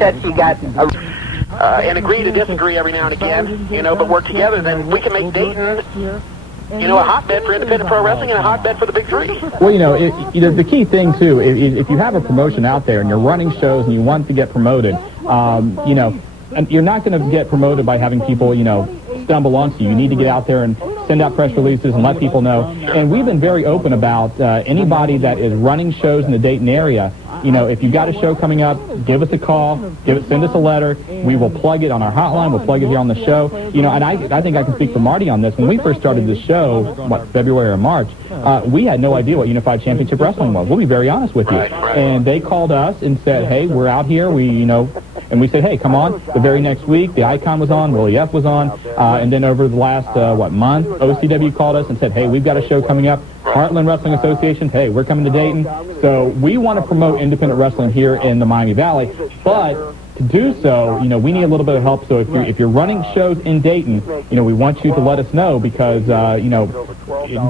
that you got and agree to disagree every now and again, you know, but work together, then we can make Dayton, you know, a hotbed for independent pro wrestling and a hotbed for the Big Three. Well, you know, the key thing, too, if you have a promotion out there and you're running shows and you want to get promoted, you know, and you're not going to get promoted by having people, you know, stumble onto you. You need to get out there and send out press releases and let people know. And we've been very open about anybody that is running shows in the Dayton area. You know, if you've got a show coming up, give us a call, send us a letter. We will plug it on our hotline. We'll plug it here on the show. You know, and I think I can speak for Marty on this. When we first started this show, February or March, we had no idea what Unified Championship Wrestling was. We'll be very honest with you. And they called us and said, hey, we're out here. And we said, hey, come on. The very next week, the Icon was on, Willie F was on. And then over the last, month, OCW called us and said, hey, we've got a show coming up. Heartland Wrestling Association, hey, we're coming to Dayton. So we want to promote independent wrestling here in the Miami Valley. But to do so, you know, we need a little bit of help. So if you're running shows in Dayton, you know, we want you to let us know because, you know,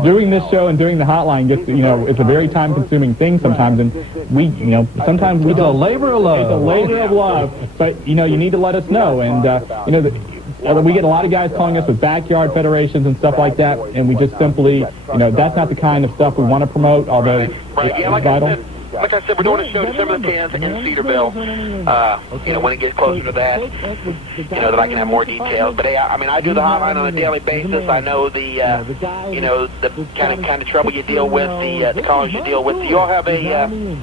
doing this show and doing the hotline, just, you know, it's a very time-consuming thing sometimes. And we, you know, sometimes we don't. It's a labor of love. It's a labor of love. But, you know, you need to let us know. And, you know, we get a lot of guys calling us with backyard federations and stuff like that, and we just simply, you know, that's not the kind of stuff we want to promote, although it's vital. Like I said, we're doing a show December the 10th in Cedarville. You know, when it gets closer to that, you know, that I can have more details. But hey, I mean, I do the hotline on a daily basis. I know the, you know, the kind of trouble you deal with, the callers you deal with. Do you all have a?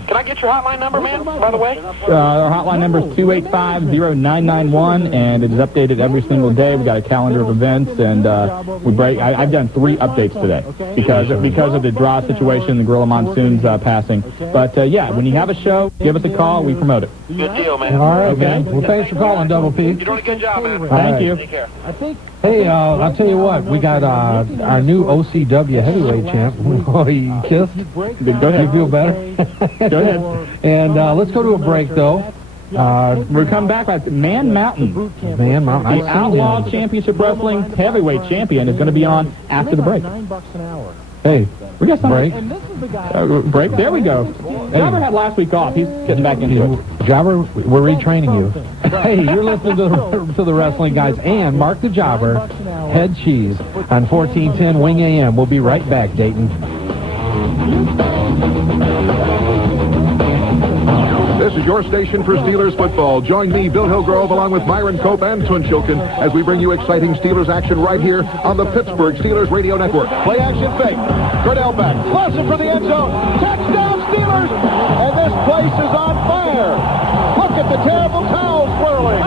Can I get your hotline number, man? By the way, our hotline number is 285-0991, and it is updated every single day. We got a calendar of events, and we break. I've done 3 updates today because of the draw situation, the Gorilla Monsoon's passing, but. Yeah, when you have a show, give us a call. We promote it. Good deal, man. All right, okay. Well, thanks for calling, Double P. You're doing a good job, man. Thank you. Take care. Hey, I'll tell you what. We got our new OCW heavyweight champ. You kissed? Go ahead. You feel better? Go ahead. And let's go to a break, though. We're coming back with Man Mountain. Man Mountain. The Outlaw Championship Wrestling heavyweight champion is going to be on after the break. Hey, we got some break. Break. There we go. Jobber had last week off. He's getting back into it. Jobber, we're retraining you. Hey, you're listening to the Wrestling Guys and Mark the Jobber, Head Cheese on 1410 Wing AM. We'll be right back, Dayton. This is your station for Steelers football. Join me, Bill Hillgrove, along with Myron Cope and Tunchilkin, as we bring you exciting Steelers action right here on the Pittsburgh Steelers Radio Network. Play action fake. Cordell back. Flushing for the end zone. Touchdown Steelers! And this place is on fire. Look at the terrible towels swirling.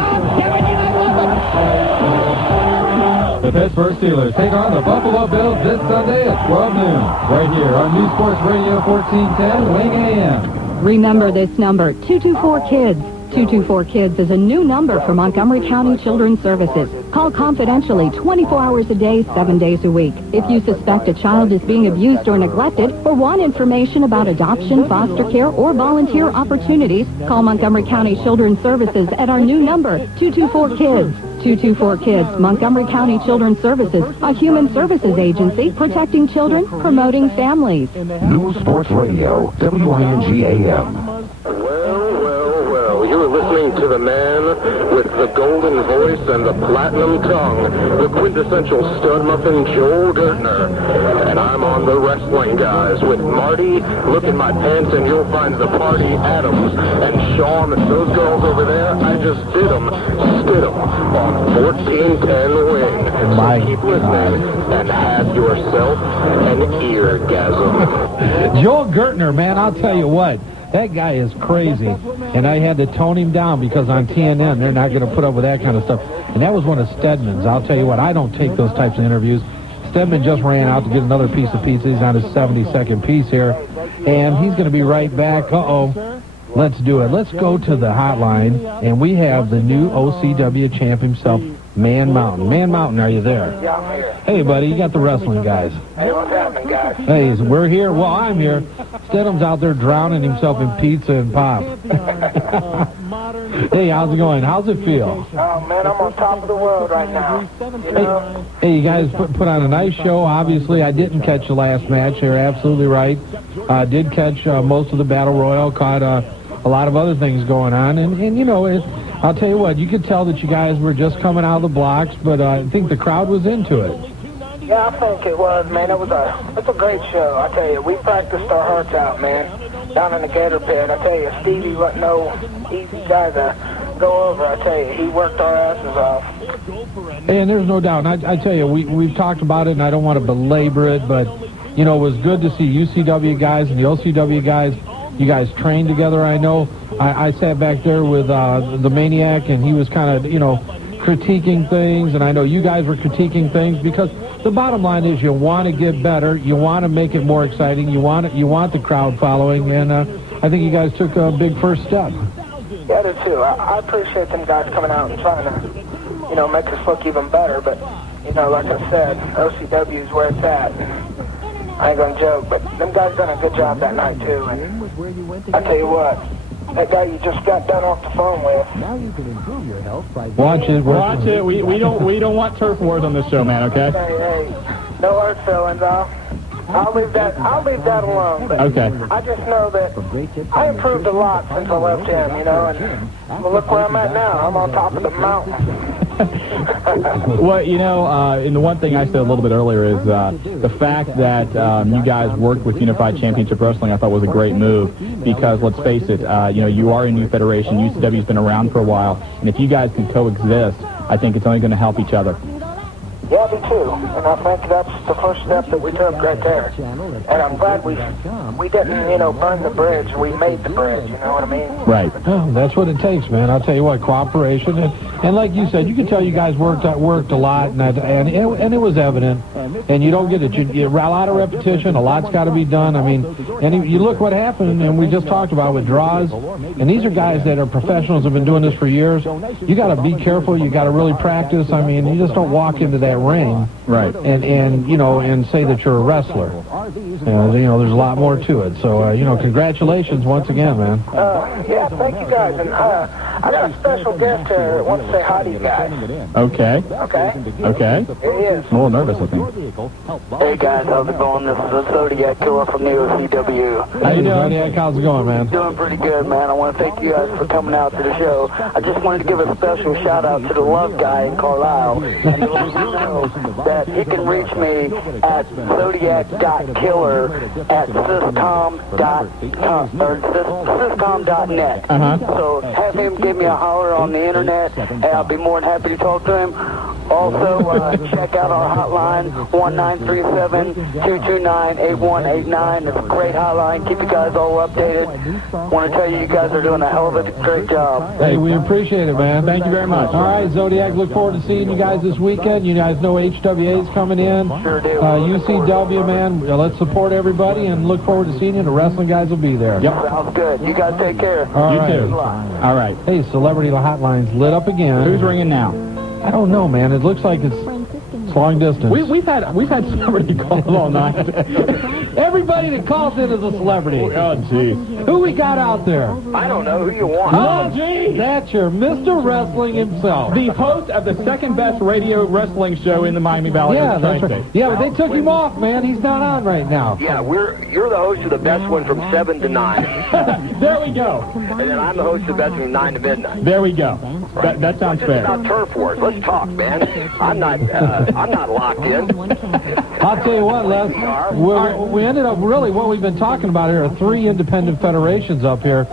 The Pittsburgh Steelers take on the Buffalo Bills this Sunday at 12 noon. Right here on News Sports Radio 1410 Wing AM. Remember this number, 224-KIDS. 224-KIDS is a new number for Montgomery County Children's Services. Call confidentially 24 hours a day, 7 days a week. If you suspect a child is being abused or neglected, or want information about adoption, foster care, or volunteer opportunities, call Montgomery County Children's Services at our new number, 224-KIDS. 224-KIDS, Montgomery County Children's Services, a human services agency protecting children, promoting families. News Sports Radio, WING-AM. You're listening to the man with the golden voice and the platinum tongue, the quintessential stud muffin Joel Gertner. And I'm on the Wrestling Guys with Marty. Look in my pants and you'll find the party Adams. And Shawn, those girls over there, I just did them on 1410 Wing. So keep listening and have yourself an eargasm. Joel Gertner, man, I'll tell you what. That guy is crazy, and I had to tone him down because on TNN, they're not going to put up with that kind of stuff. And that was one of Stedman's. I'll tell you what, I don't take those types of interviews. Stedman just ran out to get another piece of pizza. He's on his 72nd piece here, and he's going to be right back. Uh-oh. Let's do it. Let's go to the hotline, and we have the new OCW champ himself, Man Mountain. Man Mountain, are you there? Yeah, I'm here. Hey, buddy, you got the Wrestling Guys. Hey, what's happening, guys? Hey, we're here. Well, I'm here. Stedham's out there drowning himself in pizza and pop. Hey, how's it going? How's it feel? Oh, man, I'm on top of the world right now. You know? Hey, you guys put on a nice show. Obviously, I didn't catch the last match. You're absolutely right. Did catch most of the Battle Royal. Caught a lot of other things going on. And you know, I'll tell you what, you could tell that you guys were just coming out of the blocks, but I think the crowd was into it. Yeah, I think it was, man. It's a great show. I tell you, we practiced our hearts out, man, down in the Gator Pit. I tell you, Stevie wasn't no easy guy to go over. I tell you, he worked our asses off. And there's no doubt. And I tell you, we've talked about it, and I don't want to belabor it, but, you know, it was good to see UCW guys and the OCW guys. You guys trained together, I know. I sat back there with the Maniac, and he was kind of, you know, critiquing things, and I know you guys were critiquing things, because the bottom line is you want to get better, you want to make it more exciting, you want the crowd following, and I think you guys took a big first step. Yeah, I do too. I appreciate them guys coming out and trying to, you know, make us look even better, but, you know, like I said, OCW is where it's at. I ain't gonna joke, but them guys done a good job that night too, and I tell you what, that guy you just got done off the phone with. Now you can improve your health by Watch it. We don't want turf wars on this show, man. Okay. Hey, no hard feelings. I'll leave that alone. But okay. I just know that I improved a lot since I left him, you know, and well, look where I'm at now. I'm on top of the mountain. Well, you know, and the one thing I said a little bit earlier is the fact that you guys worked with Unified Championship Wrestling, I thought was a great move, because let's face it, you know, you are a new federation. UCW's been around for a while, and if you guys can coexist, I think it's only going to help each other. Yeah, me too. And I think that's the first step that we took right there. And I'm glad we didn't, you know, burn the bridge. We made the bridge, you know what I mean? Right. Oh, that's what it takes, man. I'll tell you what, cooperation. And like you said, you can tell you guys worked a lot, and it was evident. And you don't get it. A lot of repetition, a lot's got to be done. I mean, and you look what happened, and we just talked about with Droz. And these are guys that are professionals, have been doing this for years. You got to be careful. You got to really practice. I mean, you just don't walk into that ring, right? And you know, and say that you're a wrestler. You know, there's a lot more to it. So you know, congratulations once again, man. Yeah, thank you guys. And I got a special guest here that wants to say hi to you guys. Okay. Okay. Okay. Here he is. I'm a little nervous, I think. Hey guys, how's it going? This is the Zodiac Killer from the OCW. How you doing, Zodiac? How's it going, man? Doing pretty good, man. I want to thank you guys for coming out to the show. I just wanted to give a special shout out to the Love Guy in Carlisle, and to let you know that he can reach me at Zodiac.killer@syscom.net. So have him give me a holler on the internet, and I'll be more than happy to talk to him. Also, check out our hotline, 1937-229-8189. It's a great hotline. Keep you guys all updated. Want to tell you guys are doing a hell of a great job. Hey, we appreciate it, man. Thank you very much. All right, Zodiac, look forward to seeing you guys this weekend. You guys know HWA's coming in. Sure do. UCW, man. Let's support everybody and look forward to seeing you. The wrestling guys will be there. Yep. Sounds good. You guys take care. All you right. too. All right. Hey, celebrity hotline's lit up again. Who's ringing now? I don't know, man. It looks like it's long distance. We've had celebrity calls all night. Everybody that calls in is a celebrity. Oh, jeez. Who we got out there? I don't know who you want. Oh, gee. Thatcher, Mr. Wrestling himself. The host of the second best radio wrestling show in the Miami Valley. Yeah, that's right. Yeah, but they took him off, man. He's not on right now. Yeah, you're the host of the best one from 7 to 9. There we go. And then I'm the host of the best one from 9 to midnight. There we go. That sounds fair. It's about turf wars. Let's talk, man. I'm not locked in. I'll tell you what, Les, we ended up really, what we've been talking about here are 3 independent federations up here.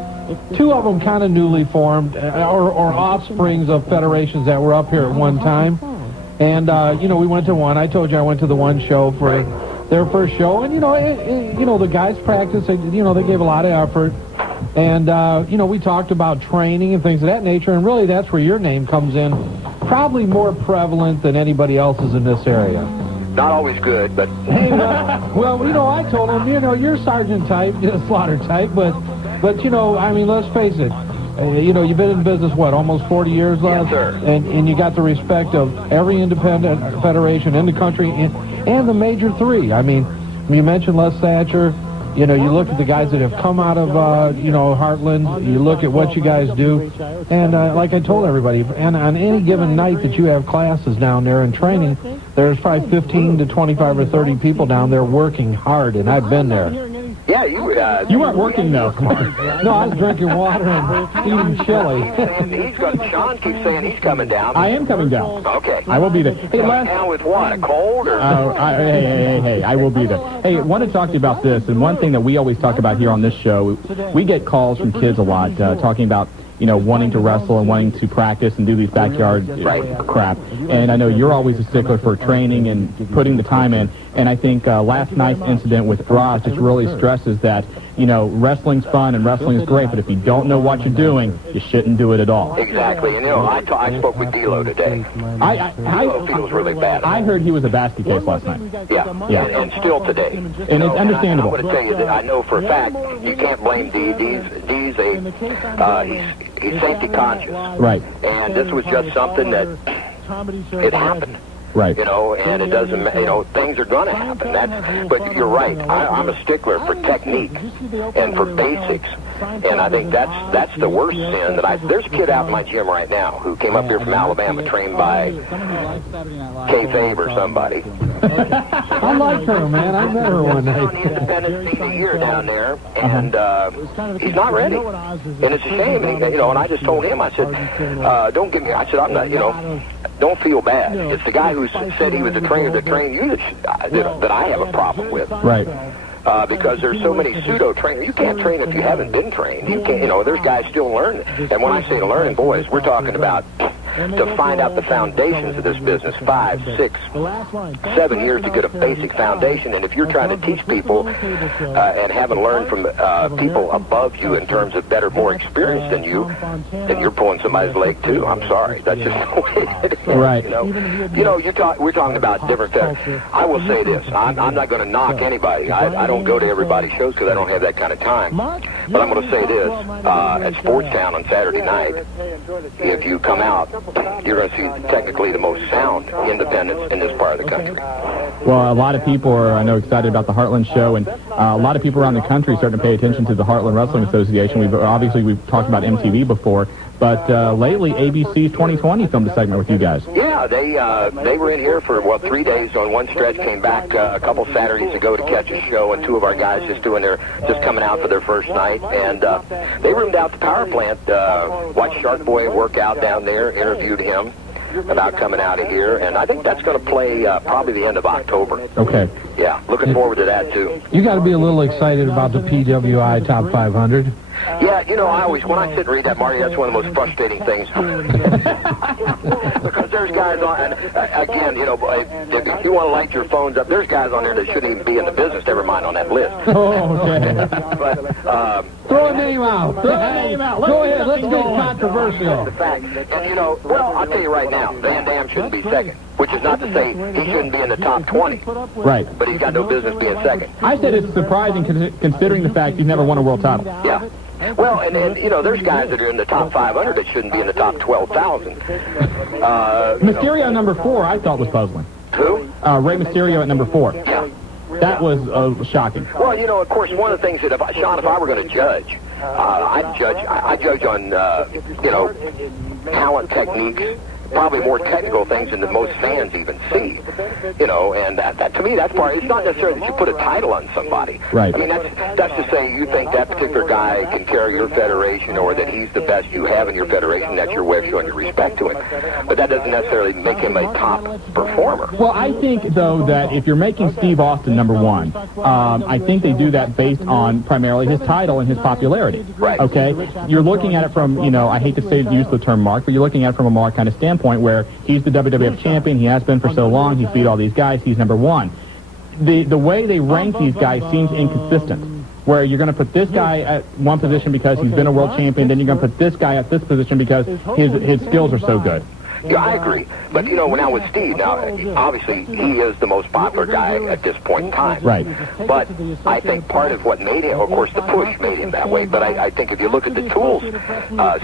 2 of them kind of newly formed, or offsprings of federations that were up here at one time. And, you know, we went to one. I told you I went to the one show for their first show. And, you know, the guys practiced. They gave a lot of effort. And, you know, we talked about training and things of that nature. And really, that's where your name comes in. Probably more prevalent than anybody else's in this area. Not always good, but... Hey, well, you know, I told him, you know, you're sergeant type, slaughter type, but you know, I mean, let's face it. You know, you've been in business, what, almost 40 years, Les? Yes, sir. And you got the respect of every independent federation in the country and the major 3. I mean, you mentioned Les Thatcher. You know, you look at the guys that have come out of, you know, Heartland. You look at what you guys do. And like I told everybody, and on any given night that you have classes down there and training, there's probably 15 to 25 or 30 people down there working hard, and I've been there. Yeah, you weren't working, though. No, I was drinking water and eating chili. Shawn keeps saying he's coming down. I am coming down. Okay. I will be there. Hey, down with what, a cold? Or? Hey, I will be there. Hey, I want to talk to you about this, and one thing that we always talk about here on this show, we get calls from kids a lot talking about, wanting to wrestle and wanting to practice and do these backyard crap. And I know you're always a stickler for training and putting the time in. And I think last night's incident with Droz just really stresses that, wrestling's fun and wrestling is great, but if you don't know what you're doing, you shouldn't do it at all. Exactly. And, I spoke with D'Lo today. D'Lo feels really bad. I heard he was a basket case last night. Yeah. And still today. And it's understandable. I'm going to tell you that I know for a fact you can't blame D. He's safety conscious. Right. And this was just something that it happened. Right. And it doesn't, things are going to happen. But you're right. I'm a stickler for technique and for basics. And I think that's the worst sin there's a kid out in my gym right now who came up here from Alabama, trained by K-Fabe or somebody. I like her, man. I met her one night. Independent team of the year down there, and he's not ready. And it's a shame, and I just told him, I said, don't give me, I said, I'm not, don't feel bad. It's the guy who said he was a trainer that trained you that I have a problem with. Right. Because there's so many pseudo-trainers. You can't train if you haven't been trained. You can't, there's guys still learning. And when I say learning, boys, we're talking about to find out the foundations of this business, 5, 6, 7 years to get a basic foundation. And if you're trying to teach people and haven't learned from people above you in terms of better, more experienced than you, then you're pulling somebody's leg too. I'm sorry. That's just the way it is. Right. We're talking about different things. I will say this. I'm not going to knock anybody. I don't go to everybody's shows because I don't have that kind of time. But I'm going to say this. At Sportstown on Saturday night, if you come out, you're going to see technically the most sound independents in this part of the country. Well, a lot of people are, I know, excited about the Heartland show, and a lot of people around the country are starting to pay attention to the Heartland Wrestling Association. We've talked about MTV before, but lately ABC's 2020 filmed a segment with you guys. Yeah, they were in here for 3 days on one stretch. Came back a couple Saturdays ago to catch a show, and 2 of our guys just coming out for their first night, and they roomed out the power plant. Watched Shark Boy work out down there. Interviewed him about coming out of here, and I think that's going to play probably the end of October. Okay. Yeah, looking forward to that too. You got to be a little excited about the PWI Top 500. Yeah, I always, when I sit and read that, Marty, that's one of the most frustrating things. Because there's guys on, and again, if you want to light your phones up, there's guys on there that shouldn't even be in the business, never mind on that list. Oh, okay. But, throw a name out. Go ahead, let's get controversial. The fact, and I'll tell you right now, Van Dam shouldn't be second. Which is not to say he shouldn't be in the top 20. Right. But he's got no business being second. I said it's surprising considering the fact he's never won a world title. Yeah. Well, and there's guys that are in the top 500 that shouldn't be in the top 12,000. Mysterio number 4 I thought was puzzling. Who? Rey Mysterio at number 4. Yeah. That was shocking. Well, of course, one of the things that, Shawn, if I were going to judge, I judge on, talent, techniques, probably more technical things than most fans even see, and that to me, that's part. It's not necessarily that you put a title on somebody. Right. I mean, that's to say you think that particular guy can carry your federation, or that he's the best you have in your federation. That's your way of showing your respect to him. But that doesn't necessarily make him a top performer. Well, I think, though, that if you're making Steve Austin number 1, I think they do that based on primarily his title and his popularity. Right. Okay? You're looking at it from, I hate to use the term mark, but you're looking at it from a mark kind of standpoint where he's the WWF champion, he has been for so long, he's beat all these guys, he's number 1. The way they rank these guys seems inconsistent, where you're going to put this guy at one position because he's been a world champion, then you're going to put this guy at this position because his skills are so good. Yeah, I agree. But, now with Steve, obviously he is the most popular guy at this point in time. Right. But I think part of what made him, of course, the push made him that way, but I think if you look at the tools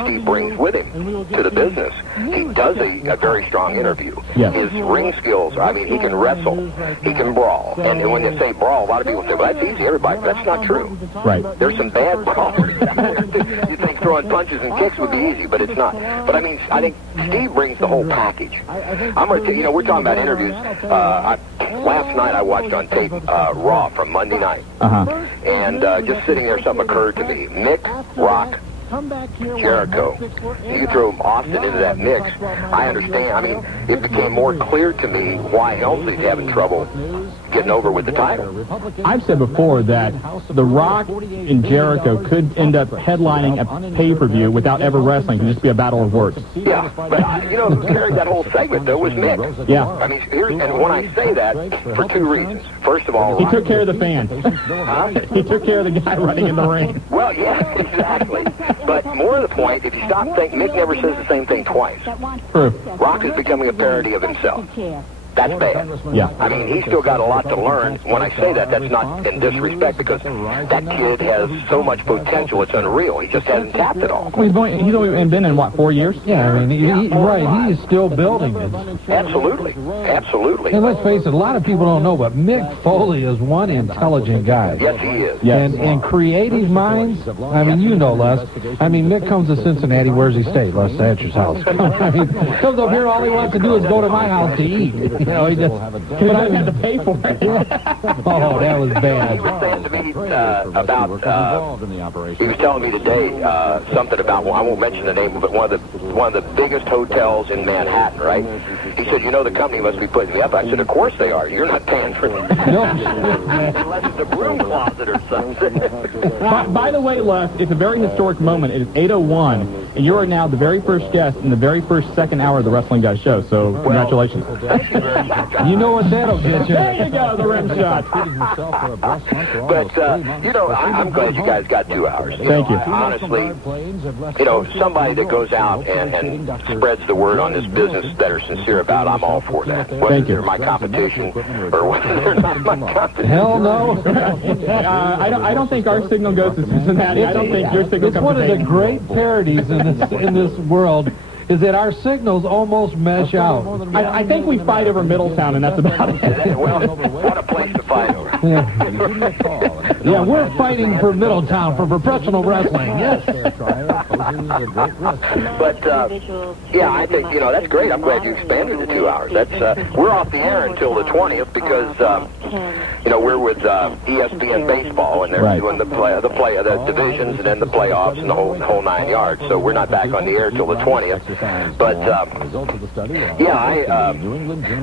Steve brings with him to the business, he does a very strong interview. Yes. His ring skills, he can wrestle, he can brawl. And when they say brawl, a lot of people say, well, that's easy, everybody. That's not true. Right. There's some bad brawlers. You think throwing punches and kicks would be easy, but it's not. But, I think Steve brings the whole package. I'm going to tell you, we're talking about interviews. last night I watched on tape Raw from Monday night. And just sitting there, something occurred to me. Mick, Rock, Jericho. You throw Austin into that mix, I understand. I mean, it became more clear to me why Helmsley's having trouble getting over with the title. I've said before that The Rock and Jericho could end up headlining a pay-per-view without ever wrestling. It could just be a battle of words. Yeah, but, you know, who carried that whole segment, though, was Mick. Yeah. I mean, and when I say that, for two reasons. First of all, he took care of the fans. He took care of the guy running in the ring. Well, yeah, exactly. But more to the point, if you stop thinking, Mick never says the same thing twice. True. Rock is becoming a parody of himself. That's bad. Yeah. I mean, he's still got a lot to learn. When I say that, that's not in disrespect, because that kid has so much potential, it's unreal. He just hasn't tapped it all. Well, he's only been in, what, 4 years? Yeah, I mean, he is still building it. Absolutely. Absolutely. And let's face it, a lot of people don't know, but Mick Foley is one intelligent guy. Yes, he is. Yes. And creative minds, I mean, you know, Les. I mean, Mick comes to Cincinnati, where's he stay? Les Thatcher's house. I mean, comes up here, all he wants to do is go to my house to eat. You know, he just... But I had to pay for it. Oh, that was bad. He was saying to me he was telling me today something about, well, I won't mention the name, but one of the biggest hotels in Manhattan, right? He said, you know, the company must be putting me up. I said, of course they are. You're not paying for it. No. Unless it's a broom closet or something. By the way, Les, it's a very historic moment. It is 8:01, and you are now the very first guest in the very first second hour of the Wrestling Guy show, so congratulations. Thank you very much. You know what that'll get you. There you go, the rim shot. But, you know, I'm glad you guys got 2 hours. Thank you. Honestly, you know, somebody that goes out and spreads the word on this business that are sincere about, I'm all for that. Whether they're my competition or whether they're not my competition. Hell no. I don't think our signal goes to Cincinnati. I don't think your signal It's comes one to of the Dayton. great parodies in this world, is that our signals almost mesh out. I think we fight over Middletown, and that's about it. Well, what a place to fight over. Yeah, we're fighting for Middletown, for professional wrestling. Yes. But, yeah, I think, you know, that's great. I'm glad you expanded to 2 hours. That's we're off the air until the 20th because, you know, we're with ESPN Baseball, and they're doing the divisions and then the playoffs and the whole 9 yards. So we're not back on the air till the 20th. But, yeah,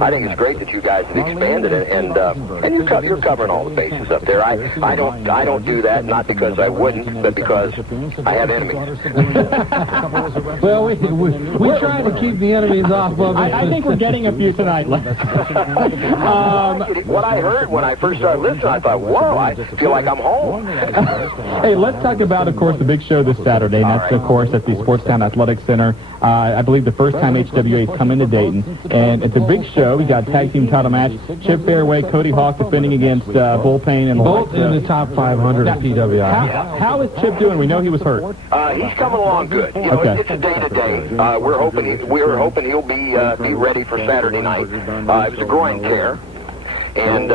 I think it's great that you guys have expanded it, and you're covering all the bases up there. I don't do that, not because I wouldn't, but because I have enemies. Well, we try to keep the enemies off of it. I think we're getting a few tonight. What I heard when I first started listening, I thought, whoa, I feel like I'm home. Hey, let's talk about, of course, the big show this Saturday, and that's, of course, at the Sportstown Athletic Center. I believe the first time HWA's come into Dayton. And at the big show, we got tag team title match. Chip Fairway, Cody Hawk defending against Bull Payne. And both in the top 500 at PWI. How is Chip doing? We know he was hurt. He's coming along good. You know, Okay. it's a day-to-day. We're hoping he'll be ready for Saturday night. It was a groin tear. And...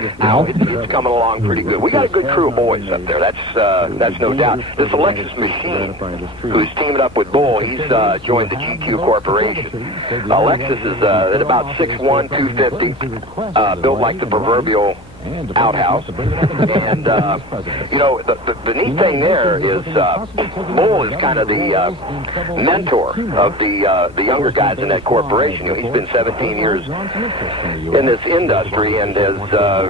it's coming along pretty good. We got a good crew of boys up there. That's no doubt. This Alexis Machine, who's teaming up with Bull, he's joined the GQ Corporation. Alexis is at about 6'1", 250, built like the proverbial outhouse. And, you know, the neat thing there is Bull is kind of the mentor of the younger guys in that corporation. You know, he's been 17 years in this industry and has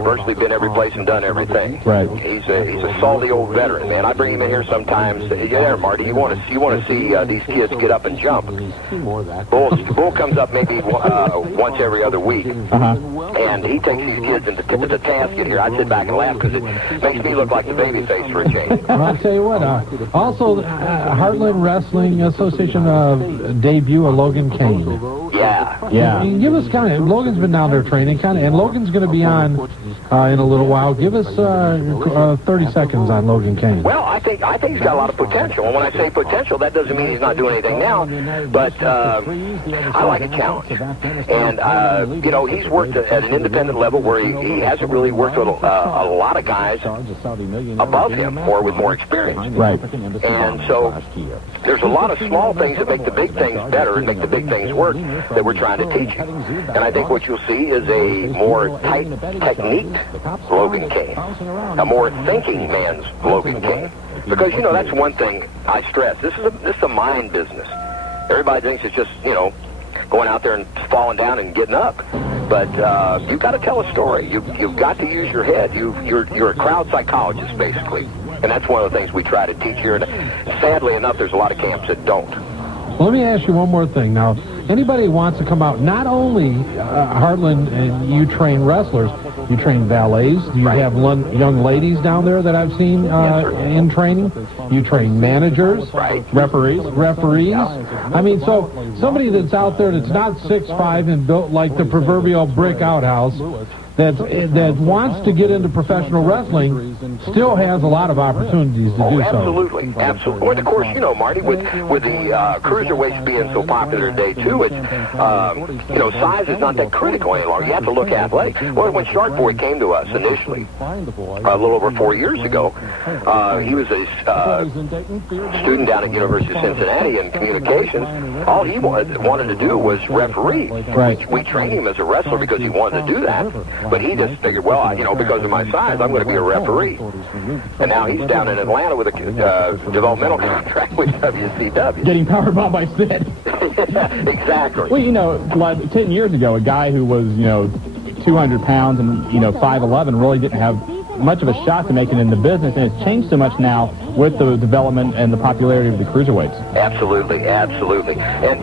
virtually been every place and done everything. Right. He's a salty old veteran, man. I bring him in here sometimes. Yeah, there, Marty. You want to see these kids get up and jump. Bull comes up maybe once every other week, and he takes these kids into the task in here. I sit back and laugh because it makes me look like the baby face for a change. Well, I'll tell you what. Also, Heartland Wrestling Association debut of Logan Caine. Yeah. I mean, give us kind of. Logan's been down there training, and Logan's going to be on in a little while. Give us 30 seconds on Logan Caine. Well, I think he's got a lot of potential. And when I say potential, that doesn't mean he's not doing anything now. But I like a challenge. And, you know, he's worked at an independent level where he hasn't really worked with a lot of guys above him or with more experience. Right. And so there's a lot of small things that make the big things better and make the big things work that we're trying to teach him. And I think what you'll see is a more tight techniqued Logan Caine, a more thinking man's Logan Caine. Because, you know, that's one thing I stress. This is a mind business. Everybody thinks it's just, you know, going out there and falling down and getting up. But you've got to tell a story. You've got to use your head. You're a crowd psychologist, basically. And that's one of the things we try to teach here. And sadly enough, there's a lot of camps that don't. Well, let me ask you one more thing. Now, anybody who wants to come out, not only Heartland, and you train wrestlers, you train valets. Do you have young ladies down there that I've seen in training? You train managers, referees. I mean, so somebody that's out there that's not 6'5" and built like the proverbial brick outhouse, that wants to get into professional wrestling still has a lot of opportunities to do so. Absolutely. Well, of course, you know, Marty, with the cruiserweights being so popular today, too, it's, you know, size is not that critical any longer. You have to look athletic. Well, when Shark Boy came to us initially, a little over 4 years ago, he was a student down at University of Cincinnati in communications. All he wanted to do was referee. Right. We trained him as a wrestler because he wanted to do that. But he just figured, well, you know, because of my size, I'm going to be a referee. And now he's down in Atlanta with a developmental contract with WCW. Getting powerbombed by Sid. Exactly. Well, you know, 10 years ago, a guy who was, you know, 200 pounds and, you know, 5'11" really didn't have much of a shot to make it in the business, and it's changed so much now with the development and the popularity of the cruiserweights. Absolutely. And,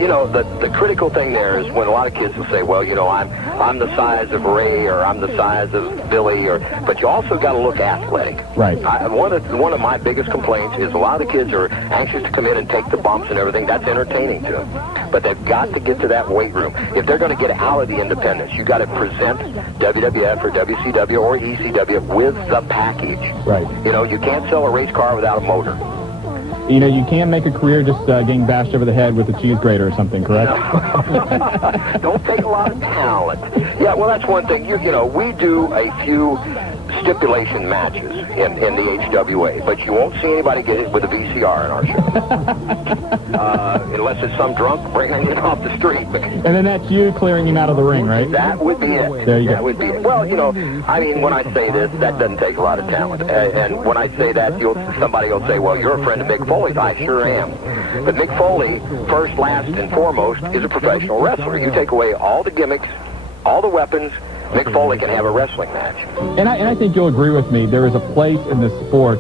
you know, the critical thing there is when a lot of kids will say, well, you know, I'm the size of Ray or I'm the size of Billy, but you also got to look athletic. Right. One of my biggest complaints is a lot of the kids are anxious to come in and take the bumps and everything. That's entertaining to them. But they've got to get to that weight room. If they're going to get out of the independence, you got to present WWF or WCW or ECW with the package. Right. You know, you can't sell a race car without a motor. You know, you can't make a career just getting bashed over the head with a cheese grater or something, correct? No. Don't take a lot of talent. Yeah, well, that's one thing. You know, we do a few stipulation matches in the HWA, but you won't see anybody get it with a VCR in our show. Unless it's some drunk bringing it off the street. And then that's you clearing him out of the ring, right? That would be it. There you go. That would be it. Well, you know, I mean, when I say this, that doesn't take a lot of talent. And when I say that, somebody will say, well, you're a friend of Mick Foley's. I sure am. But Mick Foley, first, last, and foremost, is a professional wrestler. You take away all the gimmicks, all the weapons, Mick Foley can have a wrestling match. And I think you'll agree with me. There is a place in this sport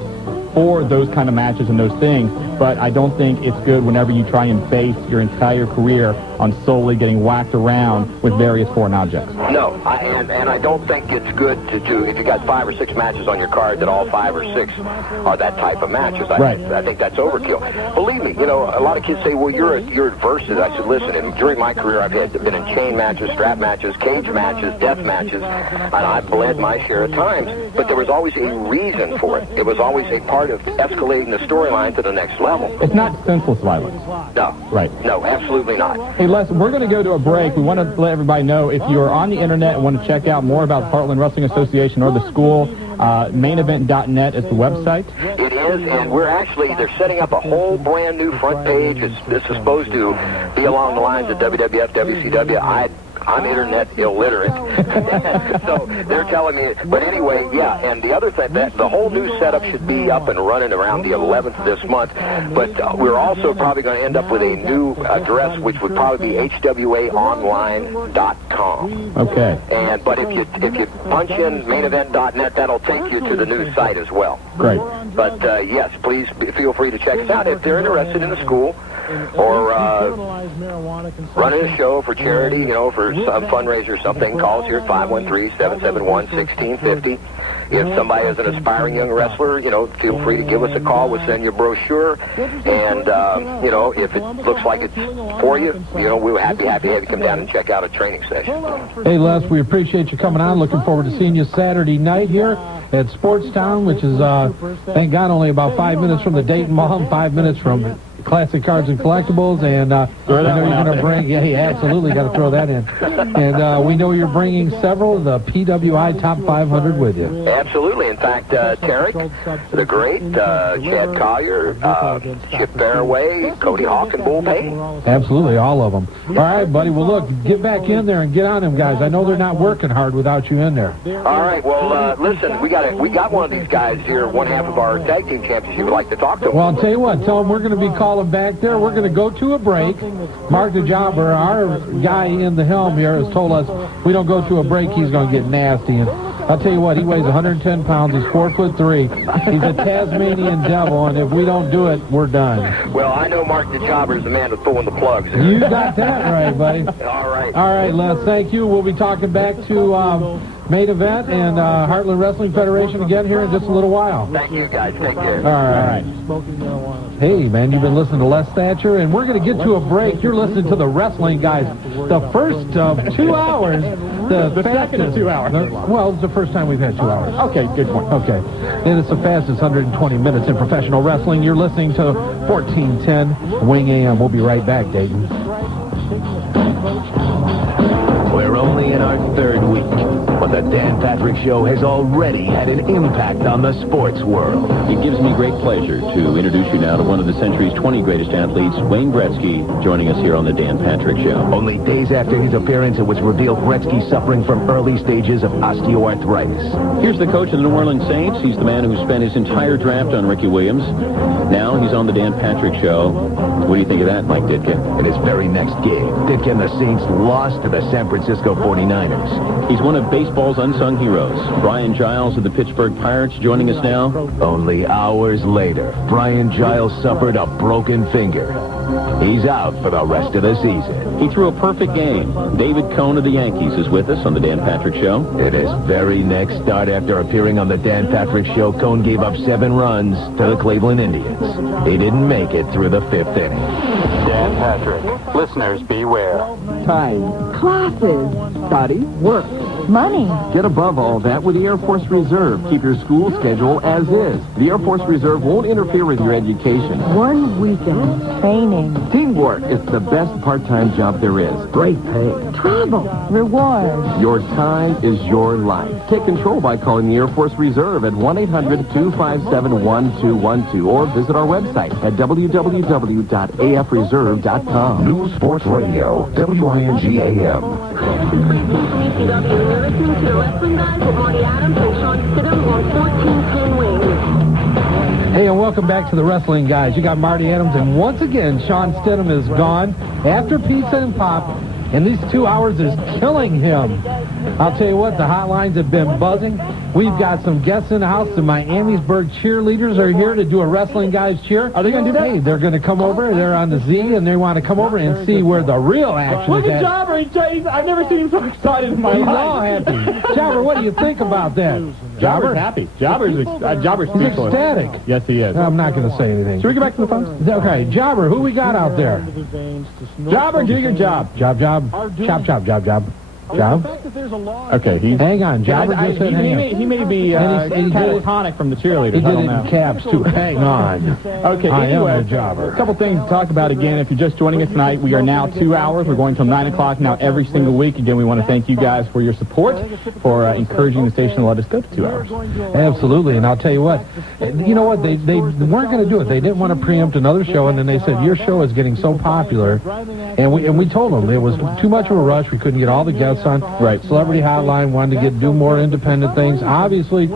for those kind of matches and those things, but I don't think it's good whenever you try and base your entire career on solely getting whacked around with various foreign objects. No, and I don't think it's good to do, if you got 5 or 6 matches on your card, that all 5 or 6 are that type of matches. I think that's overkill. Believe me, you know, a lot of kids say, well, you're versatile. I said, listen, during my career, I've been in chain matches, strap matches, cage matches, death matches, and I've bled my share of times, but there was always a reason for it. It was always a part of escalating the storyline to the next level. It's not senseless violence. No. Right. No, absolutely not. Hey, Les, we're going to go to a break. We want to let everybody know if you're on the internet and want to check out more about the Heartland Wrestling Association or the school, mainevent.net is the website. It is, and they're setting up a whole brand new front page. This is supposed to be along the lines of WWF, WCW. I'm internet illiterate. So they're telling me, but anyway, yeah, and the other thing, the whole new setup should be up and running around the 11th of this month, but we're also probably going to end up with a new address, which would probably be hwaonline.com. Okay. But if you punch in mainevent.net, that'll take you to the new site as well. Great. But yes, please feel free to check us out if they're interested in the school, or running a show for charity, you know, for some fundraiser or something. Call us here at 513-771-1650. if somebody is an aspiring young wrestler, feel free to give us a call. We'll send you a brochure. And, if it looks like it's for you, we're happy to have you come down and check out a training session. Hey, Les, we appreciate you coming on. Looking forward to seeing you Saturday night here at Sportstown, which is, thank God, only about 5 minutes from the Dayton Mall, 5 minutes from Classic Cards and Collectibles, and I know you're going to bring, you absolutely got to throw that in. And we know you're bringing several of the PWI Top 500 with you. Absolutely. In fact, Tarek, the great, Chad Collier, Chip Fairway, Cody Hawk, and Bull Payne. Absolutely, all of them. All right, buddy. Well, look, get back in there and get on them guys. I know they're not working hard without you in there. All right. Well, listen, we got one of these guys here, one half of our tag team champions. You would like to talk to him? Well, I'll tell you what. Tell them we're going to be calling back there. We're going to go to a break. Mark the Jobber, our guy in the helm here, has told us we don't go to a break, he's going to get nasty. And I'll tell you what, he weighs 110 pounds. He's 4'3". He's a Tasmanian devil, and if we don't do it, we're done. Well, I know Mark the Jobber is the man with pulling the plugs. You got that right, buddy. All right. All right, Les, thank you. We'll be talking back to main event and Heartland Wrestling Federation again here in just a little while. Thank you, guys. Take care. All right. Hey, man, you've been listening to Les Thatcher, and we're going to get to a break. You're listening to the Wrestling Guys. The first of 2 hours. The second of 2 hours. Well, it's the first time we've had 2 hours. Okay, good point. Okay. And it's the fastest 120 minutes in professional wrestling. You're listening to 1410 Wing AM. We'll be right back, Dayton. We're only in our third week, but the Dan Patrick Show has already had an impact on the sports world. It gives me great pleasure to introduce you now to one of the century's 20 greatest athletes, Wayne Gretzky, joining us here on the Dan Patrick Show. Only days after his appearance, it was revealed Gretzky suffering from early stages of osteoarthritis. Here's the coach of the New Orleans Saints. He's the man who spent his entire draft on Ricky Williams. Now he's on the Dan Patrick Show. What do you think of that, Mike Ditka? In his very next game, Ditka and the Saints lost to the San Francisco 49ers. He's one of baseball's unsung heroes. Brian Giles of the Pittsburgh Pirates joining us now. Only hours later, Brian Giles suffered a broken finger. He's out for the rest of the season. He threw a perfect game. David Cohn of the Yankees is with us on the Dan Patrick Show. In his very next start after appearing on the Dan Patrick Show, Cohn gave up 7 runs to the Cleveland Indians. He didn't make it through the 5th inning. Dan Patrick. Listeners, beware. Time. Classes. Study. Work. Money. Get above all that with the Air Force Reserve. Keep your school schedule as is. The Air Force Reserve won't interfere with your education. 1 weekend. Training. Teamwork. It's the best part-time job there is. Great pay. Travel. Rewards. Your time is your life. Take control by calling the Air Force Reserve at 1-800-257-1212 or visit our website at www.afreserve.com. News Sports Radio, WINGAM. You're listening to the Wrestling Guys with Marty Adams and Shawn Stidham on 1410 Wings. Hey, and welcome back to the Wrestling Guys. You got Marty Adams, and once again, Shawn Stidham is gone after pizza and pop, and these 2 hours is killing him. I'll tell you what, the hotlines have been buzzing. We've got some guests in the house. The Miamisburg cheerleaders are here to do a Wrestling Guys cheer. Are they going to do that? Hey, they're going to come over. They're on the Z, and they want to come over and see where the real action Look is at Jobber. I've never seen him so excited in my life. He's all happy. Jobber, what do you think about that? Jobber's happy. Jobber's He's ecstatic. Yes, he is. I'm not going to say anything. Should we get back to the phones? Okay, Jobber, who we got out there? Jobber, do your job. Job. Job. Okay, hang on. Jobber just said hang on. He may be catatonic from the cheerleaders. He did it in caps, too. Hang on. Okay, anyway, a couple things to talk about again. If you're just joining us tonight, we are now 2 hours. We're going till 9 o'clock now every single week. Again, we want to thank you guys for your support, for encouraging the station to let us go to 2 hours. Absolutely, and I'll tell you what. You know what? They weren't going to do it. They didn't want to preempt another show, and then they said, your show is getting so popular. And we told them it was too much of a rush. We couldn't get all the guests on. Right. Celebrity Hotline wanted to do more independent things. Obviously,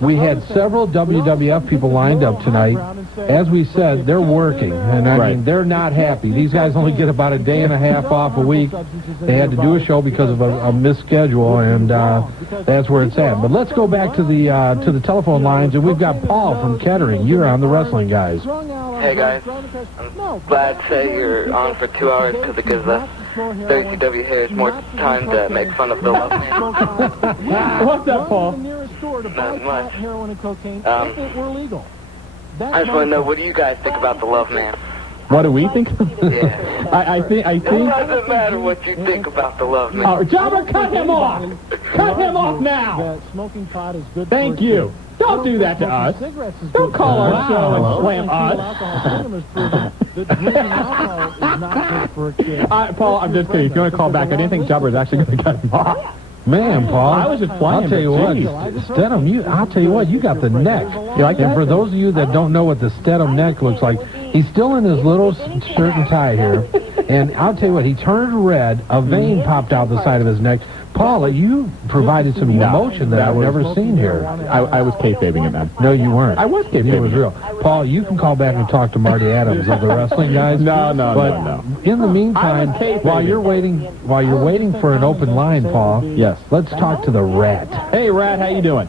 we had several WWF people lined up tonight. As we said, they're working, and I mean, they're not happy. These guys only get about a day and a half off a week. They had to do a show because of a missed schedule, and that's where it's at. But let's go back to the telephone lines, and we've got Paul from Kettering. You're on the Wrestling Guys. Hey, guys. I'm glad to say you're on for 2 hours because it gives us WCW haters more time to make fun of the love man. What's up, Paul? Not much. I just want to know, what do you guys think about the Love Man? What do we think? Yeah. I think. It doesn't matter what you think about the Love Man. Jobber, cut him off! Cut him off now! Thank you. Don't do that to us. Don't call our show and slam us. Paul, I'm just kidding. If you want to call back, I didn't think Jobber was actually going to cut him off. Man, Paul, I was just playing. I'll tell you what, Stedham, I'll tell you what, you got the neck. You like that? And for those of you that don't know what the Stedham neck looks like, he's still in his little shirt and tie here. And I'll tell you what, he turned red, a vein popped out the side of his neck. Paul, you provided some emotion that I've never seen here. I was kayfabing it, man. No, you weren't. I was kayfabing. It was real. Paul, you can call back and talk to Marty Adams of the wrestling guys. No. In the meantime, while you're waiting for an open line, Paul. Yes. Let's talk to the Rat. Hey, Rat, how you doing?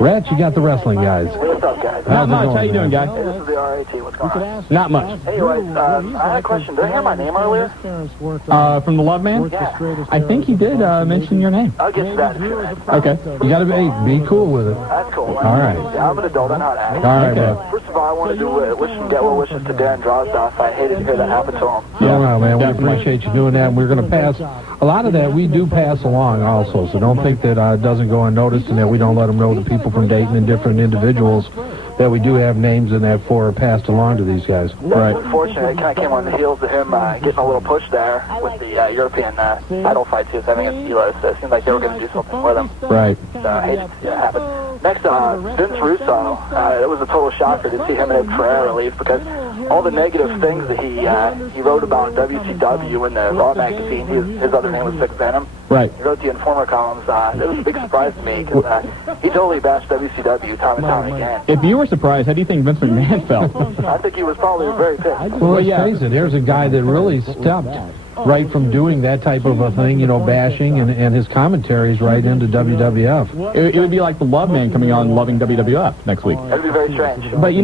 Rat, you got the wrestling guys. What's up, guys? Not much. How you doing, guy? Hey, this is the RAT. What's going on? Not much. Anyways, I had a question. Did I hear my name earlier? From the Love Man? Yeah. I think he did mention your name. I'll get to that in a few minutes. Okay. You got to be cool with it. That's cool. All right. Yeah, I'm an adult. I know how to act. All right, Okay. First of all, I wanted to get well wishes to Darren Drozdov. I hated to hear that happen to him. No, man. We definitely. appreciate you doing that. And we're going to pass a lot of that. We do pass along also, so don't think that it doesn't go unnoticed and that we don't let them know the people from Dayton and different individuals that we do have names in that for passed along to these guys. Right. Unfortunately, it kind of came on the heels of him getting a little push there with the European title fight he was having against Elos. So it seemed like they were going to do something with him. Right. So I hated to see that happen. Next, Vince Russo. It was a total shocker to see him and Ed Ferreira leave because all the negative things that he wrote about WCW in the Raw magazine, his other name was Sick Venom. Right. He wrote the Informer columns. It was a big surprise to me because he totally bashed WCW time and time again. If you were surprised, how do you think Vince McMahon felt? I think he was probably very pissed. Well, let's face it, there's a guy that really stepped right from doing that type of a thing, bashing, and his commentaries right into WWF. It would be like the Love Man coming on Loving WWF next week. That'd be very strange. But,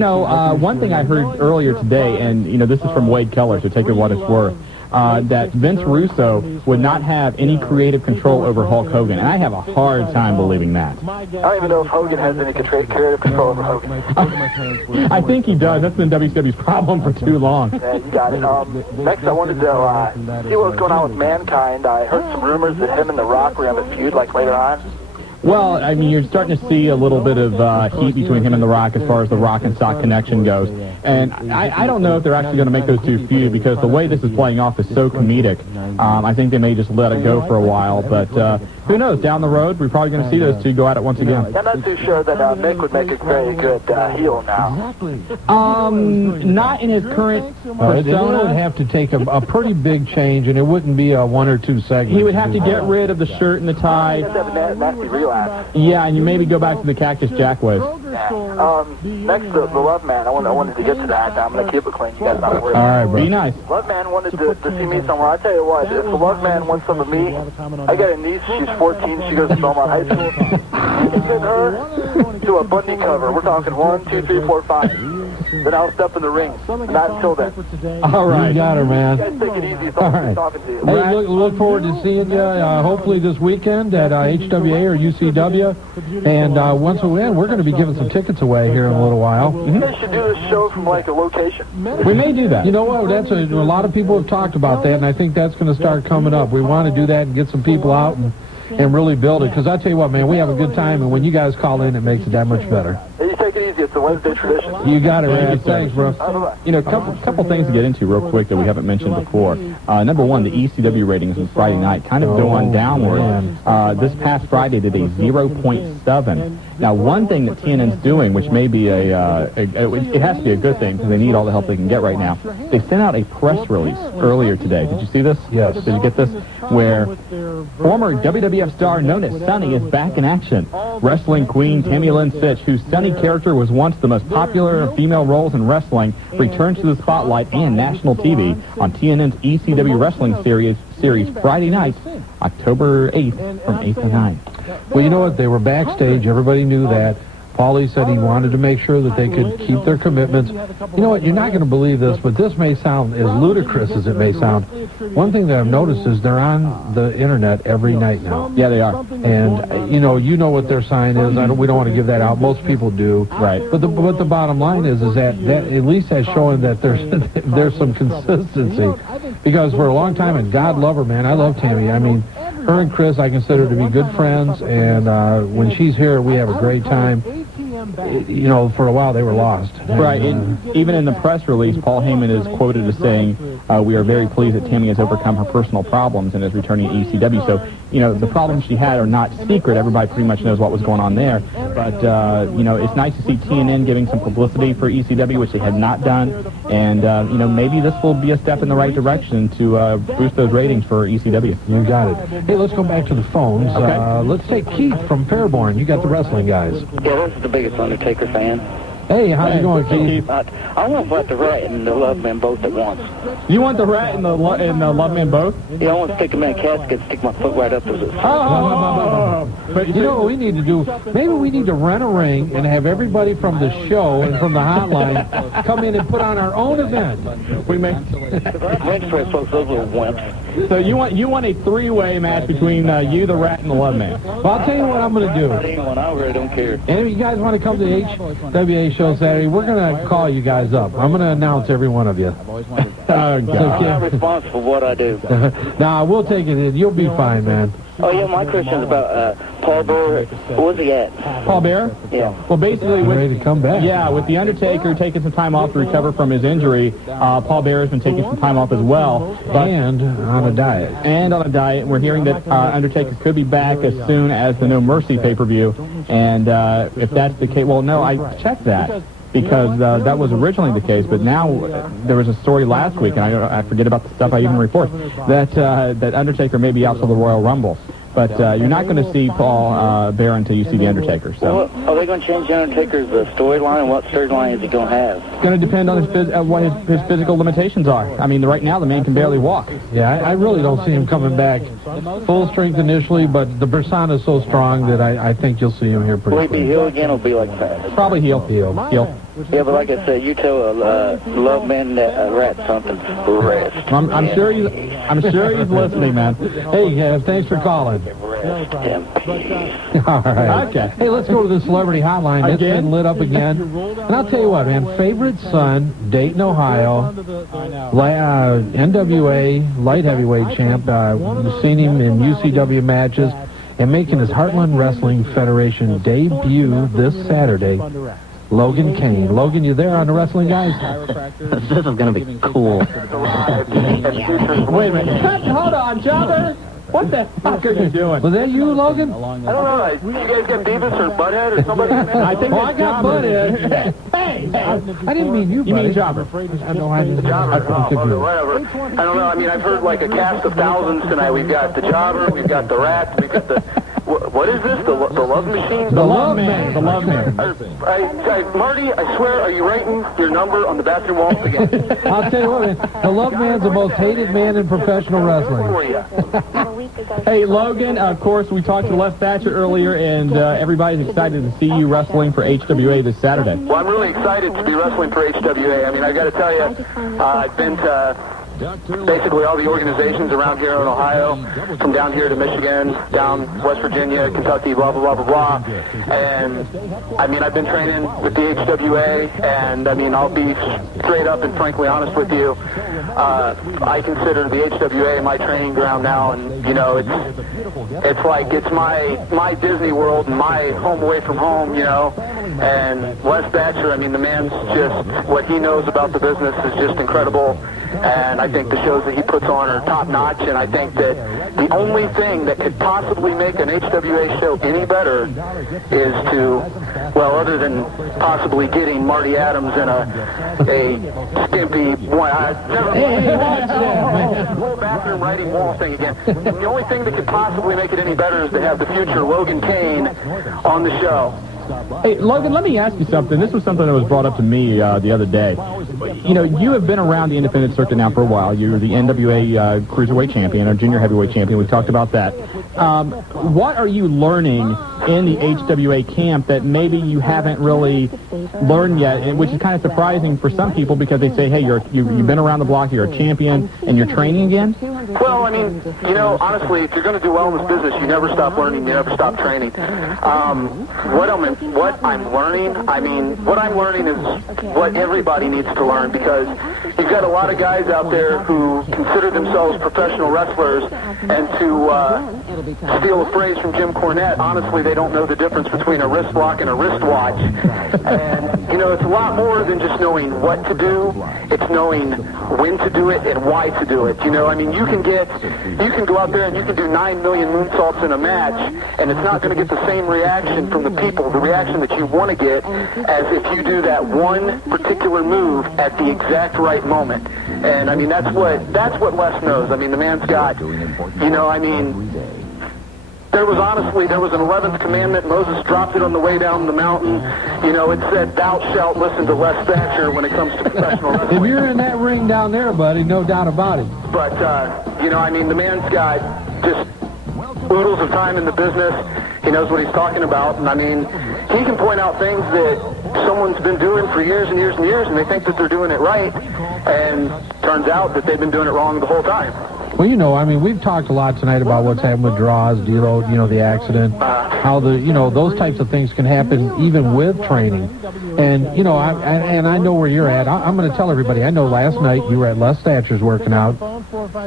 one thing I heard earlier today, and, this is from Wade Keller, so take it what it's worth, that Vince Russo would not have any creative control over Hulk Hogan. And I have a hard time believing that. I don't even know if Hogan has any creative control over Hogan. I think he does. That's been WCW's problem for too long. Yeah, you got it. Next, I wanted to see what was going on with Mankind. I heard some rumors that him and The Rock were going to have a feud later on. Well, I mean, you're starting to see a little bit of heat between him and The Rock as far as the Rock and Sock connection goes. And I don't know if they're actually going to make those two feud because the way this is playing off is so comedic. I think they may just let it go for a while. But who knows? Down the road, we're probably going to see those two go at it once again. I'm not too sure that Mick would make a very good heel now. Not in his current persona. They would have to take a pretty big change, and it wouldn't be a 1 or 2 segments. He would have to get rid of the shirt and the tie. He has to have a nasty relapse. Yeah, and you maybe go back to the Cactus Jack ways. Yeah. Next, the Love Man. I wanted to get to that. I'm going to keep it clean. You guys not worry. All right, bro. Be nice. Love Man wanted to see me somewhere. I tell you what, if the Love Man wants some of me, I got a niece. She's 14. She goes to Belmont High School. You send her to a Bundy cover. We're talking 1, 2, 3, 4, 5. Then I'll step in the ring. Not until then. All right. You got her, man. You guys take it easy. It's All right. talking to you. Hey, look forward to seeing you hopefully this weekend at HWA or UCW. And once we win, we're going to be giving some tickets away here in a little while. You guys should do this show from a location. We may do that. You know what? That's a lot of people have talked about that, and I think that's going to start coming up. We want to do that and get some people out and really build it. Because I tell you what, man, we have a good time, and when you guys call in, it makes it that much better. Hey, you take it easy. It's a Wednesday tradition. You got it, man. Thanks, bro. Couple things to get into real quick that we haven't mentioned before. Number one, the ECW ratings on Friday night kind of going downward. This past Friday did a 0.7. Now, one thing that TNN's doing, which may be it has to be a good thing because they need all the help they can get right now. They sent out a press release earlier today. Did you see this? Yes. Did you get this? Where former WWF star known as Sunny is back in action. Wrestling queen Tammy Lynn Sitch, whose Sunny character was once the most popular of female roles in wrestling, returns to the spotlight and national TV on TNN's ECW Wrestling Series Friday nights, October 8th from 8 to 9. Well, you know what? They were backstage. Everybody knew that. Paulie said he wanted to make sure that they could keep their commitments. You know what? You're not going to believe this, but this may sound as ludicrous as it may sound. One thing that I've noticed is they're on the internet every night now. Yeah, they are. And you know what their sign is. We don't want to give that out. Most people do. Right. But the bottom line is that at least that's showing that there's some consistency. Because for a long time, and God love her, man, I love Tammy. I mean, her and Chris, I consider to be good friends, and when she's here, we have a great time. You know, for a while they were lost. Right. Even in the press release, Paul Heyman is quoted as saying, "We are very pleased that Tammy has overcome her personal problems and is returning to ECW." So, you know, the problems she had are not secret. Everybody pretty much knows what was going on there. But, you know, it's nice to see TNN giving some publicity for ECW, which they had not done. And, you know, maybe this will be a step in the right direction to boost those ratings for ECW. You got it. Hey, let's go back to the phones. Okay. Let's take Keith from Fairborn. You got the wrestling guys. Yeah, this is the biggest Undertaker fan. Hey, how's it going, Keith? I want to put the Rat and the Love Man both at once. You want the Rat and the Love Man both? Yeah, I want to stick them in a casket, stick my foot right up to it. But you know what we need to do? Maybe we need to rent a ring and have everybody from the show and from the hotline come in and put on our own event. We may. Wait for those little wimps. So you want a three-way match between you, the Rat, and the Love Man? Well, I'll tell you what I'm going to do. I really don't care. And if you guys want to come to the HWA show Saturday, we're going to call you guys up. I'm going to announce every one of you. I'm not responsible for what I do. Nah, we'll take it in. You'll be fine, man. Oh, yeah, my question's about Paul Bearer. Where's he at? Paul Bearer? Yeah. Well, basically, ready to come back. Yeah, with The Undertaker taking some time off to recover from his injury, Paul Bearer's been taking some time off as well. And on a diet. We're hearing that Undertaker could be back as soon as the No Mercy pay-per-view. And if that's the case, well, no, I checked that. Because that was originally the case, but now there was a story last week, and I forget about the stuff I even report, that Undertaker may be out for the Royal Rumble. But you're not going to see Paul Bearer until you see The Undertaker. So. Well, are they going to change The Undertaker's storyline? What storyline is he going to have? It's going to depend on what his physical limitations are. I mean, right now the man can barely walk. Yeah, I really don't see him coming back full strength initially, but the persona is so strong that I think you'll see him here pretty soon. Will he be heel again or be like that? Probably heel. Heel. Yeah, but like I said, you tell Love Man that Rat something for rest. I'm sure he's listening, man. Hey, thanks for calling. All right. Okay. Hey, let's go to the celebrity hotline. It's been lit up again. And I'll tell you what, man, favorite son, Dayton, Ohio, NWA light heavyweight champ. We've seen him in UCW matches and making his Heartland Wrestling Federation debut this Saturday. Logan Caine. Logan, you there on the Wrestling Guys? This is going to be cool. Wait a minute. Hold on, Jobber. What the fuck are you doing? Was that you, Logan? I don't know. You guys got Beavis or Butthead or somebody? I think I got Butthead. Hey, I didn't mean you, buddy. You mean Jobber? I don't know. I mean, I've heard like a cast of thousands tonight. We've got the Jobber, we've got the Rat, we've got the... What is this? The Love Machine? The Love Man. The Love Man. Marty, I swear, are you writing your number on the bathroom walls again? I'll tell you what, man. The Love Man's the most hated man in professional wrestling. Hey, Logan, of course, we talked to Les Thatcher earlier, and everybody's excited to see you wrestling for HWA this Saturday. Well, I'm really excited to be wrestling for HWA. I mean, I got to tell you, I've been to basically all the organizations around here in Ohio, from down here to Michigan, down West Virginia, Kentucky, blah, blah, blah, blah, blah. And, I mean, I've been training with the HWA, and, I mean, I'll be straight up and frankly honest with you. I consider the HWA my training ground now, and, you know, it's like it's my Disney World and my home away from home, you know. And Les Thatcher, I mean, the man's just, what he knows about the business is just incredible. And I think the shows that he puts on are top-notch, and I think that the only thing that could possibly make an HWA show any better is to, well, other than possibly getting Marty Adams in a skimpy whole bathroom writing wall thing again. The only thing that could possibly make it any better is to have the future Logan Caine on the show. Hey, Logan, let me ask you something. This was something that was brought up to me the other day. You know, you have been around the independent circuit now for a while. You were the NWA Cruiserweight Champion or Junior Heavyweight Champion. We talked about that. What are you learning in the HWA camp that maybe you haven't really learned yet, and which is kind of surprising for some people because they say, hey, you've been around the block, you're a champion, and you're training again? Well, I mean, you know, honestly, if you're going to do well in this business, you never stop learning, you never stop training. What I'm learning is what everybody needs to learn, because you've got a lot of guys out there who consider themselves professional wrestlers, and to steal a phrase from Jim Cornette, honestly, they don't know the difference between a wrist lock and a wristwatch. And, you know, it's a lot more than just knowing what to do. It's knowing when to do it and why to do it. You know, I mean, you can go out there and you can do 9 million moonsaults in a match, and it's not going to get the same reaction from the people, the reaction that you want to get, as if you do that one particular move at the exact right moment. And, I mean, that's what Les knows. I mean, the man's got, you know, I mean, there was an 11th commandment. Moses dropped it on the way down the mountain. You know, it said, thou shalt listen to Les Thatcher when it comes to professional wrestling. If you're in that ring down there, buddy, no doubt about it. But, you know, I mean, the man's got just oodles of time in the business. He knows what he's talking about. And, I mean, he can point out things that someone's been doing for years and years and years, and they think that they're doing it right. And turns out that they've been doing it wrong the whole time. Well, you know, I mean, we've talked a lot tonight about what's happened with Droz, D'Lo, you know, the accident, how those types of things can happen even with training. And, you know, I know where you're at. I'm going to tell everybody, I know last night you were at Les Thatcher's working out.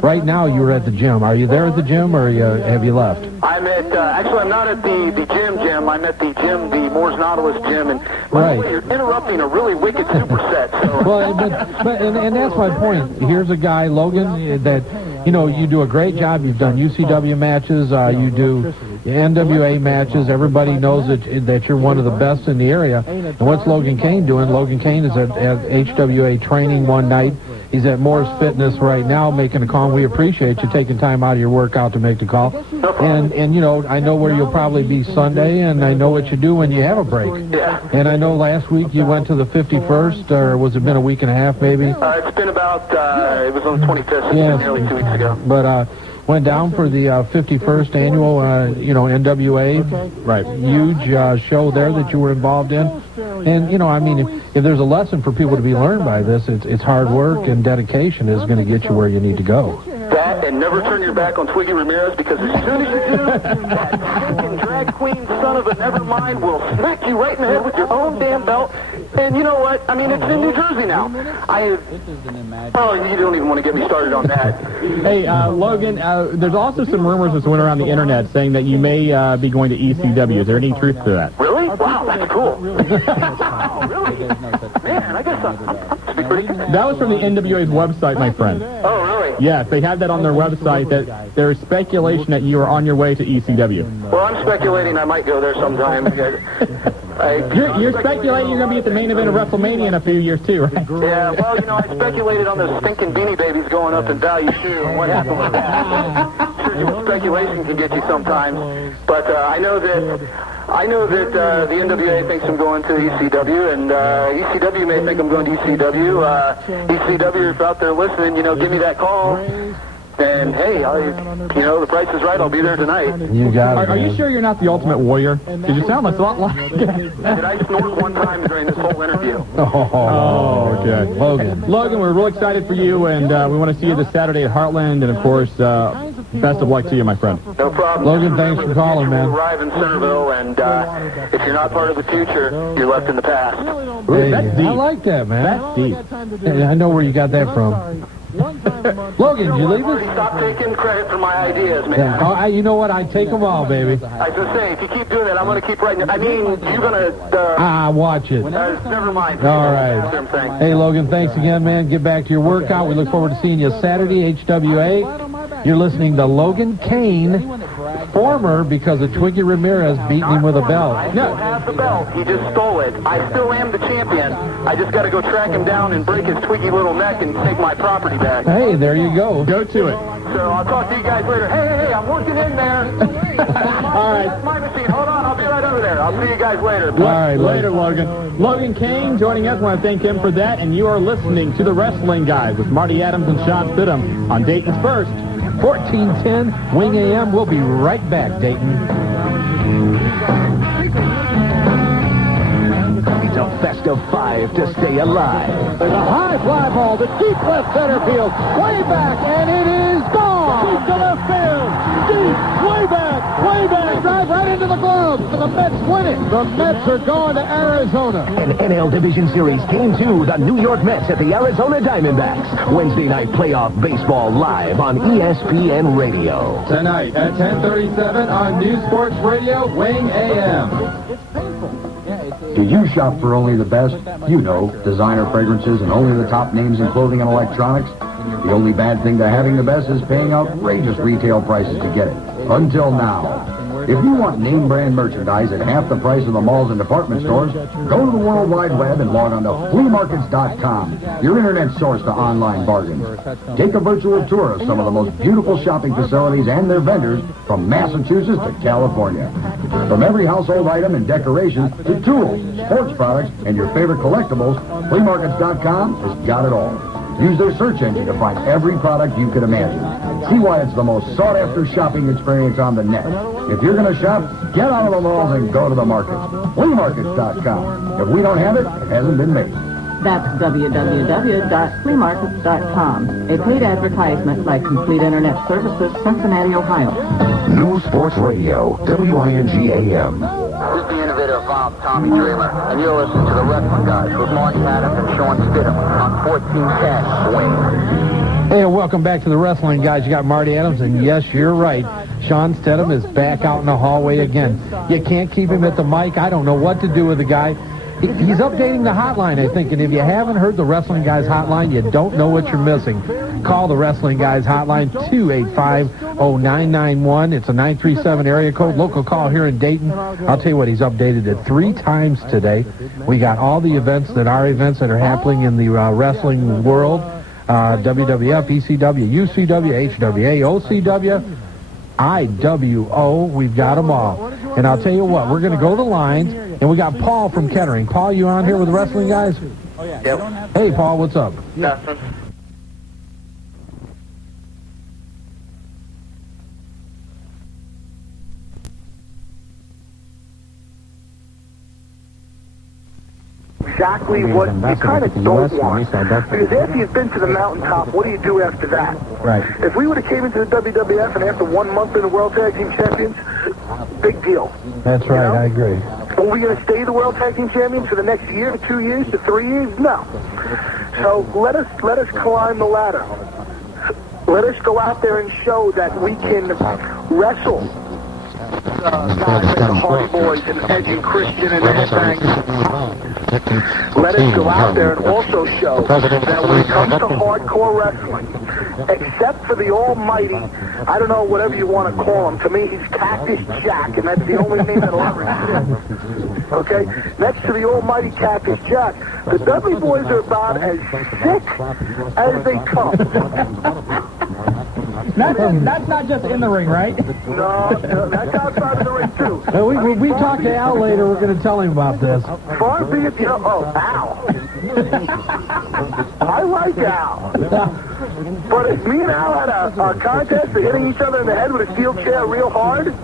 Right now you were at the gym. Are you there at the gym, or have you left? I'm at, actually, I'm not at the gym. I'm at the gym, the Moore's Nautilus gym. And by the way, you're interrupting a really wicked superset. So. Well, and that's my point. Here's a guy, Logan, that... You know, you do a great job. You've done UCW matches. You do NWA matches. Everybody knows that you're one of the best in the area. And what's Logan Caine doing? Logan Caine is at HWA training one night. He's at Moore's Fitness right now making a call. We appreciate you taking time out of your workout to make the call. And you know, I know where you'll probably be Sunday, and I know what you do when you have a break. Yeah. And I know last week you went to the 51st, or was it been a week and a half maybe? It's been about, it was on the 25th, so nearly 2 weeks ago. But went down for the 51st annual, you know, NWA, huge show there that you were involved in. And, you know, I mean, if there's a lesson for people to be learned by this, it's hard work and dedication is going to get you where you need to go. That, and never turn your back on Twiggy Ramirez, because as soon as you do, that fucking drag queen son of a nevermind will smack you right in the head with your own damn belt. And you know what? I mean, it's in New Jersey now. Oh, you don't even want to get me started on that. Hey, Logan, there's also some rumors that's went around the internet saying that you may be going to ECW. Is there any truth to that? Really? Wow, that's cool. Wow, really? Man, I guess I'm pretty good. That was from the NWA's website, my friend. Oh, really? Yes, they have that on their website, that there is speculation that you are on your way to ECW. Well, I'm speculating I might go there sometime. You're speculating you're going to be at the main event of WrestleMania in a few years, too, right? Yeah, well, you know, I speculated on those stinking Beanie Babies going up in value, too, and what happened with that. Speculation can get you sometimes, but I know that the NWA thinks I'm going to ECW, and ECW may think I'm going to ECW. ECW, if you're out there listening, you know, give me that call. And, hey, you know, the price is right. I'll be there tonight. You got it. Are you sure you're not the Ultimate Warrior? Because you sound a lot like it. Did I snort one time during this whole interview? Oh, okay. Logan, we're real excited for you, and we want to see you this Saturday at Heartland, and, of course, best of luck to you, my friend. No problem. Logan, thanks for calling, man. You arrive in Centerville, and if you're not part of the future, you're left in the past. Hey, that's deep. I like that, man. That's deep. Hey, I know where you got that from. Logan, did you leave us? Stop taking credit for my ideas, man. Yeah. You know what? I take them all, baby. I was going to say, if you keep doing that, I'm going to keep writing it. I mean, you're going to... watch it. Never mind. All right. Hey, Logan, thanks again, man. Get back to your workout. We look forward to seeing you Saturday, HWA. You're listening to Logan Caine, former, because of Twiggy Ramirez beating him with a belt. I still have the belt. He just stole it. I still am the champion. I just got to go track him down and break his twiggy little neck and take my property back. Hey, there you go. Go to it. So I'll talk to you guys later. Hey, I'm working in there. All right. My machine. Hold on, I'll be right over there. I'll see you guys later. All right, later, Logan. Logan Caine joining us. I want to thank him for that. And you are listening to The Wrestling Guys with Marty Adams and Shawn Stidham on Dayton's First. 1410 Wing AM. We'll be right back, Dayton. It's a festive 5 to stay alive. There's a high fly ball to deep left center field. Way back, and it is gone. Deep to left field. Deep, way back, way back. Drive right into the gloves. For the Mets win it. The Mets are going to Arizona. An NL Division Series Game 2, the New York Mets at the Arizona Diamondbacks. Wednesday night playoff baseball live on ESPN Radio. Tonight at 10:37 on News Sports Radio, Wing AM. Do you shop for only the best? You know, designer fragrances and only the top names in clothing and electronics. The only bad thing to having the best is paying outrageous retail prices to get it. Until now. If you want name brand merchandise at half the price of the malls and department stores, go to the World Wide Web and log on to fleamarkets.com, your internet source to online bargains. Take a virtual tour of some of the most beautiful shopping facilities and their vendors from Massachusetts to California. From every household item and decoration to tools, sports products, and your favorite collectibles, fleamarkets.com has got it all. Use their search engine to find every product you could imagine. See why it's the most sought-after shopping experience on the net. If you're going to shop, get out of the malls and go to the markets. Fleamarkets.com. If we don't have it, it hasn't been made. That's www.fleamarkets.com. A paid advertisement by Complete Internet Services, Cincinnati, Ohio. News Sports Radio, WING AM. This is the innovator of Tommy Dreamer, and you're listening to The Wrestling Guys with Marty Adams and Shawn Stidham on 1410 Wing. Hey, welcome back to The Wrestling Guys. You got Marty Adams, and yes, you're right. Shawn Stidham is back out in the hallway again. You can't keep him at the mic. I don't know what to do with the guy. He's updating the hotline, I think, and if you haven't heard the Wrestling Guys hotline, you don't know what you're missing. Call the Wrestling Guys hotline, 285-0991. It's a 937 area code, local call here in Dayton. I'll tell you what, he's updated it 3 times today. We got all the events that are happening in the wrestling world. WWF, ECW, UCW, HWA, OCW, IWO. We've got them all. And I'll tell you what, we're going to go to the lines. And we got Paul from Kettering. Paul, you on here with the Wrestling Guys? Oh, yeah. Yep. Hey, Paul, what's up? Nothing. Exactly what you kind of don't want. Because after you've been to the mountaintop, what do you do after that? Right. If we would have came into the WWF and after 1 month in the World Tag Team Champions, big deal. That's right, I agree. Are we going to stay the World Tag Team Champions for the next year, to 2 years, to 3 years? No. So let us climb the ladder. Let us go out there and show that we can wrestle guys like the Hardy Boys and Edge and Christian and the Headbangers. Let us go out there and also show that when it comes to hardcore wrestling, except for the almighty, I don't know, whatever you want to call him, to me he's Cactus Jack, and that's the only name that'll ever fit. Okay? Next to the almighty Cactus Jack, the Dudley Boys are about as sick as they come. That's not just in the ring, right? No, that's outside of the ring, too. We talk to Al later. We're going to tell him about this. Far be it, Al. I like Al. But if me and Al had a contest for hitting each other in the head with a steel chair real hard,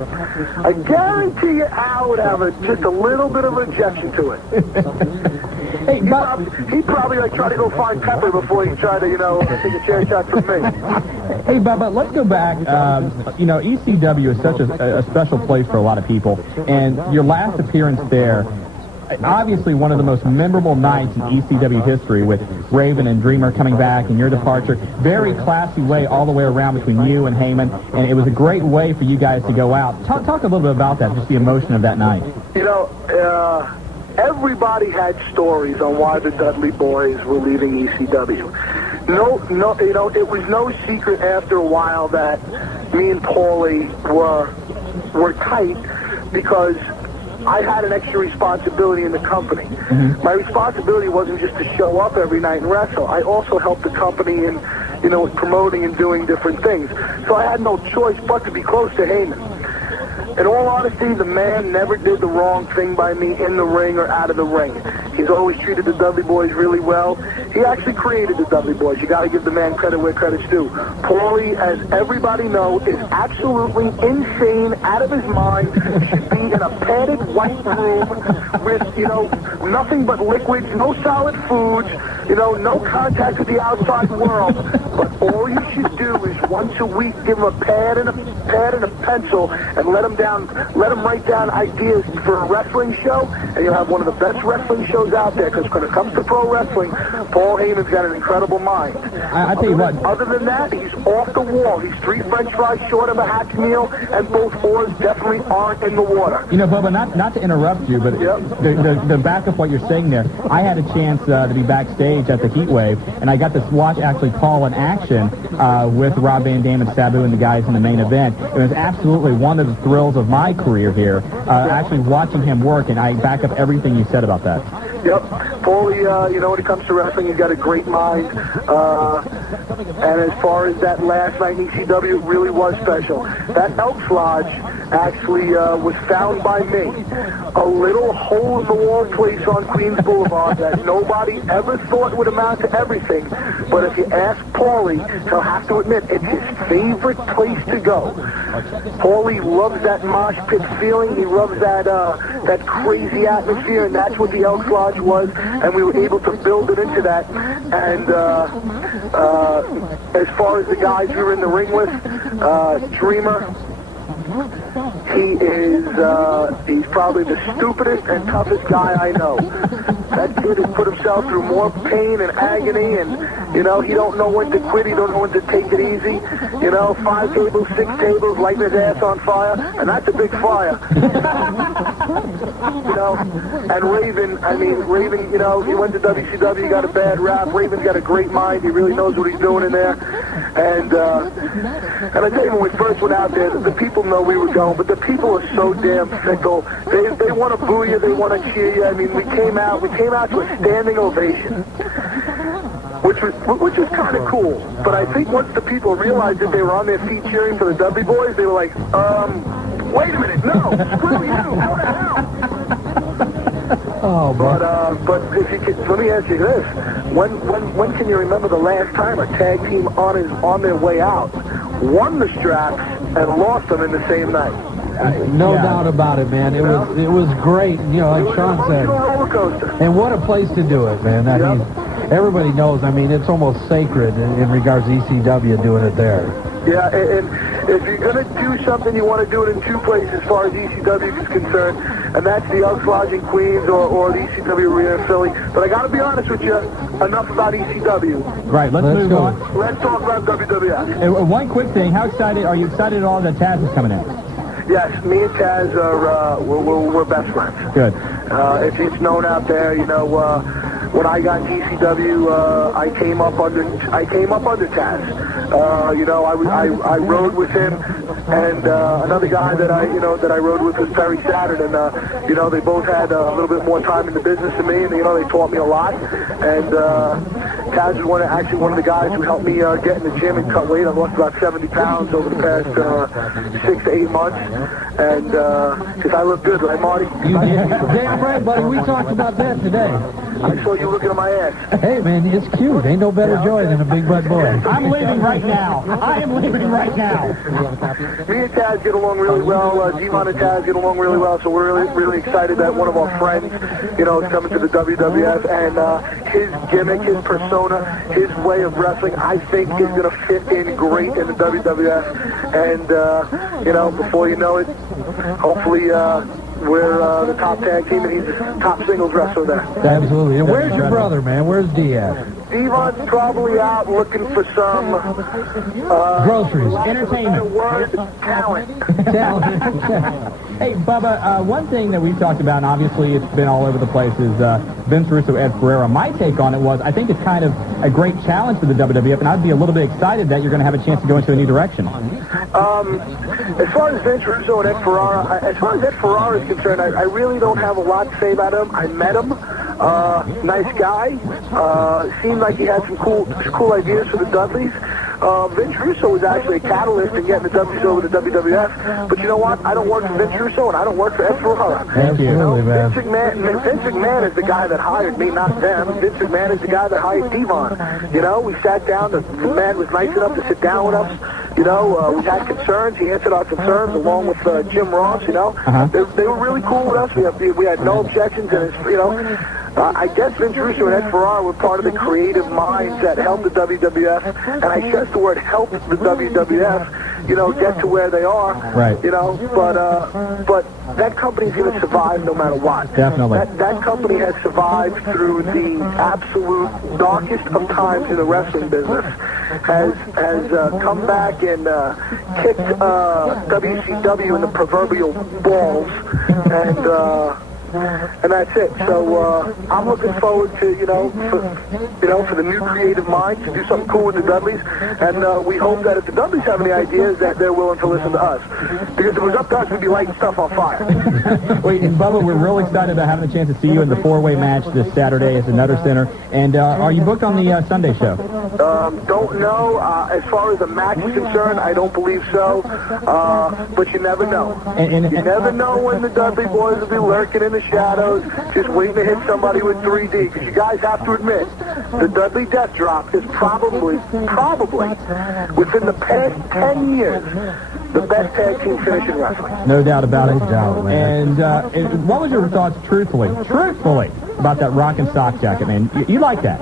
I guarantee you Al would have just a little bit of rejection to it. Hey, he'd probably try to go find Pepper before he tried to, take a chair shot from me. Hey, Bubba, let's go back. ECW is such a special place for a lot of people, and your last appearance there, obviously one of the most memorable nights in ECW history with Raven and Dreamer coming back and your departure. Very classy way all the way around between you and Heyman, and it was a great way for you guys to go out. Talk a little bit about that, just the emotion of that night. Everybody had stories on why the Dudley Boys were leaving ECW. No, it was no secret after a while that me and Paulie were tight because I had an extra responsibility in the company. Mm-hmm. My responsibility wasn't just to show up every night and wrestle. I also helped the company in, with promoting and doing different things. So I had no choice but to be close to Heyman. in all honesty, the man never did the wrong thing by me in the ring or out of the ring. He's always treated the Dudley boys really well. He actually created the Dudley boys. You got to give the man credit where credit's due. Paulie, as everybody knows, is absolutely insane, out of his mind. Should be in a padded white room with, nothing but liquids, no solid foods, no contact with the outside world. But all you should do is once a week give him a pad and a pencil and let him write down ideas for a wrestling show, and you'll have one of the best wrestling shows out there, because when it comes to pro wrestling, Paul Heyman's got an incredible mind. I tell you what. Other than that, he's off the wall. He's 3 French fries short of a hack meal, and both oars definitely aren't in the water. Bubba, not to interrupt you, but the back of what you're saying there, I had a chance to be backstage at the Heat Wave, and I got to watch actually Paul in action with Rob Van Dam and Sabu and the guys in the main event. It was absolutely one of the thrills of my career here, actually watching him work, and I back up everything you said about that. Yep. Paulie, when it comes to wrestling, he's got a great mind. And as far as that last night in ECW, it really was special. That Elks Lodge actually was found by me. A little hole-in-the-wall place on Queens Boulevard that nobody ever thought would amount to everything. But if you ask Paulie, he'll have to admit it's his favorite place to go. Paulie loves that mosh pit feeling. He loves that crazy atmosphere, and that's what the Elks Lodge was, and we were able to build it into that. And as far as the guys we were in the ring with, Dreamer, he's probably the stupidest and toughest guy I know. That kid has put himself through more pain and agony, and, he don't know when to quit, he don't know when to take it easy. 5 tables, 6 tables, lighting his ass on fire, and that's a big fire. And Raven, he went to WCW, he got a bad rap. Raven's got a great mind, he really knows what he's doing in there. And I tell you, when we first went out there, the people know we were going, but the people are so damn fickle. They want to boo you, they want to cheer you. I mean, we came out to a standing ovation, which was kind of cool. But I think once the people realized that they were on their feet cheering for the Dudley boys, they were like, wait a minute, no, screw you, how the hell? Oh, but if you could, let me ask you this: when can you remember the last time a tag team on their way out won the straps and lost them in the same night? No doubt about it, man. It was great. Like Shawn said. And what a place to do it, man. I mean, everybody knows. I mean, it's almost sacred in regards to ECW doing it there. Yeah, and if you're going to do something, you want to do it in 2 places as far as ECW is concerned, and that's the Elks Lodge in Queens or the ECW Arena in Philly. But I got to be honest with you, enough about ECW. Right, let's move on. Let's talk about WWF. And one quick thing, are you excited at all that Taz is coming in? Yes, me and Taz are we're best friends. Good. If it's known out there, when I got to ECW, I came up under Taz. I rode with him, and another guy that I rode with was Perry Saturn, and they both had a little bit more time in the business than me, and they taught me a lot. And Taz was one of the guys who helped me get in the gym and cut weight. I've lost about 70 pounds over the past 6 to 8 months, and because I look good, right, Marty? Damn right, buddy. We talked about that today. I saw you looking at my ass. Hey, man, it's cute. Ain't no better joy than a big butt boy. I'm leaving right now. I am leaving right now. Me and Taz get along really well. Devon and Taz get along really well, so we're really, really excited that one of our friends, is coming to the WWF, and his gimmick, his persona, his way of wrestling, I think is going to fit in great in the WWF. And, before you know it, hopefully, we're the top tag team, and he's the top singles wrestler there. Absolutely. And where's your brother, man? Where's D at? Devon's probably out looking for some groceries, entertainment, word, talent. Hey, Bubba, one thing that we've talked about, and obviously it's been all over the place, is Vince Russo, Ed Ferreira. My take on it was, I think it's kind of a great challenge for the WWF, and I'd be a little bit excited that you're going to have a chance to go into a new direction. As far as Vince Russo and Ed Ferreira, as far as Ed Ferreira is concerned, I really don't have a lot to say about him. I met him. Nice guy. Seemed like he had some cool ideas for the Dudleys. Vince Russo was actually a catalyst in getting the W's over to WWF. But you know what? I don't work for Vince Russo, and I don't work for Ed Ferrara. Thank you. Vince McMahon is the guy that hired me, not them. Vince McMahon is the guy that hired Devon. You know, we sat down. The man was nice enough to sit down with us. You know, we had concerns. He answered our concerns along with Jim Ross. You know, they were really cool with us. We had no objections, and it's, you know. I guess Vince Russo and Ed Ferrara were part of the creative minds that helped the WWF, and I stress the word helped the WWF, you know, get to where they are. Right. You know, but that company's going to survive no matter what. Definitely. That company has survived through the absolute darkest of times in the wrestling business. Has come back and kicked WCW in the proverbial balls, and that's it. So I'm looking forward to, for the new creative minds to do something cool with the Dudleys, and we hope that if the Dudleys have any ideas, that they're willing to listen to us. Because if it was up to us, we'd be lighting stuff on fire. Wait, and Bubba, we're real excited about having the chance to see you in the four-way match this Saturday at the Nutter Center. And are you booked on the Sunday show? Don't know. As far as the match is concerned, I don't believe so. But you never know. You never know when the Dudley boys will be lurking in the shadows, just waiting to hit somebody with 3D. Because you guys have to admit, the Dudley Death Drop is probably, within the past 10 years, the best tag team finish in wrestling. No doubt about it. And what was your thoughts, truthfully, about that Rock and Sock jacket, man? You like that?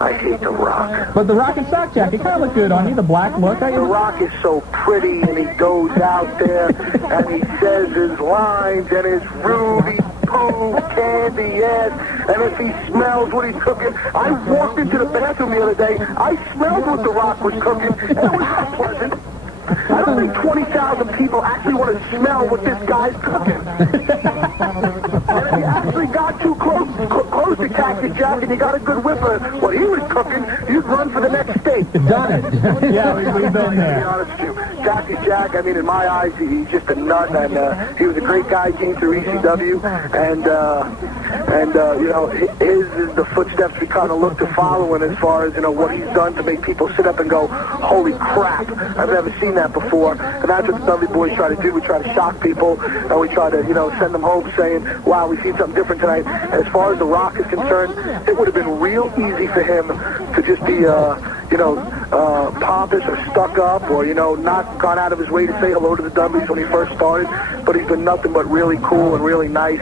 I hate The Rock. But the Rock and Sock jacket kind of look good on you, the black look. The Rock is so pretty, and he goes out there, and he says his lines, and his Rudy Poo candy ass, and if he smells what he's cooking. I walked into the bathroom the other day, I smelled what The Rock was cooking, and it was not pleasant. I don't think 20,000 people actually want to smell what this guy's cooking. And if you actually got too close to Cactus Jack and you got a good whiff of what he was cooking, you'd run for the next steak. Done it. Yeah, we've been there. To be honest with you, Cactus Jack, I mean, in my eyes, he's just a nut, and he was a great guy. He came through ECW, and his is the footsteps we kind of look to follow, and as far as, what he's done to make people sit up and go, holy crap, I've never seen that before. And that's what the Dudley boys try to do. We try to shock people, and we try to, send them home saying, wow, we've seen something different tonight. And as far as The Rock is concerned, it would have been real easy for him to just be, pompous or stuck up or, not gone out of his way to say hello to the Dudleys when he first started. But he's been nothing but really cool and really nice.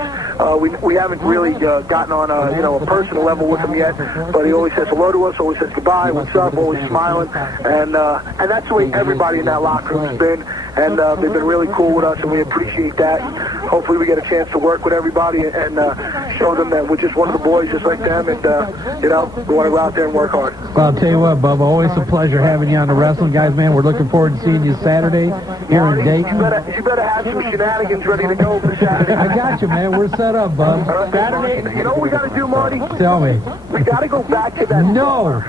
We haven't really gotten on a personal level with him yet, but he always says hello to us, always says goodbye, what's up, always smiling, and that's the way everybody in that locker room has been, and they've been really cool with us, and we appreciate that. Hopefully we get a chance to work with everybody and show them that we're just one of the boys just like them, and we want to go out there and work hard. Well, I'll tell you what, Bubba, always a pleasure having you on the Wrestling Guys, man. We're looking forward to seeing you Saturday here in Dayton. You better have some shenanigans ready to go for Saturday. I got you, man. We're set up, bub. Saturday, you know what we got to do, Marty? Tell me. We got to go back to that. No.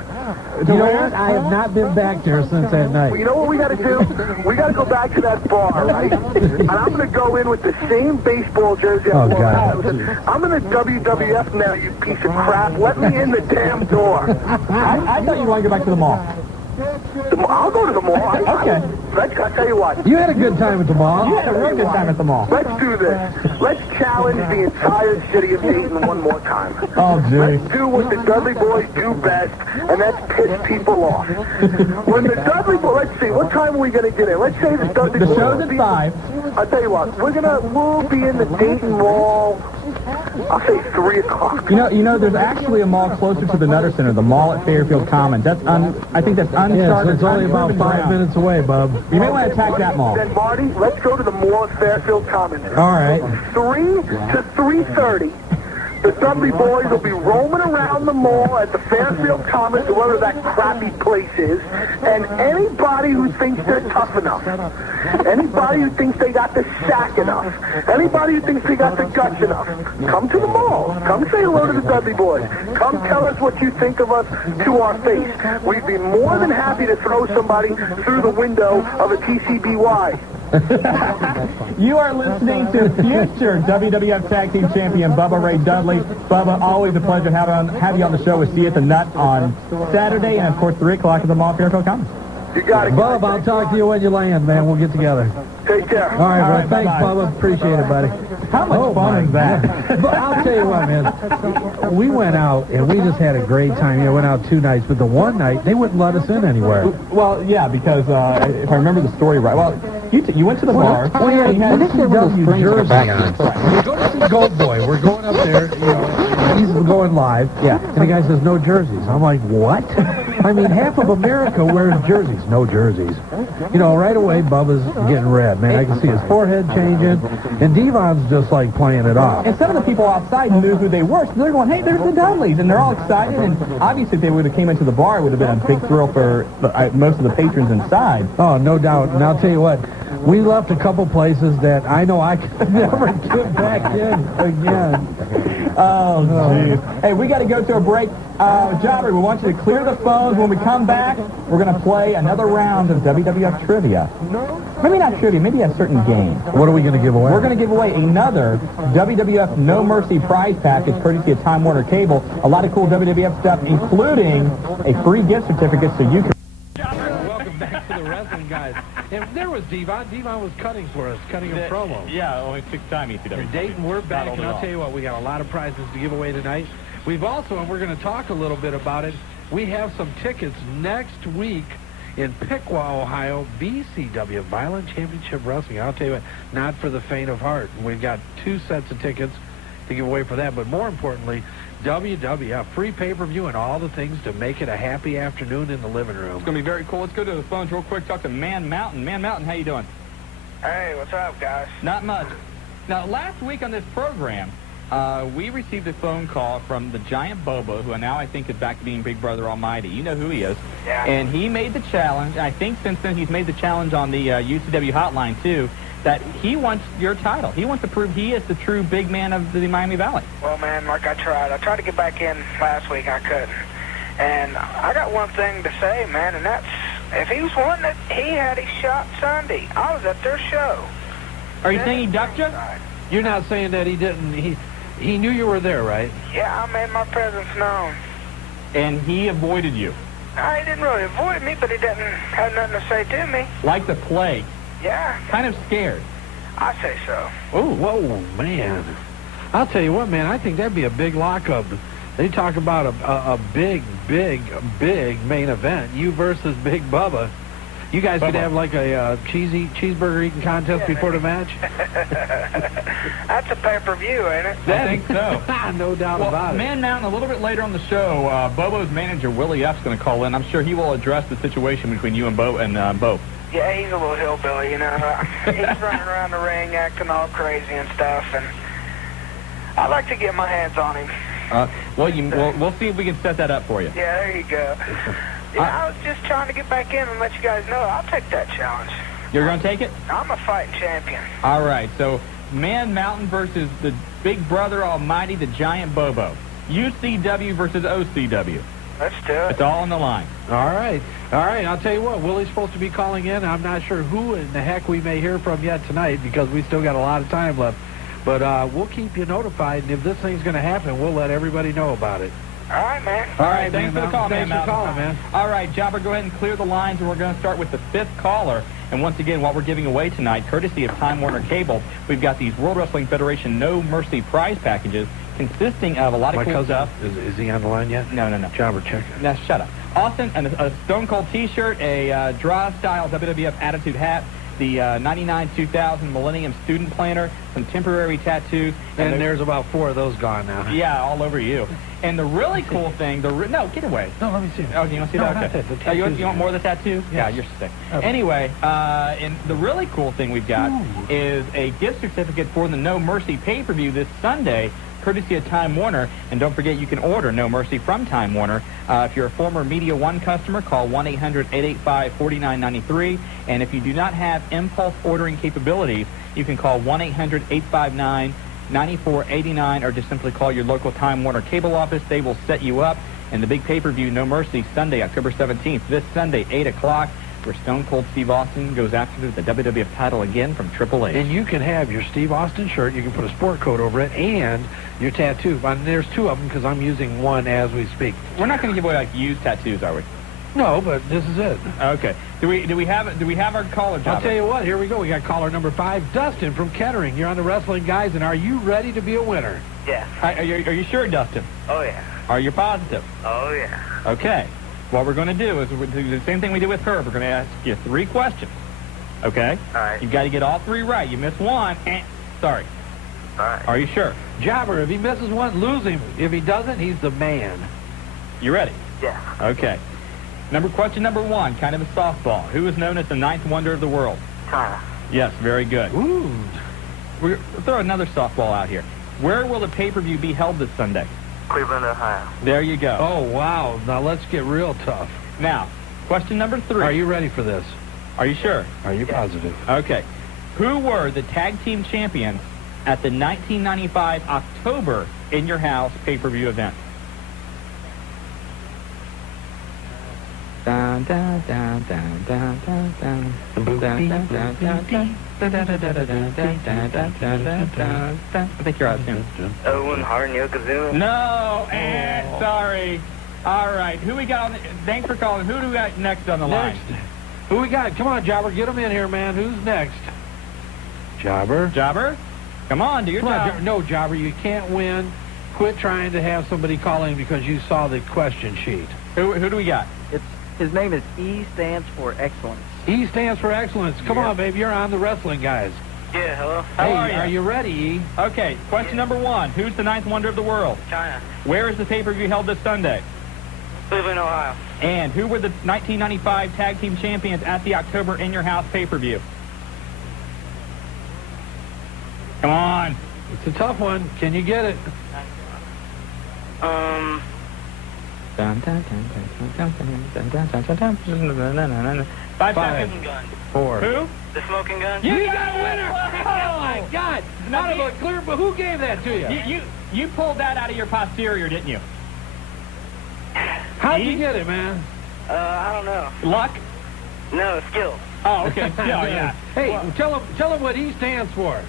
You know what? I have not been back there since that night. Well, you know what we got to do? We got to go back to that bar, right? And I'm going to go in with the same baseball jersey I wore. I'm in the WWF now, you piece of crap. Let me in the damn door. I thought you wanted to go back to the mall. I'll go to the mall. Okay. I'll tell you what. You had a good time at the mall. You had a real good time at the mall. Let's do this. Let's challenge the entire city of Dayton one more time. Oh, gee. Let's do what the Dudley boys do best, and that's piss people off. When the Dudley boys, let's see, what time are we going to get in? Let's say the Dudley boys. The show's at 5. I'll tell you what. We'll be in the Dayton Mall. I'll say 3 o'clock. You know, there's actually a mall closer to the Nutter Center, the mall at Fairfield Commons. That's I think that's uncharted. Yeah, so it's only about 5 minutes away, bub. You may want to attack that mall. Then, Marty, let's go to the mall at Fairfield Commons. All right. 3 to 3:30. The Dudley boys will be roaming around the mall at the Fairfield Commons, or whatever that crappy place is, and anybody who thinks they're tough enough, anybody who thinks they got the sack enough, anybody who thinks they got the guts enough, come to the mall. Come say hello to the Dudley boys. Come tell us what you think of us to our face. We'd be more than happy to throw somebody through the window of a TCBY. You are listening to future WWF Tag Team Champion Bubba Ray Dudley. Bubba, always a pleasure to have you on the show. We'll see you at the Nut on Saturday, and of course 3 o'clock at the Mall of Miracle Commons. You got it. Bubba, I'll talk to you when you land, man. We'll get together. Take care. All right, bro. Thanks, Bubba. Appreciate it, buddy. How much fun is that? But I'll tell you what, man. We went out, and we just had a great time. You know, went out 2 nights, but the one night, they wouldn't let us in anywhere. Well, yeah, because if I remember the story right, you went to the bar. Oh, yeah, you had TWGWS jersey on. We go to see Gold Boy. We're going up there, you know, he's going live. Yeah. And the guy says, no jerseys. I'm like, what? I mean, half of America wears jerseys. No jerseys. You know, right away, Bubba's getting red, man. I can see his forehead changing. And Devon's just, like, playing it off. And some of the people outside knew who they were, so they're going, hey, there's the Dudleys. And they're all excited. And obviously, if they would have came into the bar, it would have been a big thrill for most of the patrons inside. Oh, no doubt. And I'll tell you what, we left a couple places that I know I could never get back in again. Oh, jeez. Hey, we got to go to a break. Jobber, we want you to clear the phones. When we come back, we're going to play another round of WWF trivia. Maybe not trivia, maybe a certain game. What are we going to give away? We're going to give away another WWF No Mercy prize package courtesy of Time Warner Cable. A lot of cool WWF stuff, including a free gift certificate so you can... Welcome back to the Wrestling Guys. And there was Devon. Devon was cutting for us, cutting a promo. Yeah, only 6-time ECW. Dayton, we're back, and I'll tell you what, we got a lot of prizes to give away tonight. We've also, and we're going to talk a little bit about it, we have some tickets next week in Piqua, Ohio, BCW, Violent Championship Wrestling. I'll tell you what, not for the faint of heart. We've got 2 sets of tickets to give away for that, but more importantly, WWF, free pay-per-view and all the things to make it a happy afternoon in the living room. It's going to be very cool. Let's go to the phones real quick, talk to Man Mountain. Man Mountain, how you doing? Hey, what's up, guys? Not much. Now, last week on this program, we received a phone call from the giant Bubba, who now I think is back to being Big Brother Almighty. You know who he is. Yeah. And he made the challenge. I think since then he's made the challenge on the UCW hotline, too, that he wants your title. He wants to prove he is the true big man of the Miami Valley. Well, man, like I tried to get back in last week. I couldn't. And I got one thing to say, man, and that's if he was wanting it, he had his shot Sunday. I was at their show. Are you saying he ducked you? You're not saying that he didn't. He knew you were there, right? Yeah, I made my presence known. And he avoided you? No, he didn't really avoid me, but he didn't have nothing to say to me. Like the plague? Yeah. Kind of scared? I say so. Oh, whoa, man. I'll tell you what, man, I think that'd be a big lockup. They talk about a big main event. You versus Big Bubba. You guys could have like a cheeseburger eating contest before the match? That's a pay-per-view, ain't it? I think so. No doubt about it. Man Mountain, a little bit later on the show, Bobo's manager, Willie F's going to call in. I'm sure he will address the situation between you and Bo. Yeah, he's a little hillbilly, you know. He's running around the ring acting all crazy and stuff, and I'd like to get my hands on him. We'll see if we can set that up for you. Yeah, there you go. I was just trying to get back in and let you guys know I'll take that challenge. You're going to take it? I'm a fighting champion. All right, so Man Mountain versus the Big Brother Almighty, the Giant Bobo. UCW versus OCW. Let's do it. It's all on the line. All right. I'll tell you what, Willie's supposed to be calling in. I'm not sure who in the heck we may hear from yet tonight because we still got a lot of time left. But we'll keep you notified, and if this thing's going to happen, we'll let everybody know about it. All right, man. All right, thanks for the call, man. Thanks for calling, man. All right, Jobber, go ahead and clear the lines, and we're going to start with the 5th caller. And once again, what we're giving away tonight, courtesy of Time Warner Cable, we've got these World Wrestling Federation No Mercy prize packages consisting of a lot of cool stuff. Is he on the line yet? No. Jobber, check it. Now, shut up. Austin, and a Stone Cold T-shirt, a Drozdov WWF Attitude hat, the 99-2000 Millennium Student Planner, some temporary tattoos. And there's about 4 of those gone now. Yeah, all over you. And the really cool thing, no, get away. No, let me see it. Oh, you want to see that? Okay. You want more of the tattoo? Yes. Yeah, you're sick. Okay. Anyway, and the really cool thing we've got is a gift certificate for the No Mercy pay-per-view this Sunday, courtesy of Time Warner. And don't forget, you can order No Mercy from Time Warner. If you're a former Media One customer, call 1-800-885-4993. And if you do not have impulse ordering capabilities, you can call 1-800-859-9489 or just simply call your local Time Warner cable office. They will set you up. And the big pay-per-view, No Mercy, Sunday, October 17th, this Sunday, 8 o'clock. where Stone Cold Steve Austin goes after the WWF title again from Triple H. And you can have your Steve Austin shirt. You can put a sport coat over it and your tattoo. And there's two of them because I'm using one as we speak. We're not going to give away like used tattoos, are we? No, but this is it. Okay. Do we have our caller? I'll tell you what. Here we go. We got caller number 5, Dustin from Kettering. You're on the Wrestling Guys, and are you ready to be a winner? Yeah. Are you sure, Dustin? Oh, yeah. Are you positive? Oh, yeah. Okay. What we're going to do is we're do the same thing we did with Herb. We're going to ask you 3 questions. Okay? All right. You've got to get all 3 right. You miss one, sorry. All right. Are you sure? Jobber, if he misses one, lose him. If he doesn't, he's the man. You ready? Yeah. Okay. Question number 1, kind of a softball. Who is known as the 9th wonder of the world? China. Yes, very good. Ooh. We'll throw another softball out here. Where will the pay-per-view be held this Sunday? Cleveland, Ohio. There you go. Oh, wow. Now let's get real tough. Now, question number 3. Are you ready for this? Are you sure? Are you positive? Okay. Who were the tag team champions at the 1995 October In Your House pay-per-view event? Dun, dun, dun, dun, dun, dun, dun. I think you're out of tune. Owen, Hart, and Yokozuna. No, sorry. All right, who we got on thanks for calling. Who do we got next on the line? Who we got? Come on, Jobber, get him in here, man. Who's next? Jobber? Jobber? Come on, do your job. No, Jobber, you can't win. Quit trying to have somebody call in because you saw the question sheet. Who do we got? His name is E stands for excellence. E stands for excellence. Come on, baby, you're on the Wrestling Guys. Yeah, hello. How are you? Are you ready, E? Okay, question number 1. Who's the 9th wonder of the world? China. Where is the pay-per-view held this Sunday? Cleveland, Ohio. And who were the 1995 tag team champions at the October In Your House pay-per-view? Come on. It's a tough one. Can you get it? Dun, dun, dun, dun, dun, dun, dun, dun, dun, dun. 5 seconds. 4. Who? The Smoking Gun. You got a winner! Oh, my God. Not a clear, but who gave that to you? You pulled that out of your posterior, didn't you? How'd you get it, man? I don't know. Luck? No, skill. Oh, okay. Skill, yeah. Hey, tell him what E stands for.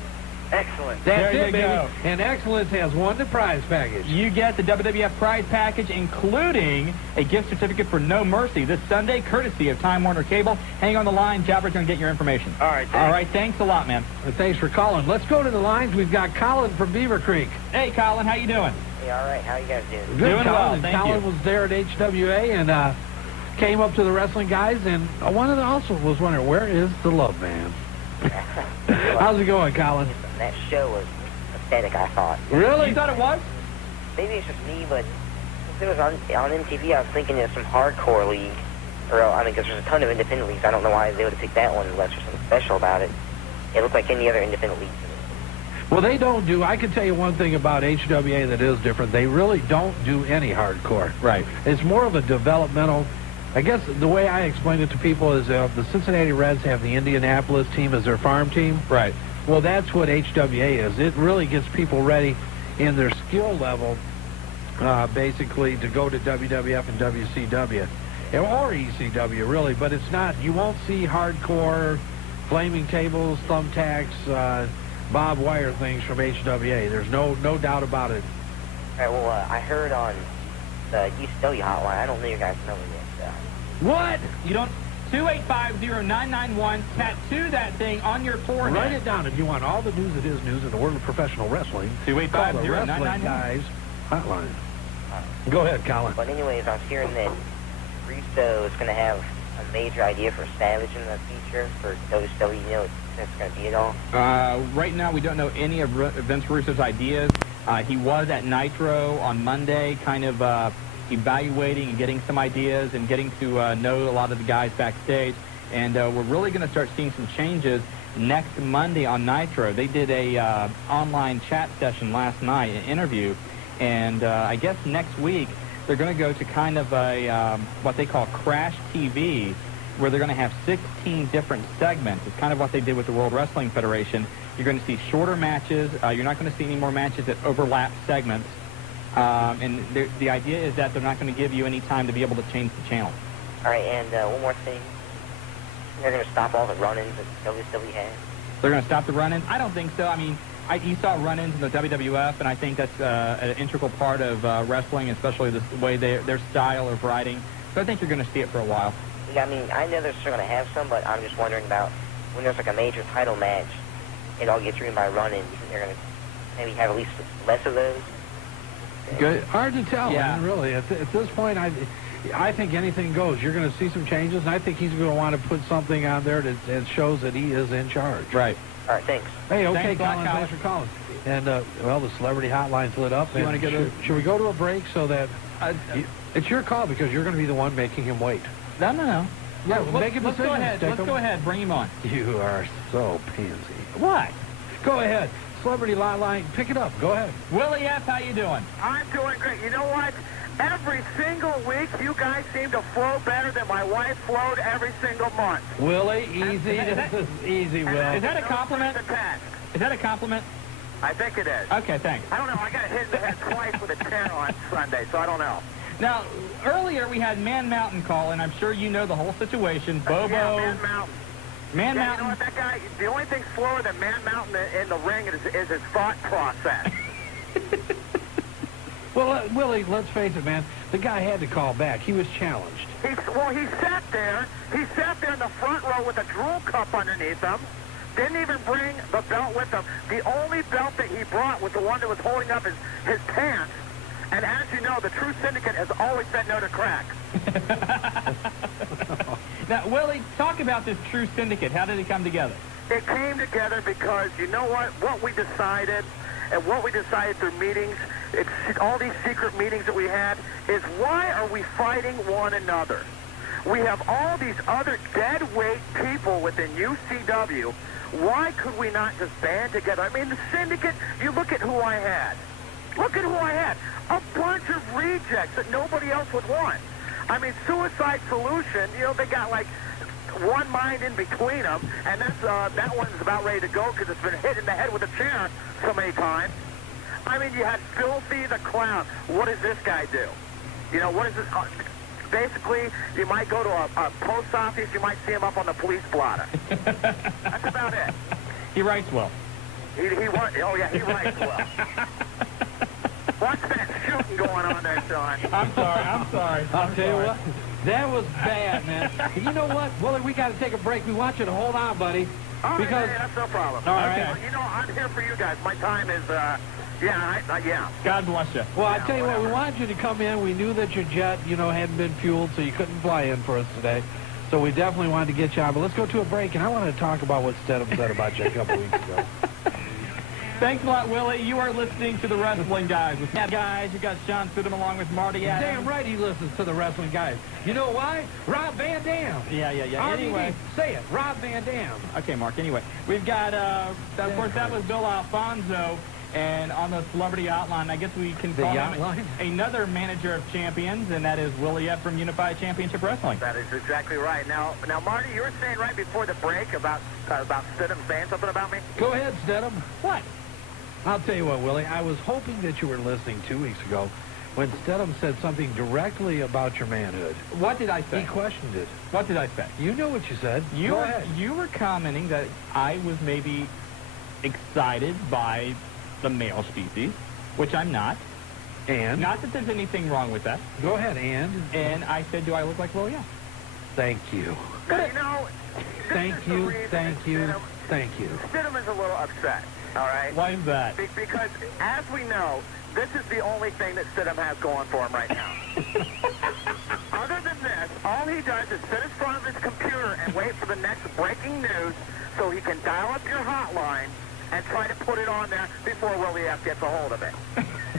Excellent. That's there it, you baby. go. And excellence has won the prize package. You get the WWF prize package, including a gift certificate for No Mercy this Sunday, courtesy of Time Warner Cable. Hang on the line. Jobber's going to get your information. All right, thanks. All right, thanks a lot, man. Thanks for calling. Let's go to the lines. We've got Colin from Beaver Creek. Hey, Colin, how you doing? Hey, all right. How you guys doing? Good, Doing Colin. well, thank Colin you. was there at HWA and came up to the Wrestling Guys, and one of them also was wondering, where is the Love Man? How's it going, Colin? That show was pathetic, I thought. Really? You thought it was? Maybe it's just me, but since it was on MTV, I was thinking of some hardcore league. Or, I mean, because there's a ton of independent leagues. I don't know why they would have picked that one unless there's something special about it. It looked like any other independent league. Well, they don't do, I can tell you one thing about HWA that is different. They really don't do any hardcore. Right. It's more of a developmental, I guess the way I explain it to people is the Cincinnati Reds have the Indianapolis team as their farm team. Right. Well, that's what HWA is. It really gets people ready in their skill level, basically, to go to WWF and WCW. Or ECW, really, but it's not, you won't see hardcore flaming tables, thumbtacks, barbed wire things from HWA. There's no doubt about it. All right, well, I heard on the WCW hotline, I don't know you guys know it yet. What? You don't... 285-0991. Tattoo that thing on your forehead. Write it down if you want all the news that is news in the world of professional wrestling. 285-0991. Guys hotline. Go ahead, Colin. But anyways, I was hearing that Russo is going to have a major idea for Savage in the future for WCW. You know what that's going to be at all? Right now, we don't know any of Vince Russo's ideas. He was at Nitro on Monday, kind of evaluating and getting some ideas and getting to know a lot of the guys backstage. And we're really going to start seeing some changes next Monday on Nitro. They did a online chat session last night, an interview, and I guess next week they're going to go to kind of a what they call Crash TV, where they're going to have 16 different segments. It's kind of what they did with the World Wrestling Federation. You're going to see shorter matches. You're not going to see any more matches that overlap segments. And the idea is that they're not going to give you any time to be able to change the channel. All right, and one more thing. they're going to stop all the run-ins that WCW had? They're going to stop the run-ins? I don't think so. I mean, you saw run-ins in the WWF, and I think that's an integral part of wrestling, especially the way their style of writing. So I think you're going to see it for a while. Yeah, I mean, I know they're still going to have some, but I'm just wondering about when there's like a major title match, it all gets ruined by run-ins. You think they're going to maybe have at least less of those? Good. Hard to tell, yeah. Man, really. At this point, I think anything goes. You're going to see some changes, and I think he's going to want to put something on there that shows that he is in charge. Right. All right, thanks. Hey, okay, Thanks, Colin, thanks for calling. And, well, the celebrity hotline's lit up. You want to go should we go to a break so that... it's your call because you're going to be the one making him wait. No. Yeah, make a decision. Let's go ahead. Let's go ahead. Bring him on. You are so pansy. What? Go ahead. Celebrity line, pick it up. Go ahead. Willie F., how you doing? I'm doing great. You know what? Every single week, you guys seem to flow better than my wife flowed every single month. Willie, easy. This is easy, Will. Is that a compliment? Is that a compliment? I think it is. Okay, thanks. I don't know. I got hit in the head twice with a 10 on Sunday, so I don't know. Now, earlier we had Man Mountain call, and I'm sure you know the whole situation. Bobo. Yeah, Man Mountain. Man Mountain. You know what, that guy, the only thing slower than Man Mountain in the ring is his thought process. Well, Willie, let's face it, man. The guy had to call back. He was challenged. He sat there. He sat there in the front row with a drool cup underneath him. Didn't even bring the belt with him. The only belt that he brought was the one that was holding up his pants. And as you know, the True Syndicate has always said no to crack. Now, Willie, talk about this True Syndicate. How did it come together? It came together because, you know what we decided, and what we decided through meetings, all these secret meetings that we had, is why are we fighting one another? We have all these other dead weight people within UCW. Why could we not just band together? I mean, the Syndicate, you look at who I had. Look at who I had. A bunch of rejects that nobody else would want. I mean, Suicide Solution, you know, they got like one mind in between them, and that one's about ready to go because it's been hit in the head with a chair so many times. I mean, you had Filthy the Clown. What does this guy do? You know, what is this? Basically, you might go to a post office, you might see him up on the police blotter. That's about it. He writes well. He writes well. What's that shooting going on there, Shawn? I'm sorry. I'll tell you what, that was bad, man. You know what, Willie, we got to take a break. We want you to hold on, buddy. All right, because that's no problem. All right. Well, you know, I'm here for you guys. My time is, yeah. God bless you. Well, I tell you what, we wanted you to come in. We knew that your jet, hadn't been fueled, so you couldn't fly in for us today. So we definitely wanted to get you on. But let's go to a break, and I want to talk about what Stedham said about you a couple weeks ago. Thanks a lot, Willie. You are listening to the Wrestling Guys. With that, guys, you got Shawn Stidham along with Marty Adams. Damn right he listens to the Wrestling Guys. You know why? Rob Van Dam. Yeah. Anyway. Say it. Rob Van Dam. Okay, Mark. Anyway, we've got, of course, that was Bill Alfonso. And on the celebrity outline, I guess we can call him another manager of champions, and that is Willie F. from Unified Championship Wrestling. That is exactly right. Now, Marty, you were saying right before the break about Stidham saying something about me? Go ahead, Stidham. What? I'll tell you what, Willie. I was hoping that you were listening 2 weeks ago when Stidham said something directly about your manhood. What did I say? He questioned it. What did I say? You know what you said. Go ahead. You were commenting that I was maybe excited by the male species, which I'm not. And? Not that there's anything wrong with that. Go ahead, and? And I said, do I look like Willie? Yeah. Thank you. Now, you know, Thank you. Stidham is a little upset, all right? Why is that? Because, as we know, this is the only thing that Stidham has going for him right now. Other than this, all he does is sit in front of his computer and wait for the next breaking news so he can dial up your hotline and try to put it on there before Willie F. gets a hold of it.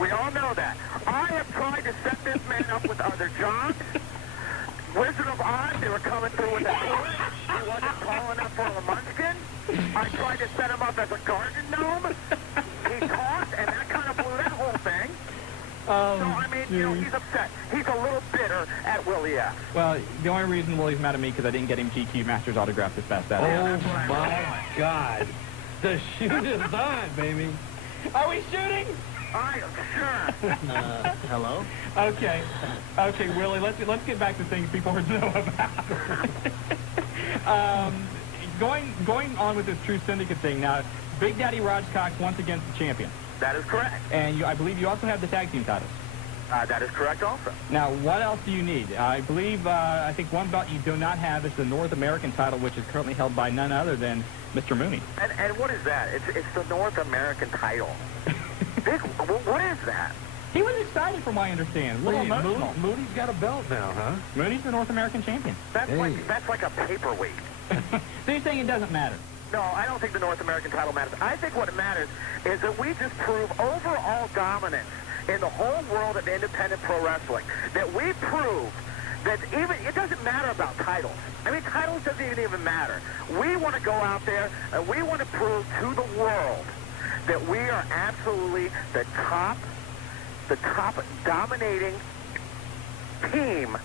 We all know that. I have tried to set this man up with other jobs. Wizard of Oz, they were coming through with a toy. He wasn't tall enough for a munchkin. I tried to set him up as a garden gnome. He tossed, and that kind of blew that whole thing. So, I mean, he's upset. He's a little bitter at Willie F. Well, the only reason Willie's mad at me because I didn't get him GQ Masters autograph this past Saturday. Oh, my God. The shoot is on, baby. Are we shooting? Sure. Hello? Okay, Willie, let's get back to things people know about. Going on with this True Syndicate thing, now, Big Daddy Raj Cox once again the champion. That is correct. And I believe you also have the tag team titles. That is correct also. Now, what else do you need? I believe, I think one belt you do not have is the North American title, which is currently held by none other than Mr. Mooney. And what is that? It's the North American title. Big, what is that? He was excited from what I understand. A little emotional. Mooney's got a belt now, huh? Mooney's the North American champion. That's like a paperweight. So you're saying it doesn't matter? No, I don't think the North American title matters. I think what matters is that we just prove overall dominance in the whole world of independent pro wrestling. That we prove that even, it doesn't matter about titles. I mean, titles doesn't even matter. We want to go out there and we want to prove to the world that we are absolutely the top dominating team,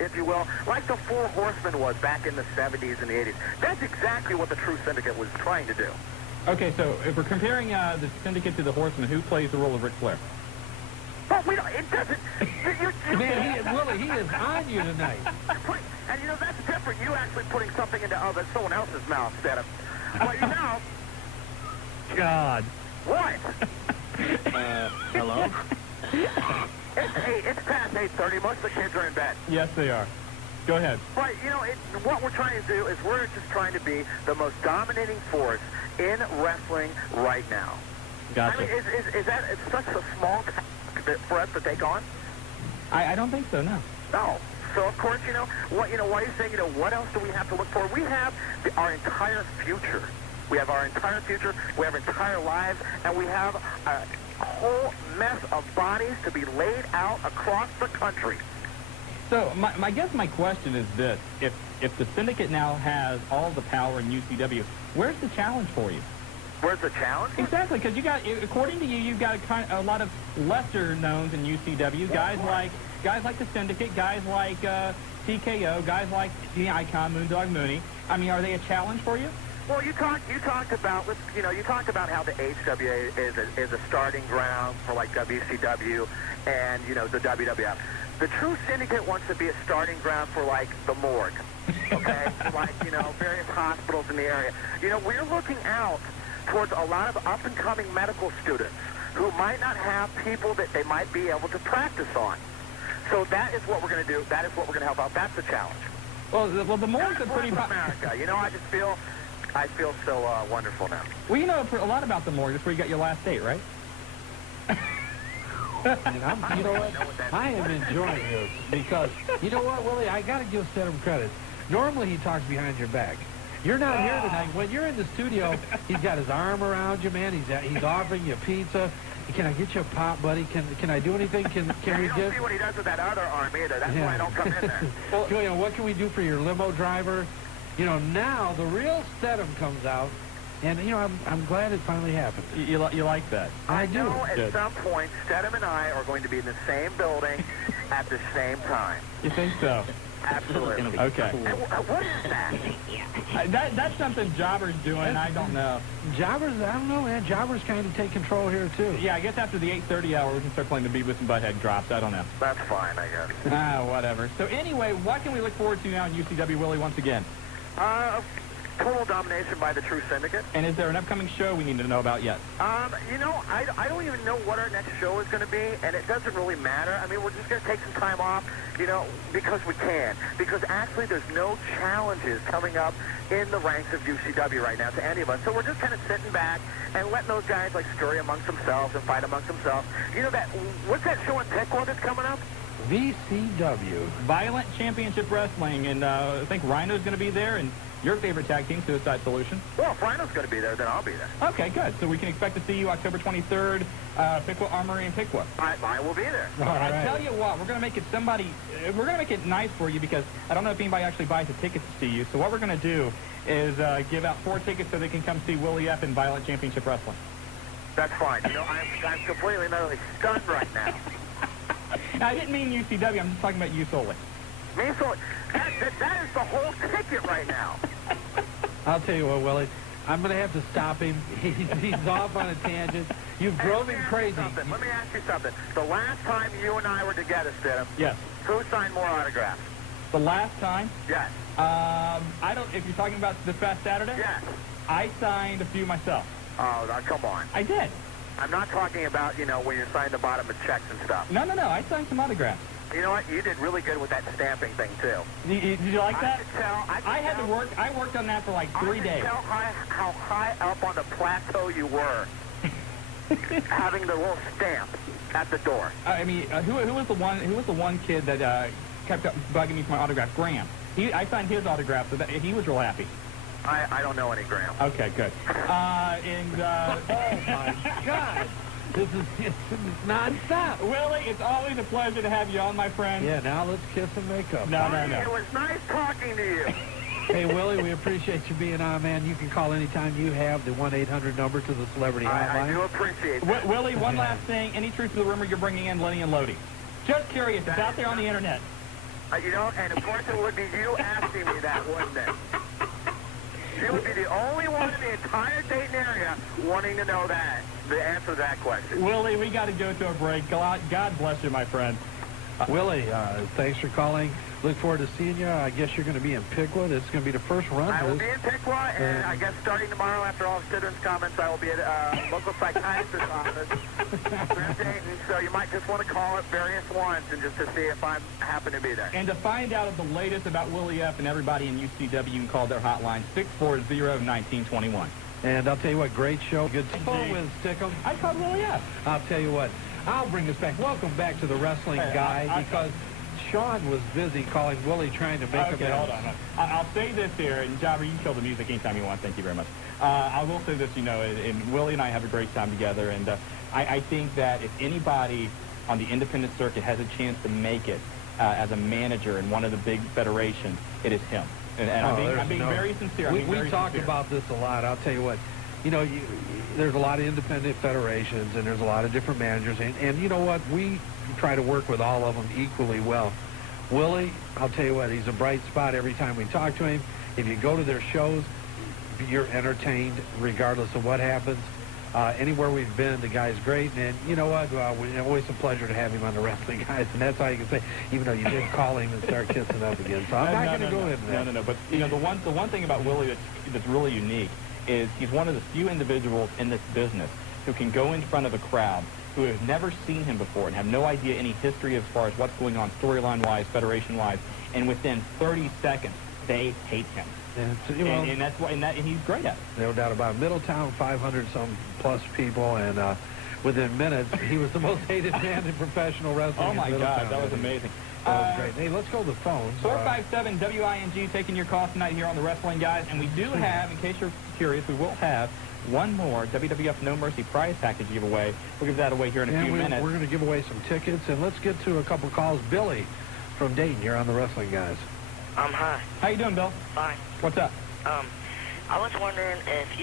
if you will, like the Four Horsemen was back in the 70s and the 80s. That's exactly what the True Syndicate was trying to do. Okay, so if we're comparing the Syndicate to the Horsemen, who plays the role of Ric Flair? But we don't, it doesn't... Man, Willie, he is on you tonight. And, you know, that's different. You actually putting something into someone else's mouth instead of... Well, you know... God. What? Hello? It's past 8:30. Most of the kids are in bed. Yes, they are. Go ahead. But, you know, what we're trying to do is we're just trying to be the most dominating force in wrestling right now. Gotcha. I mean, is that such a small task for us to take on? I don't think so, no. No. So, of course, you know, why are you saying, you know, what else do we have to look for? We have our entire future. We have our entire future, we have entire lives, and we have a whole mess of bodies to be laid out across the country. So, I guess my question is this. If the Syndicate now has all the power in UCW, where's the challenge for you? Where's the challenge? Exactly, because you got, according to you, you've got a lot of lesser knowns in UCW, guys like the Syndicate, guys like TKO, guys like the Icon, Moondog Mooney. I mean, are they a challenge for you? Well, you talked about how the HWA is a starting ground for like WCW and, you know, the WWF. The True Syndicate wants to be a starting ground for like the morgue, okay? Like, you know, various hospitals in the area. You know, we're looking out towards a lot of up-and-coming medical students who might not have people that they might be able to practice on. So that is what we're going to do. That is what we're going to help out. That's the challenge. Well, the morgue's a pretty... America. You know, I feel so wonderful now. Well, you know a lot about the morgue. That's where you got your last date, right? And you know what? I am enjoying this because, you know what, Willie? I got to give Stedham credit. Normally he talks behind your back. You're not here tonight. When you're in the studio, he's got his arm around you, man. He's offering you pizza. Can I get you a pop, buddy? Can I do anything? Can you don't see what he does with that other arm either. That's why I don't come in there. Well, you know, what can we do for your limo driver? You know, now the real Stedham comes out, and, you know, I'm glad it finally happened. You like that? I do. Know at some point, Stedham and I are going to be in the same building at the same time. You think so? Absolutely. Okay. And what is that? That's something Jobber's doing. I don't know. Jobbers, I don't know, man. Jobbers kind of take control here, too. Yeah, I guess after the 8:30 hour, we can start playing the Beavis and Butthead drops. I don't know. That's fine, I guess. Whatever. So anyway, what can we look forward to now in UCW, Willie, once again? Total domination by the True Syndicate. And is there an upcoming show we need to know about yet? You know, I don't even know what our next show is going to be, and it doesn't really matter. I mean, we're just going to take some time off, you know, because we can. Because actually there's no challenges coming up in the ranks of UCW right now to any of us. So we're just kind of sitting back and letting those guys, like, scurry amongst themselves and fight amongst themselves. You know, what's that show in Piqua that's coming up? VCW. Violent Championship Wrestling, and I think Rhino's going to be there, and your favorite tag team, Suicide Solution. Well, if Rhino's going to be there, then I'll be there. Okay, good. So we can expect to see you October 23rd, Piqua Armory in Piqua. I will be there. All right. I tell you what, we're going to make it we're going to make it nice for you because I don't know if anybody actually buys the tickets to see you. So what we're going to do is give out 4 tickets so they can come see Willie F. in Violent Championship Wrestling. That's fine. You know, I'm completely, utterly stunned right now. Now, I didn't mean UCW. I'm just talking about you solely. Me solely? That is the whole ticket right now. I'll tell you what, Willie. I'm going to have to stop him. He's off on a tangent. You've drove him crazy. Let me ask you something. The last time you and I were together, Stidham, Yes. who signed more autographs? The last time? Yes. I don't, if you're talking about this past Saturday? Yes. I signed a few myself. Oh, now, come on. I did. I'm not talking about, when you're signing the bottom of checks and stuff. No. I signed some autographs. You know what? You did really good with that stamping thing, too. Did you like that? I I worked on that for like 3 days. I could tell how high up on the plateau you were, having the little stamp at the door. I mean, who was the one? Who was the one kid that kept bugging me for my autograph? Graham. I signed his autograph, so that he was real happy. I don't know any Graham. Okay, good. Oh my God. This is non-stop. Willie, it's always a pleasure to have you on, my friend. Yeah, now let's kiss and make up. No. It was nice talking to you. Hey, Willie, we appreciate you being on, man. You can call anytime you have the 1-800 number to the Celebrity Hotline. I do appreciate that. Willie, one last thing. Any truth to the rumor you're bringing in Lenny and Lodi? Just curious. It's out there on the internet. And of course it would be you asking me that, wouldn't it? She would be the only one in the entire Dayton area wanting to know that, the answer to that question. Willie, we got to go to a break. God bless you, my friend. Willie, thanks for calling. Look forward to seeing you. I guess you're going to be in Piqua. This is going to be the first run. I will be in Piqua, and I guess starting tomorrow after all of Sidon's comments, I will be at a local psychiatrist's office in Dayton. So you might just want to call it various ones and just to see if I happen to be there. And to find out of the latest about Willie F. and everybody in UCW, you can call their hotline 640-1921. And I'll tell you what, great show. Good phone with Stickum. I called Willie F. I'll tell you what, I'll bring us back. Welcome back to the Wrestling Guy, because Shawn was busy calling Willie trying to make him. Okay, hold on. I'll say this here, and Jobber, you can kill the music anytime you want. Thank you very much. I will say this, and Willie and I have a great time together, and I think that if anybody on the independent circuit has a chance to make it as a manager in one of the big federations, it is him. And I'm being very sincere. We talk about this a lot. I'll tell you what, there's a lot of independent federations, and there's a lot of different managers, and you know what, we try to work with all of them equally well. Willie, I'll tell you what, he's a bright spot every time we talk to him. If you go to their shows, you're entertained regardless of what happens. Anywhere we've been, the guy's great, and you know what, it's always a pleasure to have him on the Wrestling Guys, and that's all you can say, even though you did call him and start kissing up again. So I'm not going to go into that. No. But the one thing about Willie that's really unique is he's one of the few individuals in this business who can go in front of a crowd who have never seen him before and have no idea any history as far as what's going on storyline-wise, federation-wise, and within 30 seconds, they hate him. And that's why, and he's great at it. No doubt about it. Middletown, 500-some plus people, and within minutes, he was the most hated man in professional wrestling. Oh, my God, that was amazing. That was great. Hey, let's go to the phones. 457-WING taking your call tonight here on the Wrestling Guys, and we do have, in case you're curious, we will have one more WWF No Mercy prize package giveaway. We'll give that away here in a few minutes. We're going to give away some tickets, and let's get to a couple calls. Billy from Dayton, you're on the Wrestling Guys. Hi. How you doing, Bill? Fine. What's up? I was wondering if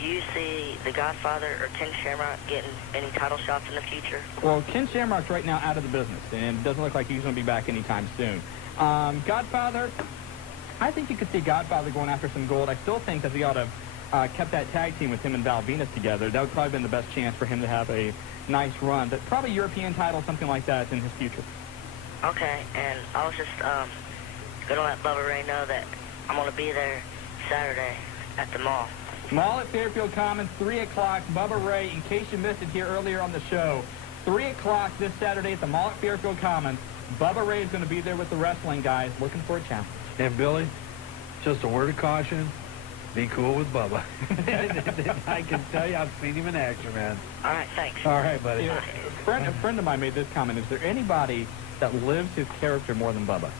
you see the Godfather or Ken Shamrock getting any title shots in the future. Well, Ken Shamrock's right now out of the business, and it doesn't look like he's going to be back anytime soon. Godfather, I think you could see Godfather going after some gold. I still think that he ought to have kept that tag team with him and Val Venus together. That would probably been the best chance for him to have a nice run. But probably European title, something like that, in his future. Okay, and I was just going to let Bubba Ray know that I'm going to be there Saturday at the mall. Mall at Fairfield Commons, 3 o'clock. Bubba Ray, in case you missed it here earlier on the show, 3 o'clock this Saturday at the Mall at Fairfield Commons. Bubba Ray is going to be there with the Wrestling Guys looking for a challenge. And Billy, just a word of caution, be cool with Bubba. I can tell you, I've seen him in action, man. All right, thanks. All right, buddy. A friend of mine made this comment. Is there anybody that lives his character more than Bubba?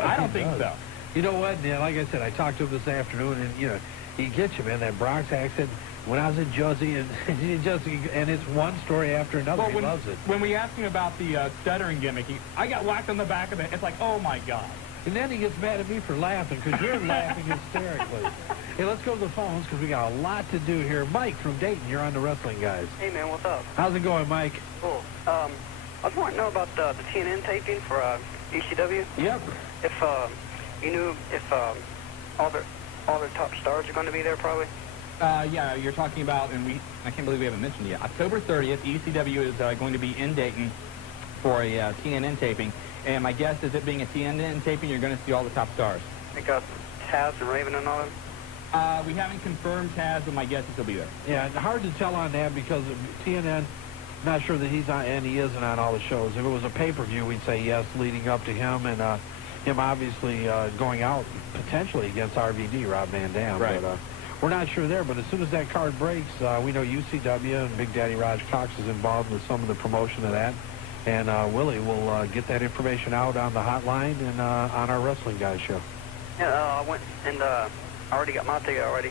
I don't think so. You know what? Yeah, like I said, I talked to him this afternoon, and he gets you, man. That Bronx accent. When I was in Josie, and it's one story after another. Well, he loves it. When we asked him about the stuttering gimmick, I got whacked on the back of it. It's like, oh my God. And then he gets mad at me for laughing because you're laughing hysterically. Hey, let's go to the phones because we got a lot to do here. Mike from Dayton, you're on the Wrestling Guys. Hey, man, what's up? How's it going, Mike? Cool. I was wanting to know about the TNN taping for ECW. Yep. If you knew if all the all the top stars are going to be there, probably? Yeah, you're talking about, and I can't believe we haven't mentioned it yet. October 30th, ECW is going to be in Dayton for a TNN taping. And my guess is, it being a TNN taping, you're going to see all the top stars. I got Taz and Raven and all them? We haven't confirmed Taz, but my guess is he'll be there. Yeah, hard to tell on that because of TNN, not sure that he's on, and he isn't on all the shows. If it was a pay-per-view, we'd say yes, leading up to him, and him obviously going out potentially against RVD, Rob Van Dam. Right. But we're not sure there, but as soon as that card breaks, we know UCW and Big Daddy Raj Cox is involved with some of the promotion of that. And Willie will get that information out on the hotline and on our Wrestling Guys show. Yeah, I went and I already got my ticket already.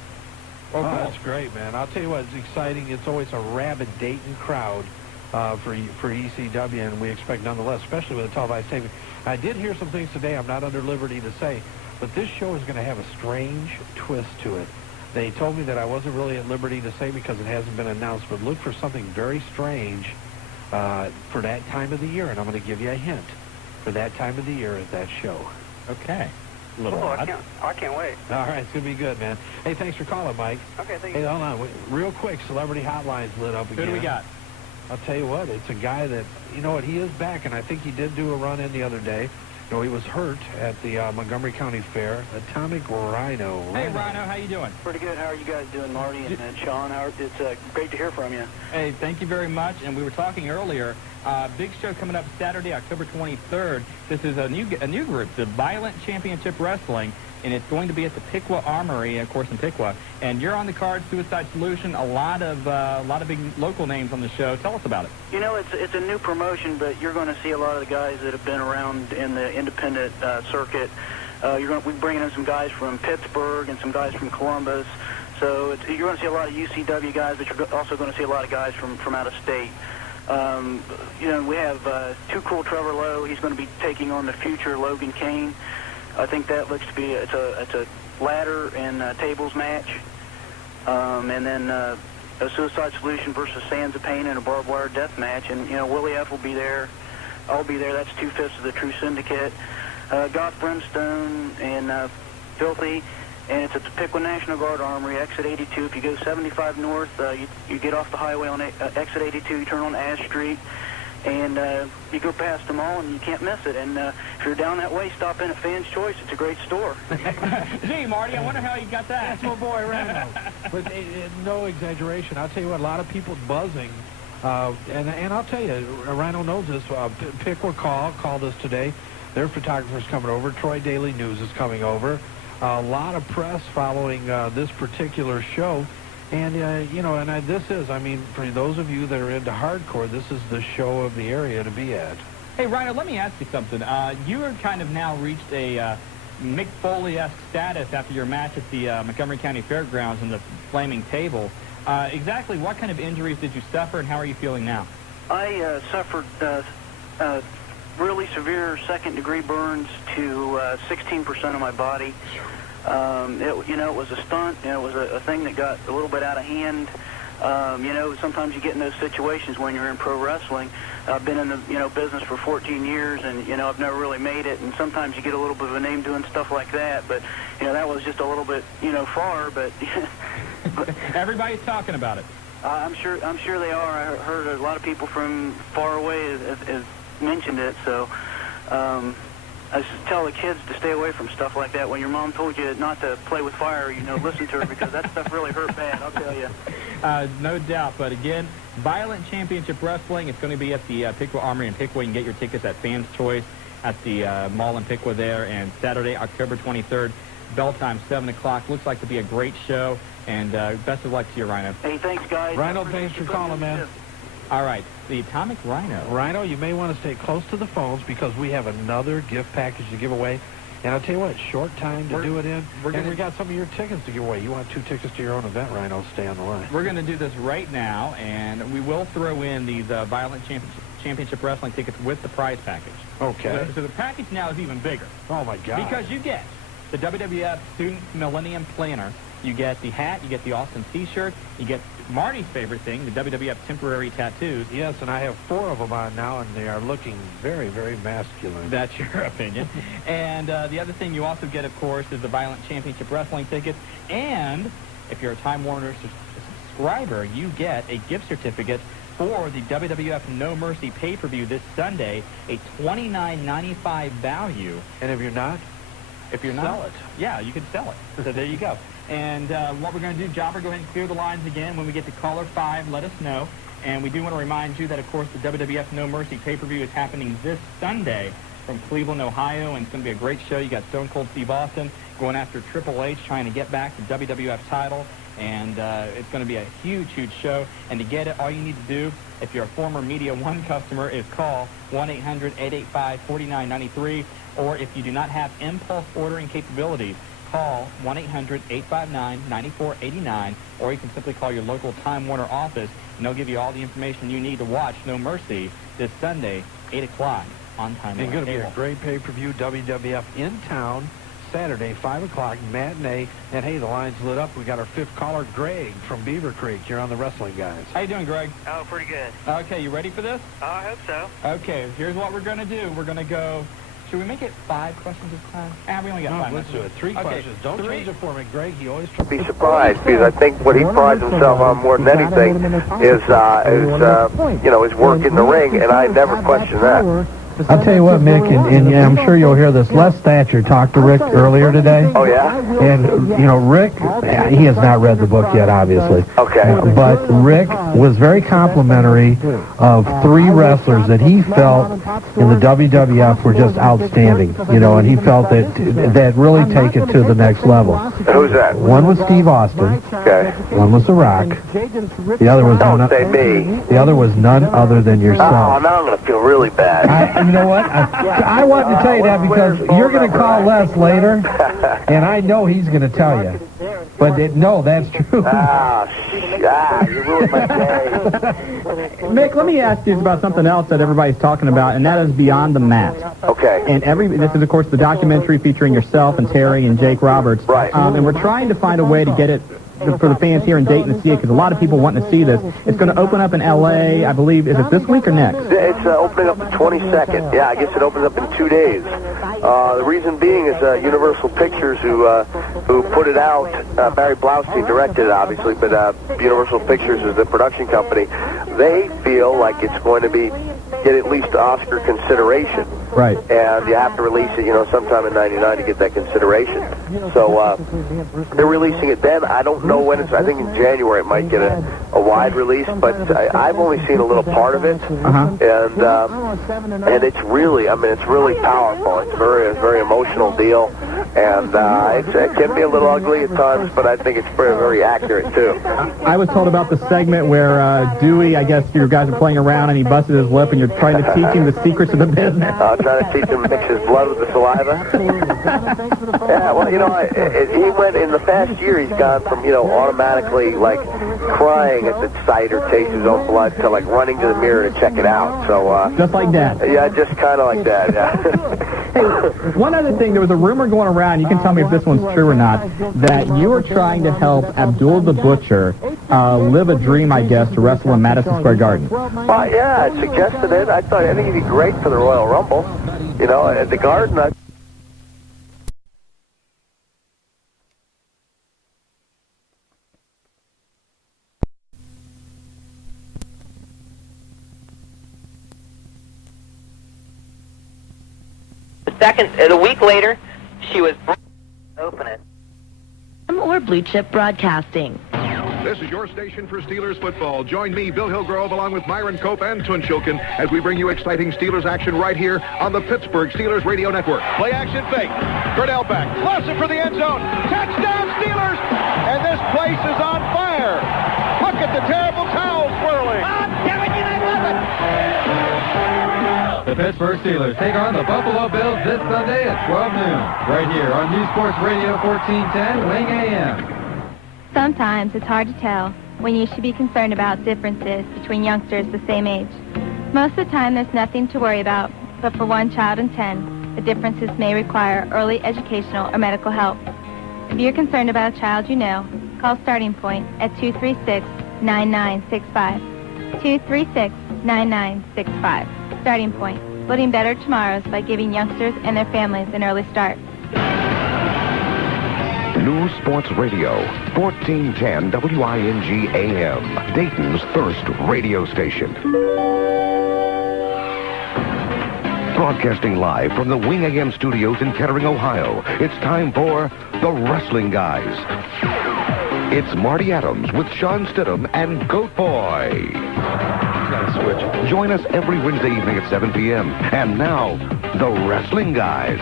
Oh, that's great, man. I'll tell you what, it's exciting. It's always a rabid Dayton crowd for ECW, and we expect nonetheless, especially with the televised taping. I did hear some things today I'm not under liberty to say, but this show is going to have a strange twist to it. They told me that I wasn't really at liberty to say because it hasn't been announced, but look for something very strange for that time of the year, and I'm going to give you a hint for that time of the year at that show. Okay. A little I odd. can't wait. All right, it's going to be good, man. Hey, thanks for calling, Mike. Okay, thank Hey, you. hold on. Real quick, Celebrity Hotline's lit up again. Who do we got? I'll tell you what, it's a guy that, you know what, he is back, and I think he did do a run-in the other day. You know, he was hurt at the Montgomery County Fair. Atomic Rhino. Hey, Rhino, how you doing? Pretty good. How are you guys doing, Marty and Shawn? It's great to hear from you. Hey, thank you very much. And we were talking earlier, big show coming up Saturday, October 23rd. This is a new group, the Violent Championship Wrestling, and it's going to be at the Piqua Armory, of course, in Piqua. And you're on the card, Suicide Solution, a lot of big local names on the show. Tell us about it. You know, it's a new promotion, but you're going to see a lot of the guys that have been around in the independent circuit. We're bringing in some guys from Pittsburgh and some guys from Columbus. So you're going to see a lot of UCW guys, but you're also going to see a lot of guys from out of state. You know, we have Too Cool Trevor Lowe. He's going to be taking on the future Logan Caine. I think that looks to be it's a ladder and tables match, and then a Suicide Solution versus Sands of Pain in a barbed wire death match. And you know, Willie F will be there. I'll be there. That's 2/5 of the True Syndicate. Goth Brimstone and Filthy, and it's at the Piqua National Guard Armory, exit 82. If you go 75 north, you get off the highway on exit 82. You turn on Ash Street. And you go past them all, and you can't miss it. And if you're down that way, stop in at Fan's Choice. It's a great store. Gee, Marty, I wonder how you got that. That's my boy, Rhino. But no exaggeration. I'll tell you what, a lot of people buzzing. And I'll tell you, Rhino knows this. Piqua called us today. Their photographer's coming over. Troy Daily News is coming over. A lot of press following this particular show. And, you know, this is, I mean, for those of you that are into hardcore, this is the show of the area to be at. Hey, Rhino, let me ask you something. You are kind of now reached a Mick Foley-esque status after your match at the Montgomery County Fairgrounds in the Flaming Table. Exactly what kind of injuries did you suffer, and how are you feeling now? I suffered really severe second-degree burns to 16% of my body. It was a stunt. You know, it was a thing that got a little bit out of hand. You know, sometimes you get in those situations when you're in pro wrestling. I've been in the business for 14 years, and I've never really made it. And sometimes you get a little bit of a name doing stuff like that. But that was just a little bit far. But everybody's talking about it. I'm sure they are. I heard a lot of people from far away has mentioned it. So. I just tell the kids to stay away from stuff like that. When your mom told you not to play with fire, listen to her, because that stuff really hurt bad, I'll tell you. No doubt. But again, Violent Championship Wrestling, it's going to be at the Piqua Armory in Piqua. You can get your tickets at Fan's Choice at the mall in Piqua there. And Saturday, October 23rd, bell time, 7 o'clock. Looks like to be a great show. And best of luck to you, Rhino. Hey, thanks, guys. Rhino, thanks for calling, man. All right, the Atomic Rhino. Rhino, you may want to stay close to the phones because we have another gift package to give away. And I'll tell you what, short time to do it in. And we got some of your tickets to give away. You want 2 tickets to your own event, Rhino? Stay on the line. We're going to do this right now, and we will throw in these Violent Championship Wrestling tickets with the prize package. Okay. So the package now is even bigger. Oh, my God. Because you get the WWF Student Millennium Planner. You get the hat, you get the awesome T-shirt, you get Marty's favorite thing, the WWF temporary tattoos. Yes, and I have 4 of them on now, and they are looking very, very masculine. That's your opinion. And the other thing you also get, of course, is the Violent Championship Wrestling tickets. And if you're a Time Warner subscriber, you get a gift certificate for the WWF No Mercy pay-per-view this Sunday, a $29.95 value. And if you're not, sell it. Yeah, you can sell it. So there you go. And what we're going to do, Jobber, go ahead and clear the lines again. When we get to caller 5, let us know. And we do want to remind you that, of course, the WWF No Mercy pay-per-view is happening this Sunday from Cleveland, Ohio, and it's going to be a great show. You got Stone Cold Steve Austin going after Triple H, trying to get back the WWF title. And it's going to be a huge, huge show. And to get it, all you need to do, if you're a former Media One customer, is call 1-800-885-4993. Or if you do not have impulse ordering capabilities, call 1-800-859-9489. Or you can simply call your local Time Warner office, and they'll give you all the information you need to watch No Mercy this Sunday, 8 o'clock on Time Warner. It's going to be a great pay-per-view, WWF in town. Saturday, 5 o'clock, matinee. And, hey, the line's lit up. We got our 5th caller, Greg, from Beaver Creek. You're on the Wrestling Guys. How you doing, Greg? Oh, pretty good. Okay, you ready for this? I hope so. Okay, here's what we're going to do. We're going to go... Should we make it 5 questions this time? We only got 5. Let's do it. 3 questions. Don't change it for me, Greg. He always tries to be surprised, because I think what he prides himself on more than anything is his work in the ring, and I never question that. I'll tell you what, Mick, and I'm sure you'll hear this. Les Thatcher talked to Rick earlier today. Oh, yeah? And, Rick, he has not read the book yet, obviously. Okay. But Rick was very complimentary of 3 wrestlers that he felt in the WWF were just outstanding, and he felt that really take it to the next level. Who's that? One was Steve Austin. Okay. One was The Rock. The other was Don't say me. The other was none other than yourself. Oh, now I'm going to feel really bad. You know what? I wanted to tell you that because you're going to call Les later, and I know he's going to tell you. But no, that's true. You ruined my day. Mick, let me ask you about something else that everybody's talking about, and that is Beyond the Mat. Okay. And this is, of course, the documentary featuring yourself and Terry and Jake Roberts. Right. And we're trying to find a way to get it for the fans here in Dayton to see it, because a lot of people want to see this. It's going to open up in L.A., I believe. Is it this week or next? It's opening up the 22nd. Yeah, I guess it opens up in 2 days. The reason being is Universal Pictures, who put it out. Barry Blaustein directed it, obviously, but Universal Pictures is the production company. They feel like it's going to get at least Oscar consideration. Right. And you have to release it, sometime in '99 to get that consideration. So they're releasing it then. I don't know when I think in January it might get a wide release, but I've only seen a little part of it. And it's really, it's really powerful. It's a very emotional deal. And it can be a little ugly at times, but I think it's very, very accurate, too. I was told about the segment where Dewey, I guess you guys are playing around, and he busted his lip, and you're trying to teach him the secrets of the business. Trying to teach him to mix his blood with the saliva. Yeah, well, he went, in the past year, he's gone from, automatically, crying at the sight or taste his own blood to, running to the mirror to check it out. So, just like that. Yeah, just kind of like that, yeah. Hey, one other thing, there was a rumor going around, you can tell me if this one's true or not, that you were trying to help Abdul the Butcher live a dream, I guess, to wrestle in Madison Square Garden. Yeah, I suggested it. I think he'd be great for the Royal Rumble. At the Garden, A week later, she was open it. Or Blue Chip Broadcasting. This is your station for Steelers football. Join me, Bill Hillgrove, along with Myron Cope and Tunshilkin, as we bring you exciting Steelers action right here on the Pittsburgh Steelers Radio Network. Play action fake. Gurnell back. Closer for the end zone. Touchdown, Steelers! And this place is on fire. Look at the terrible towel swirling. The Pittsburgh Steelers take on the Buffalo Bills this Sunday at 12 noon, right here on News Sports Radio 1410 Wing AM. Sometimes it's hard to tell when you should be concerned about differences between youngsters the same age. Most of the time there's nothing to worry about, but for one child in 10, the differences may require early educational or medical help. If you're concerned about a child you know, call Starting Point at 236-9965. 236-9965. Starting Point. Building better tomorrows by giving youngsters and their families an early start. News Sports Radio, 1410 WING AM, Dayton's first radio station. Broadcasting live from the Wing AM studios in Kettering, Ohio, it's time for The Wrestling Guys. It's Marty Adams with Shawn Stidham and Goat Boy. Switch. Join us every Wednesday evening at 7 p.m. And now, The Wrestling Guys.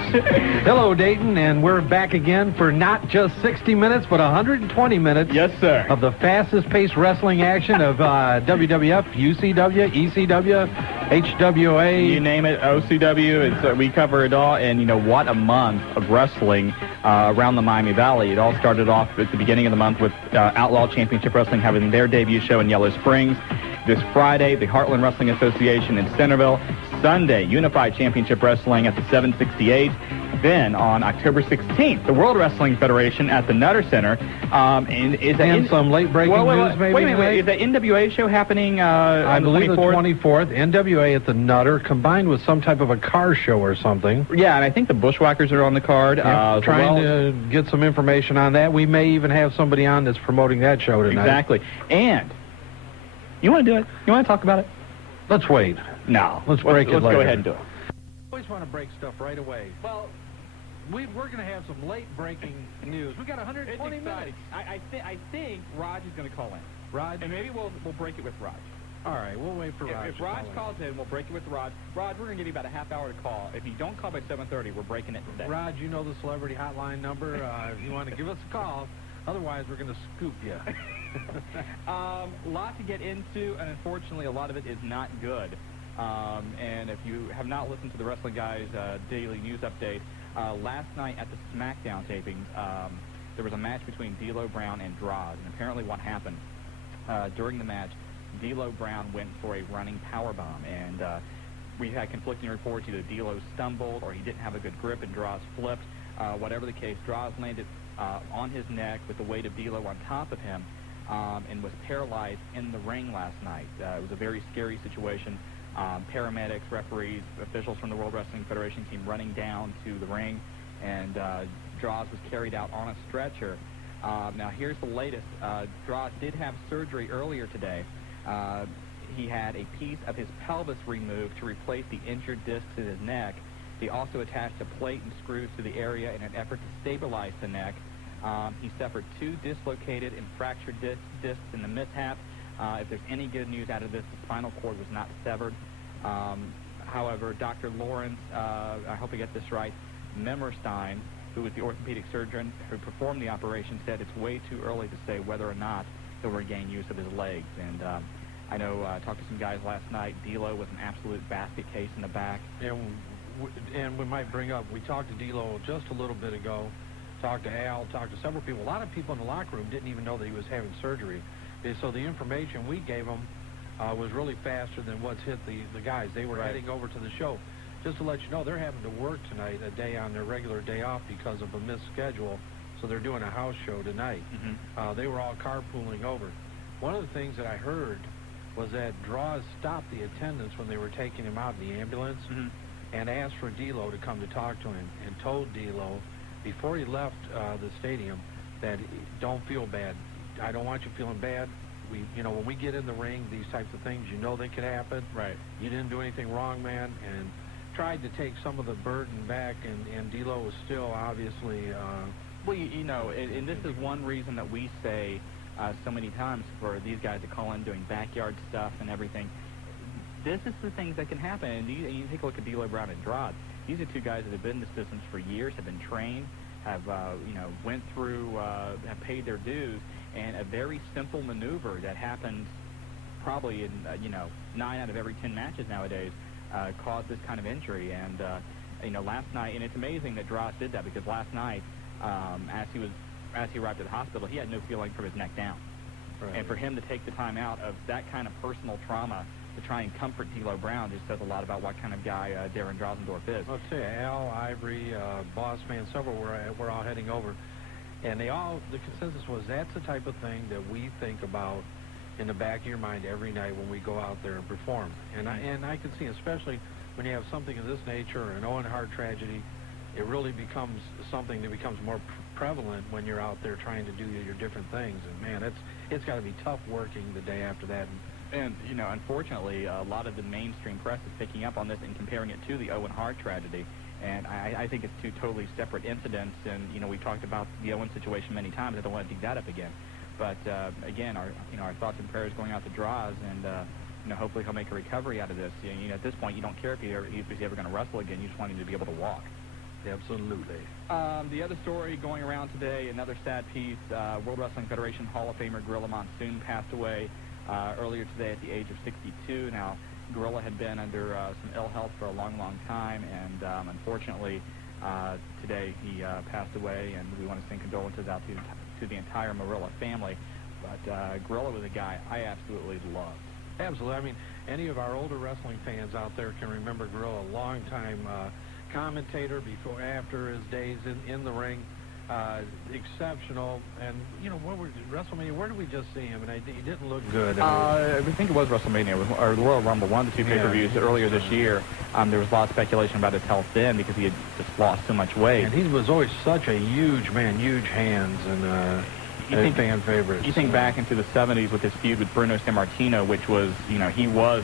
Hello, Dayton, and we're back again for not just 60 minutes, but 120 minutes. Yes, sir. Of the fastest-paced wrestling action of WWF, UCW, ECW, HWA. You name it, OCW. We cover it all, and you know what a month of wrestling around the Miami Valley. It all started off at the beginning of the month with Outlaw Championship Wrestling having their debut show in Yellow Springs. This Friday, the Heartland Wrestling Association in Centerville. Sunday, Unified Championship Wrestling at the 768. Then, on October 16th, the World Wrestling Federation at the Nutter Center. And some late-breaking news, maybe? Wait. Is the NWA show happening I believe the 24th? NWA at the Nutter, combined with some type of a car show or something. Yeah, and I think the Bushwhackers are on the card. Trying to get some information on that. We may even have somebody on that's promoting that show tonight. Exactly. And you want to do it? You want to talk about it? Let's wait. No. Let's break it later. Let's go ahead and do it. I always want to break stuff right away. Well, we're going to have some late-breaking news. We got 120 minutes. I think Raj is going to call in. Raj? And maybe we'll break it with Raj. All right, we'll wait for Raj. If Raj calls in, we'll break it with Raj. Raj, we're going to give you about a half hour to call. If you don't call by 7:30, we're breaking it today. Raj, you know the celebrity hotline number. If you want to give us a call, otherwise we're going to scoop you. A lot to get into, and unfortunately, a lot of it is not good. And if you have not listened to the Wrestling Guys daily news update, last night at the SmackDown tapings, there was a match between D'Lo Brown and Droz, and apparently what happened during the match, D'Lo Brown went for a running powerbomb, and we had conflicting reports. Either D'Lo stumbled or he didn't have a good grip and Droz flipped. Whatever the case, Droz landed on his neck with the weight of D'Lo on top of him and was paralyzed in the ring last night. It was a very scary situation. Paramedics, referees, officials from the World Wrestling Federation came running down to the ring, and Droz was carried out on a stretcher. Now, here's the latest. Droz did have surgery earlier today. He had a piece of his pelvis removed to replace the injured discs in his neck. He also attached a plate and screws to the area in an effort to stabilize the neck. He suffered 2 dislocated and fractured discs in the mishap. If there's any good news out of this, the spinal cord was not severed. However, Dr. Lawrence, I hope I get this right, Memmerstein, who was the orthopedic surgeon who performed the operation, said it's way too early to say whether or not he'll regain use of his legs. And I know I talked to some guys last night. D'Lo was an absolute basket case in the back. And we might bring up, we talked to D'Lo just a little bit ago, talked to Al, talked to several people. A lot of people in the locker room didn't even know that he was having surgery. So the information we gave them was really faster than what's hit the guys. They were heading over to the show. Just to let you know, they're having to work tonight, a day on their regular day off because of a missed schedule. So they're doing a house show tonight. They were all carpooling over. One of the things that I heard was that Droz stopped the attendants when they were taking him out in the ambulance and asked for D'Lo to come to talk to him, and told D'Lo before he left the stadium that don't feel bad. I don't want you feeling bad. When we get in the ring, these types of things, they could happen. Right. You didn't do anything wrong, man, and tried to take some of the burden back, and D'Lo was still obviously... Well, and this is one reason that we say so many times for these guys to call in doing backyard stuff and everything. This is the things that can happen, and you take a look at D'Lo Brown and Droz. These are 2 guys that have been in the systems for years, have been trained, have went through, have paid their dues, and a very simple maneuver that happens probably in 9 out of every 10 matches nowadays caused this kind of injury. And last night, and it's amazing that Droz did that, because last night, as he arrived at the hospital, he had no feeling from his neck down. Right. And for him to take the time out of that kind of personal trauma to try and comfort D'Lo Brown just says a lot about what kind of guy Darren Drozdov is. Let's say Al, Ivory, Boss Man, several were all heading over. And the consensus was that's the type of thing that we think about in the back of your mind every night when we go out there and perform. And I can see, especially when you have something of this nature or an Owen Hart tragedy, it really becomes something that becomes more prevalent when you're out there trying to do your different things. And man, it's got to be tough working the day after that. And, you know, unfortunately, a lot of the mainstream press is picking up on this and comparing it to the Owen Hart tragedy. And I think it's two totally separate incidents. And, you know, we talked about the Owen situation many times. I don't want to dig that up again. But, again, our thoughts and prayers going out to Droz. And, you know, hopefully he'll make a recovery out of this. You know, at this point, you don't care if he's ever going to wrestle again. You just want him to be able to walk. Absolutely. The other story going around today, another sad piece, World Wrestling Federation Hall of Famer Gorilla Monsoon passed away earlier today at the age of 62. Now, Gorilla had been under some ill health for a long, long time, and unfortunately, today he passed away, and we want to send condolences out to the entire Marilla family. But Gorilla was a guy I absolutely loved. Absolutely. I mean, any of our older wrestling fans out there can remember Gorilla, a long-time commentator before, after his days in the ring. Exceptional. And, you know, WrestleMania, where did we just see him? And he didn't look good. I think it was WrestleMania, or the Royal Rumble, one of the two pay-per-views earlier this year. There was a lot of speculation about his health then because he had just lost so much weight. And he was always such a huge man, huge hands, and fan favorite. You think back into the 70s with his feud with Bruno Sammartino, which was, you know, he was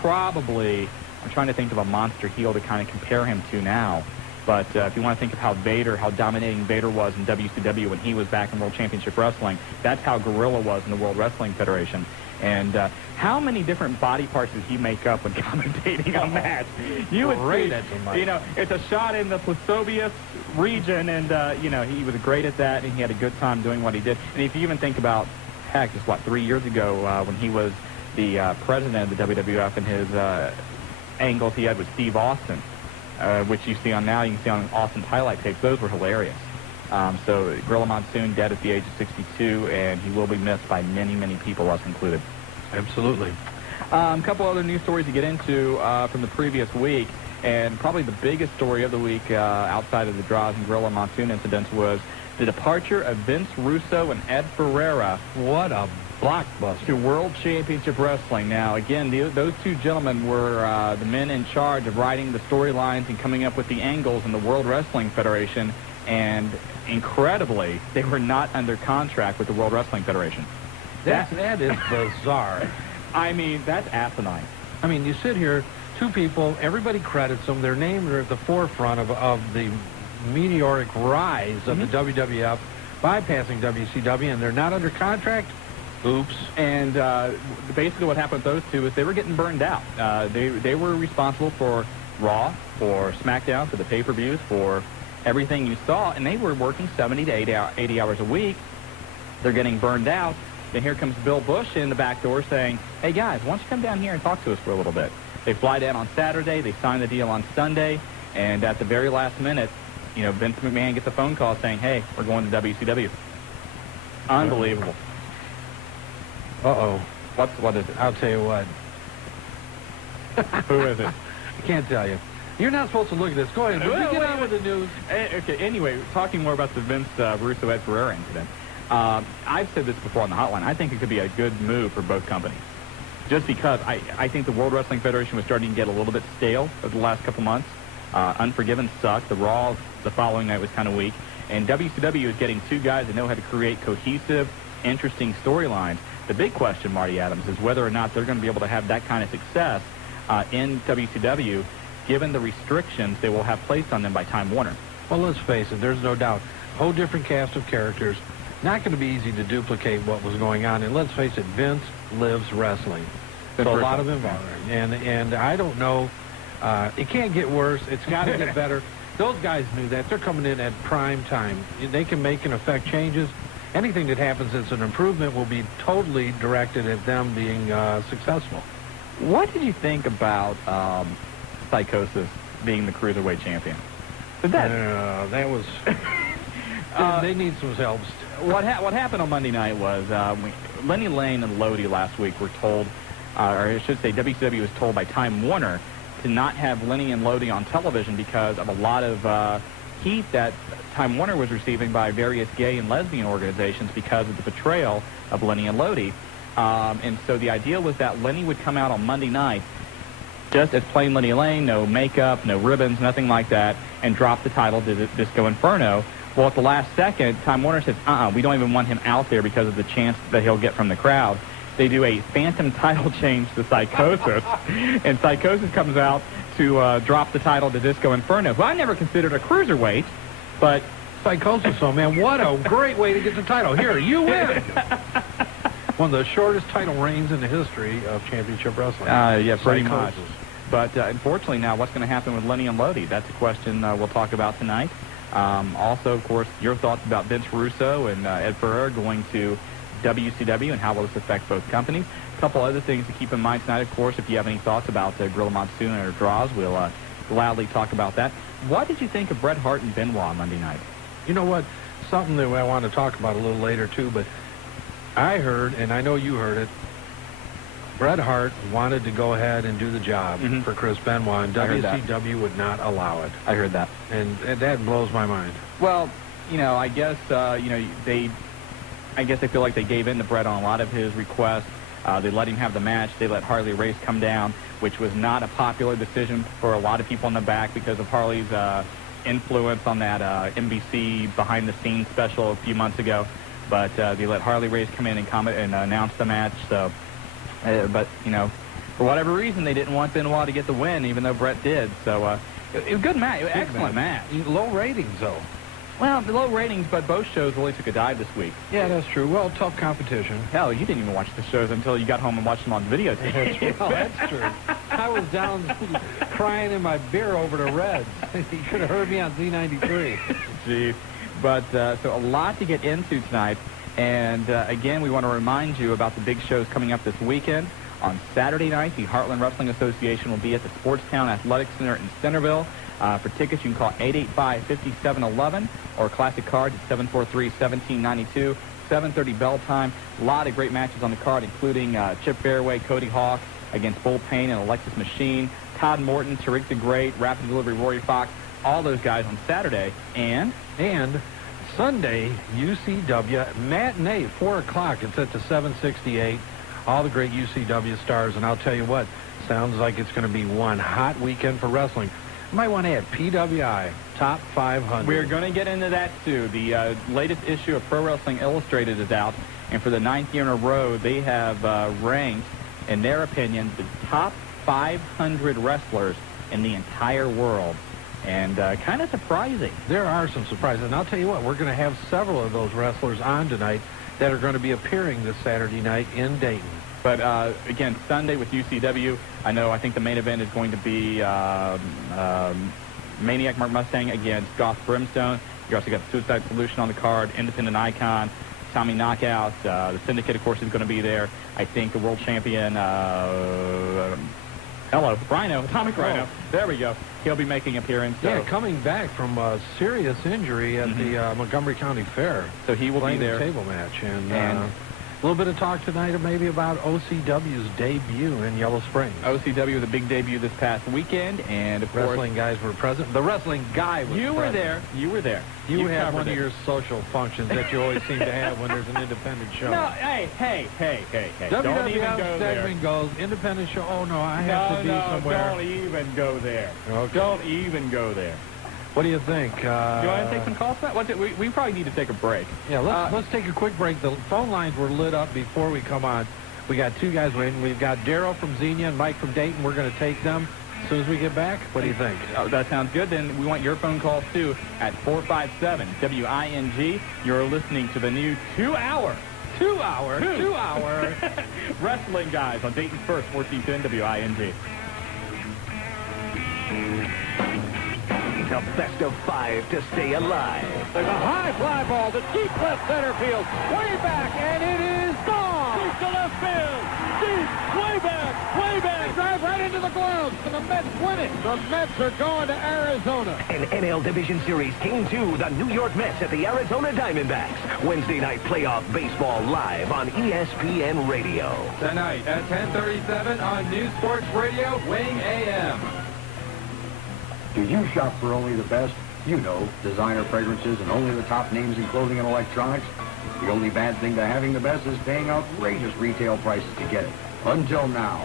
probably, I'm trying to think of a monster heel to kind of compare him to now. But if you want to think of how dominating Vader was in WCW when he was back in World Championship Wrestling, that's how Gorilla was in the World Wrestling Federation. And how many different body parts did he make up when commentating a match? You would see, you know, it's a shot in the Plasobius region, and, you know, he was great at that, and he had a good time doing what he did. And if you even think about, heck, just 3 years ago when he was the president of the WWF and his angles he had with Steve Austin, which you see on now, you can see on Austin's highlight tapes. Those were hilarious. So Gorilla Monsoon dead at the age of 62, and he will be missed by many, many people, us included. Absolutely. A couple other news stories to get into from the previous week, and probably the biggest story of the week outside of the Droz and Gorilla Monsoon incidents was the departure of Vince Russo and Ed Ferreira. What a blockbuster. To World Championship Wrestling. Now, again, those two gentlemen were the men in charge of writing the storylines and coming up with the angles in the World Wrestling Federation, and incredibly, they were not under contract with the World Wrestling Federation. That is bizarre. I mean, that's asinine. I mean, you sit here, two people, everybody credits them, their names are at the forefront of the meteoric rise of the WWF, bypassing WCW, and they're not under contract? Oops. And basically what happened with those two is they were getting burned out. They were responsible for Raw, for SmackDown, for the pay-per-views, for everything you saw, and they were working 70 to 80 hours a week. They're getting burned out. Then here comes Bill Bush in the back door saying, hey, guys, why don't you come down here and talk to us for a little bit? They fly down on Saturday. They sign the deal on Sunday. And at the very last minute, you know, Vince McMahon gets a phone call saying, hey, we're going to WCW. Unbelievable. Uh-oh. What is it? I'll tell you what. Who is it? I can't tell you. You're not supposed to look at this. Go ahead. Get on with the news. Okay, anyway, talking more about the Vince Russo-Ed Ferreira incident. I've said this before on the hotline. I think it could be a good move for both companies. Just because I think the World Wrestling Federation was starting to get a little bit stale over the last couple months. Unforgiven sucked. The Raw the following night was kind of weak. And WCW is getting two guys that know how to create cohesive, interesting storylines. The big question, Marty Adams, is whether or not they're going to be able to have that kind of success in WCW, given the restrictions they will have placed on them by Time Warner. Well, let's face it, there's no doubt. A whole different cast of characters. Not going to be easy to duplicate what was going on. And let's face it, Vince lives wrestling. So a lot of involvement. And I don't know. It can't get worse. It's got to get better. Those guys knew that. They're coming in at prime time. They can make and affect changes. Anything that happens that's an improvement will be totally directed at them being successful. What did you think about Psychosis being the Cruiserweight champion? That was... they need some help. What happened on Monday night was Lenny Lane and Lodi last week were told, or I should say WCW was told by Time Warner to not have Lenny and Lodi on television because of a lot of heat that Time Warner was receiving by various gay and lesbian organizations because of the betrayal of Lenny and Lodi. And so the idea was that Lenny would come out on Monday night just as plain Lenny Lane, no makeup, no ribbons, nothing like that, and drop the title to Disco Inferno. Well, at the last second, Time Warner says, we don't even want him out there because of the chance that he'll get from the crowd. They do a phantom title change to Psychosis, and Psychosis comes out to drop the title to Disco Inferno, who I never considered a cruiserweight, but... Psychosis, oh man, what a great way to get the title. Here, you win! One of the shortest title reigns in the history of championship wrestling. Yeah, pretty much. But unfortunately now, what's going to happen with Lenny and Lodi? That's a question we'll talk about tonight. Also, of course, your thoughts about Vince Russo and Ed Ferrer going to WCW and how will this affect both companies. A couple other things to keep in mind tonight, of course, if you have any thoughts about Gorilla Monsoon or Droz, we'll gladly talk about that. What did you think of Bret Hart and Benoit on Monday night? You know what? Something that I want to talk about a little later, too, but I heard, and I know you heard it, Bret Hart wanted to go ahead and do the job for Chris Benoit, and WCW would not allow it. I heard that. And that blows my mind. Well, I guess, I guess they feel like they gave in to Bret on a lot of his requests. They let him have the match. They let Harley Race come down, which was not a popular decision for a lot of people in the back because of Harley's influence on that NBC behind-the-scenes special a few months ago. But they let Harley Race come in and comment and announce the match. So, but for whatever reason, they didn't want Benoit to get the win, even though Bret did. So it was a good match, excellent match. Low ratings, though. Well, the low ratings, but both shows really took a dive this week. Yeah, that's true. Well, tough competition. Hell, you didn't even watch the shows until you got home and watched them on videotape. Well, that's true. I was down crying in my beer over the Reds. You should have heard me on Z93. Gee. But so a lot to get into tonight. And again, we want to remind you about the big shows coming up this weekend. On Saturday night, the Heartland Wrestling Association will be at the Sportstown Athletic Center in Centerville. For tickets, you can call 885-5711 or Classic Cards at 743-1792. 7:30 bell time. A lot of great matches on the card, including Chip Fairway, Cody Hawk against Bull Payne and Alexis Machine, Todd Morton, Tariq the Great, Rapid Delivery Rory Fox, all those guys on Saturday. And Sunday, UCW matinee, 4 o'clock. It's at the 768. All the great UCW stars, and I'll tell you what, sounds like it's going to be one hot weekend for wrestling. You might want to add PWI, Top 500. We're going to get into that, too. The latest issue of Pro Wrestling Illustrated is out, and for the 9th year in a row, they have ranked, in their opinion, the top 500 wrestlers in the entire world. And kind of surprising. There are some surprises. And I'll tell you what, we're going to have several of those wrestlers on tonight that are going to be appearing this Saturday night in Dayton. But, again, Sunday with UCW, I think the main event is going to be Maniac Mark Mustang against Goth Brimstone. You also got the Suicide Solution on the card, Independent Icon, Tommy Knockout. The Syndicate, of course, is going to be there. I think the world champion, Rhino, Atomic Rhino. There we go. He'll be making an appearance. Yeah, coming back from a serious injury at the Montgomery County Fair. So he will be there. A table match. And a little bit of talk tonight maybe about OCW's debut in Yellow Springs. OCW was a big debut this past weekend, and of course, wrestling guys were present. The wrestling guy was present. You were there. You had one of your social functions that you always seem to have when there's an independent show. No, hey. Don't even go segment goes, independent show. Oh, no, I have to be somewhere. Don't even go there. Okay. Don't even go there. What do you think? You want to take some calls for that? We probably need to take a break. Yeah, let's take a quick break. The phone lines were lit up before we come on. We got two guys waiting. We've got Daryl from Xenia and Mike from Dayton. We're going to take them as soon as we get back. What do you think? Oh, that sounds good. Then we want your phone calls, too, at 457-WING. You're listening to the new 2-hour Wrestling Guys on Dayton's First, 1410 WING. A best of 5 to stay alive. There's a high fly ball to deep left center field. Way back, and it is gone. Deep to left field. Deep, way back. Drive right into the gloves, and the Mets win it. The Mets are going to Arizona. An NL Division Series Game 2, the New York Mets at the Arizona Diamondbacks. Wednesday night playoff baseball live on ESPN Radio. Tonight at 10:37 on News Sports Radio, Wing AM. Do you shop for only the best? You know, designer fragrances and only the top names in clothing and electronics. The only bad thing to having the best is paying outrageous retail prices to get it. Until now.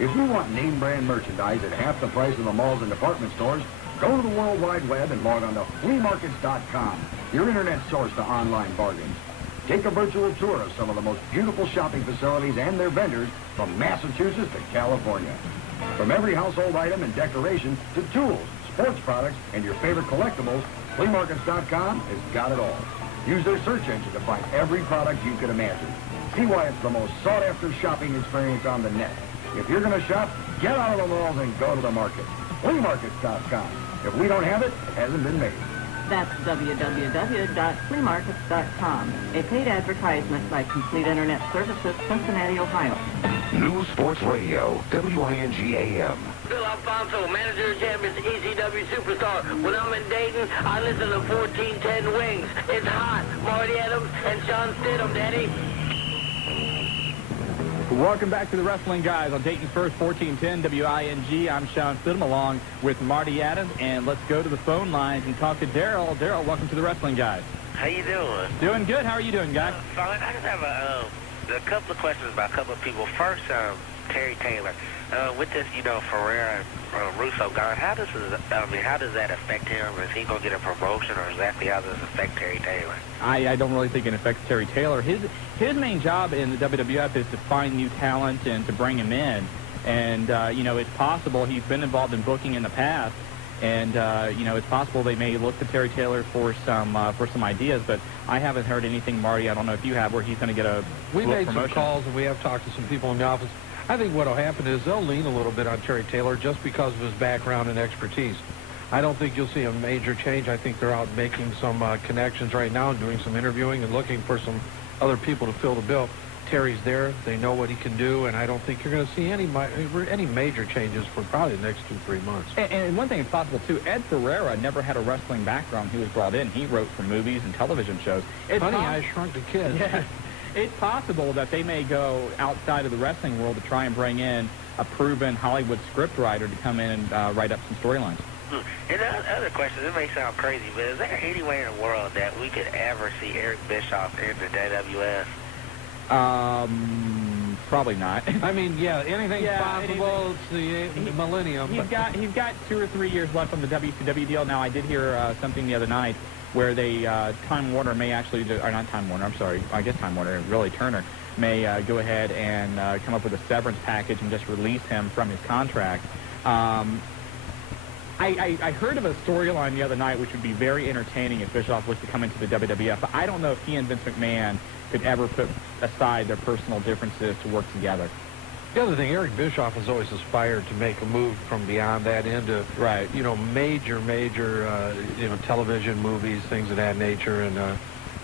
If you want name brand merchandise at half the price of the malls and department stores, go to the World Wide Web and log on to fleamarkets.com, your internet source to online bargains. Take a virtual tour of some of the most beautiful shopping facilities and their vendors from Massachusetts to California. From every household item and decoration to tools, sports products, and your favorite collectibles, fleamarkets.com has got it all. Use their search engine to find every product you could imagine. See why it's the most sought-after shopping experience on the net. If you're going to shop, get out of the malls and go to the market. fleamarkets.com. If we don't have it, it hasn't been made. That's www.fleamarkets.com, a paid advertisement by Complete Internet Services, Cincinnati, Ohio. News Sports Radio, WING-AM. Phil Alfonso, manager of champions, ECW superstar. When I'm in Dayton, I listen to 1410 Wings. It's hot. Marty Adams and Shawn Stidham, Daddy. Welcome back to the Wrestling Guys on Dayton's first 1410 WING. I'm Shawn Stidham along with Marty Adams, and let's go to the phone lines and talk to Daryl. Daryl, welcome to the Wrestling Guys. How you doing? Doing good. How are you doing, guy? Fine. I just have a couple of questions about a couple of people. First, Terry Taylor. With this, Ferreira and Russo gone, how does that affect him? Is he going to get a promotion, or exactly how does it affect Terry Taylor? I don't really think it affects Terry Taylor. His main job in the WWF is to find new talent and to bring him in. And, it's possible he's been involved in booking in the past. And, it's possible they may look to Terry Taylor for some ideas, but I haven't heard anything, Marty, I don't know if you have, where he's going to get a We made promotion. some calls, and we have talked to some people in the office. I think what will happen is they'll lean a little bit on Terry Taylor just because of his background and expertise. I don't think you'll see a major change. I think they're out making some connections right now, doing some interviewing and looking for some other people to fill the bill. Terry's there. They know what he can do, and I don't think you're going to see any major changes for probably the next 2-3 months. And one thing is possible, too, Ed Ferreira never had a wrestling background. He was brought in. He wrote for movies and television shows. Honey, I Shrunk the Kids. Yeah. It's possible that they may go outside of the wrestling world to try and bring in a proven Hollywood scriptwriter to come in and write up some storylines. And the other question, it may sound crazy, but is there any way in the world that we could ever see Eric Bischoff in the WWF? Probably not. I mean, yeah, anything's possible. It's the millennium. He's got 2 or 3 years left on the WCW deal. Now, I did hear something the other night where they, Time Warner may actually, or not Time Warner, I'm sorry, I guess Time Warner, really Turner, may go ahead and come up with a severance package and just release him from his contract. I heard of a storyline the other night which would be very entertaining if Bischoff was to come into the WWF, but I don't know if he and Vince McMahon could ever put aside their personal differences to work together. The other thing, Eric Bischoff has always aspired to make a move from beyond that into, major, television, movies, things of that nature. And,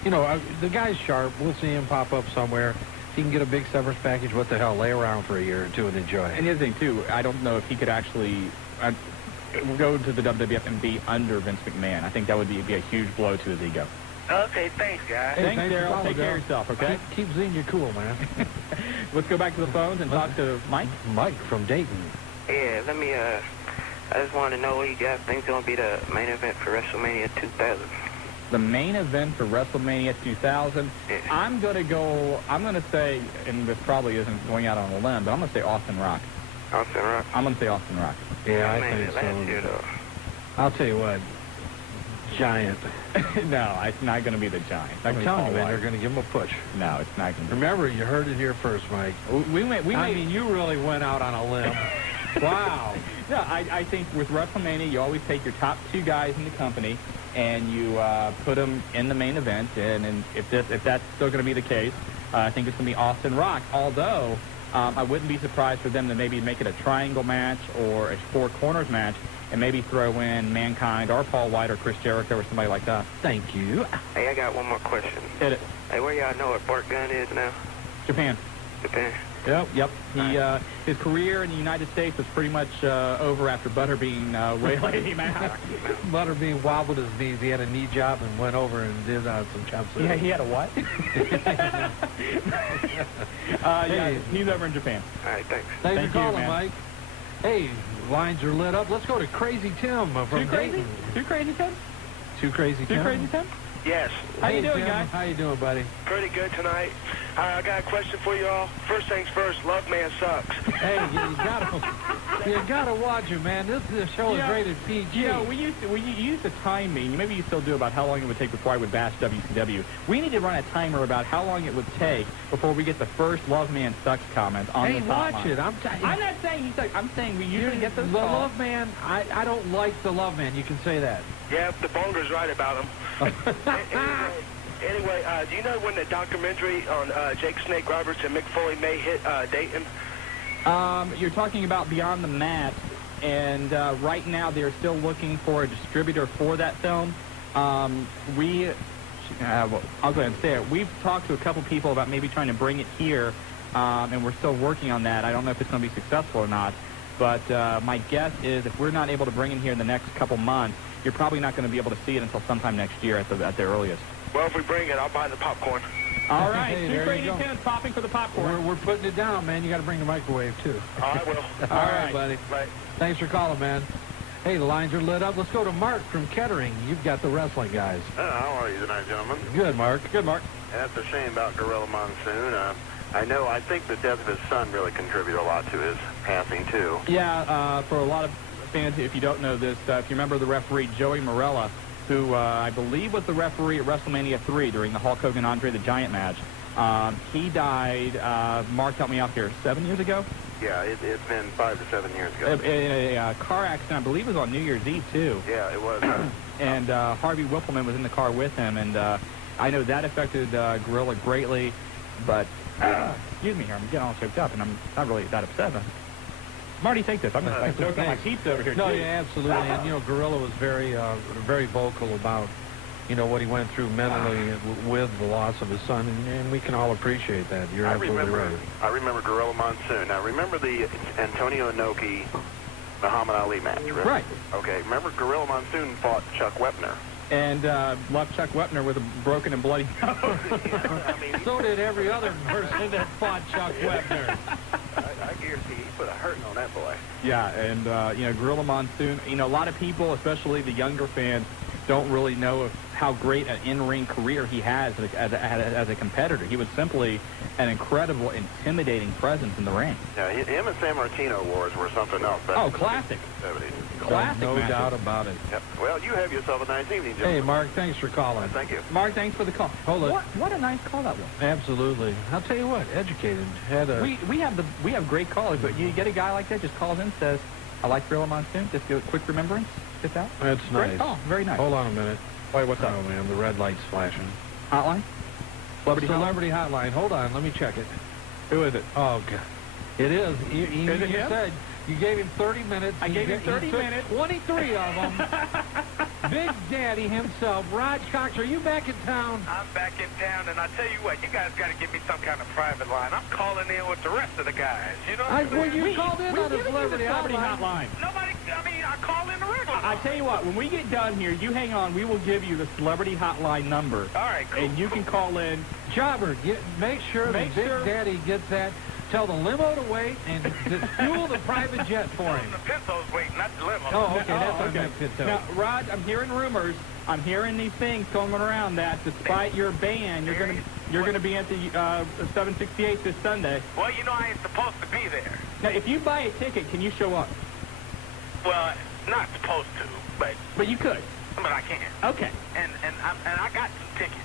the guy's sharp. We'll see him pop up somewhere. He can get a big severance package. What the hell? Lay around for a year or two and enjoy it. And the other thing, too, I don't know if he could actually go to the WWF and be under Vince McMahon. I think that would be a huge blow to his ego. Okay, thanks, guys. Hey, thanks, Daryl. Take care of yourself, okay? Keep seeing you cool, man. Let's go back to the phones and talk to Mike. Mike from Dayton. Yeah, I just wanted to know what you guys think is going to be the main event for WrestleMania 2000. The main event for WrestleMania 2000, yeah. I'm going to say, and this probably isn't going out on a limb, but I'm going to say Austin Rock. Austin Rock? I'm going to say Austin Rock. Yeah, I think so. I'll tell you what. Giant. No, it's not going to be the Giant. I'm telling you, they're going to give him a push. No, it's not going to be. Remember, you heard it here first, Mike. I mean, you really went out on a limb. Wow. No, I think with WrestleMania, you always take your top 2 guys in the company and you put them in the main event. And if that's still going to be the case, I think it's going to be Austin Rock. Although I wouldn't be surprised for them to maybe make it a triangle match or a 4 corners match, and maybe throw in Mankind or Paul White or Chris Jericho or somebody like that. Thank you. Hey, I got one more question. Hit it. Hey, where y'all know what Bart Gunn is now? Japan. Japan. Yep. His career in the United States was pretty much over after Butterbean waylaid him out. Butterbean wobbled his knees. He had a knee job and went over and did some chops. Yeah, he had a what? Yeah, he's over in Japan. All right, thanks. Thanks for calling, Mike. Hey, lines are lit up. Let's go to Crazy Tim from Too crazy? Dayton. Too crazy, Tim? Too Crazy Tim? Too Crazy Tim? Yes. How you doing, Tim? guys? How you doing, buddy? Pretty good tonight. I got a question for you all. First things first, Love Man sucks. Hey, you gotta watch it, man. This show is rated PG. You know, you used to time me, maybe you still do, about how long it would take before I would bash WCW. We need to run a timer about how long it would take before we get the first Love Man sucks comment on the top watch line. it. I'm not saying he sucks. I'm saying we usually get those The calls. Love Man, I don't like the Love Man. You can say that. Yeah, the Bonger's right about him. Anyway, do you know when the documentary on Jake Snake Roberts and Mick Foley may hit Dayton? You're talking about Beyond the Mat, and right now they're still looking for a distributor for that film. I'll go ahead and say it. We've talked to a couple people about maybe trying to bring it here, and we're still working on that. I don't know if it's going to be successful or not, but my guess is if we're not able to bring it here in the next couple months, you're probably not going to be able to see it until sometime next year at the earliest. Well, if we bring it, I'll buy the popcorn. All right, Hey, Too there Crazy you go. Tim's popping for the popcorn. We're putting it down, man. You got to bring the microwave, too. I will. All right, buddy. Right. Thanks for calling, man. Hey, the lines are lit up. Let's go to Mark from Kettering. You've got the wrestling guys. How are you tonight, gentlemen? Good, Mark. Good, Mark. That's a shame about Gorilla Monsoon. I think the death of his son really contributed a lot to his passing, too. Yeah, for a lot of fans, if you don't know this, if you remember the referee, Joey Morella, who I believe was the referee at WrestleMania 3 during the Hulk Hogan Andre the Giant match. He died, Mark, help me out here, 7 years ago? Yeah, it's been 5 to 7 years ago. In a car accident, I believe it was on New Year's Eve, too. Yeah, it was. And Harvey Whippleman was in the car with him, and I know that affected Gorilla greatly, but, excuse me here, I'm getting all choked up, and I'm not really that upset. Marty, take this. I'm going to start choking my teeth over here, No, too. yeah, absolutely. And, you know, Gorilla was very vocal about, you know, what he went through mentally with the loss of his son, and we can all appreciate that. You're absolutely right. I remember Gorilla Monsoon. Now, remember the Antonio Inoki Muhammad Ali match, right? Right. Okay, remember Gorilla Monsoon fought Chuck Wepner. And left Chuck Wepner with a broken and bloody nose. So did every other person that fought Chuck Wepner. I guarantee he put a hurting on that boy. Yeah, and, you know, Gorilla Monsoon, you know, a lot of people, especially the younger fans, don't really know how great an in-ring career he has as a competitor. He was simply an incredible, intimidating presence in the ring. Yeah, him and San Martino wars were something else. Oh, classic. 70s. Classic No matches. doubt about it. Yep. Well, you have yourself a nice evening, gentlemen. Hey, Mark, thanks for calling. Thank you. Mark, thanks for the call. Hold it. What a nice call that was. Absolutely. I'll tell you what, educated. We have great callers, but you get a guy like that, just calls in, says, I like Gorilla Monsoon, just do a quick remembrance, sit down. That's nice. Great. Oh, very nice. Hold on a minute. Wait, what's up? Oh, man, the red light's flashing. Hotline? Celebrity hotline. Hold on, let me check it. Who is it? Oh, God. It is. You him? said you gave him 30 minutes. I gave him 30 minutes. 23 of them. Big Daddy himself, Rod Cox. Are you back in town? I'm back in town, and I tell you what, you guys got to give me some kind of private line. I'm calling in with the rest of the guys. You know what I'm saying? You called in on a celebrity hotline. Nobody, I call in the regular I tell you what, when we get done here, you hang on, we will give you the celebrity hotline number. All right, cool. And you can call in. Jobber, make sure that Big Daddy gets that. Tell the limo to wait and just fuel the private jet for him. The Pinto's waiting, not the limo. Oh, okay, that's what I meant, Pinto. Now, Rod, I'm hearing rumors. I'm hearing these things going around that despite your ban, you're gonna be at the 768 this Sunday. Well, you know I ain't supposed to be there. Now, if you buy a ticket, can you show up? Well, not supposed to, but you could. But I can. Okay. And I got some tickets.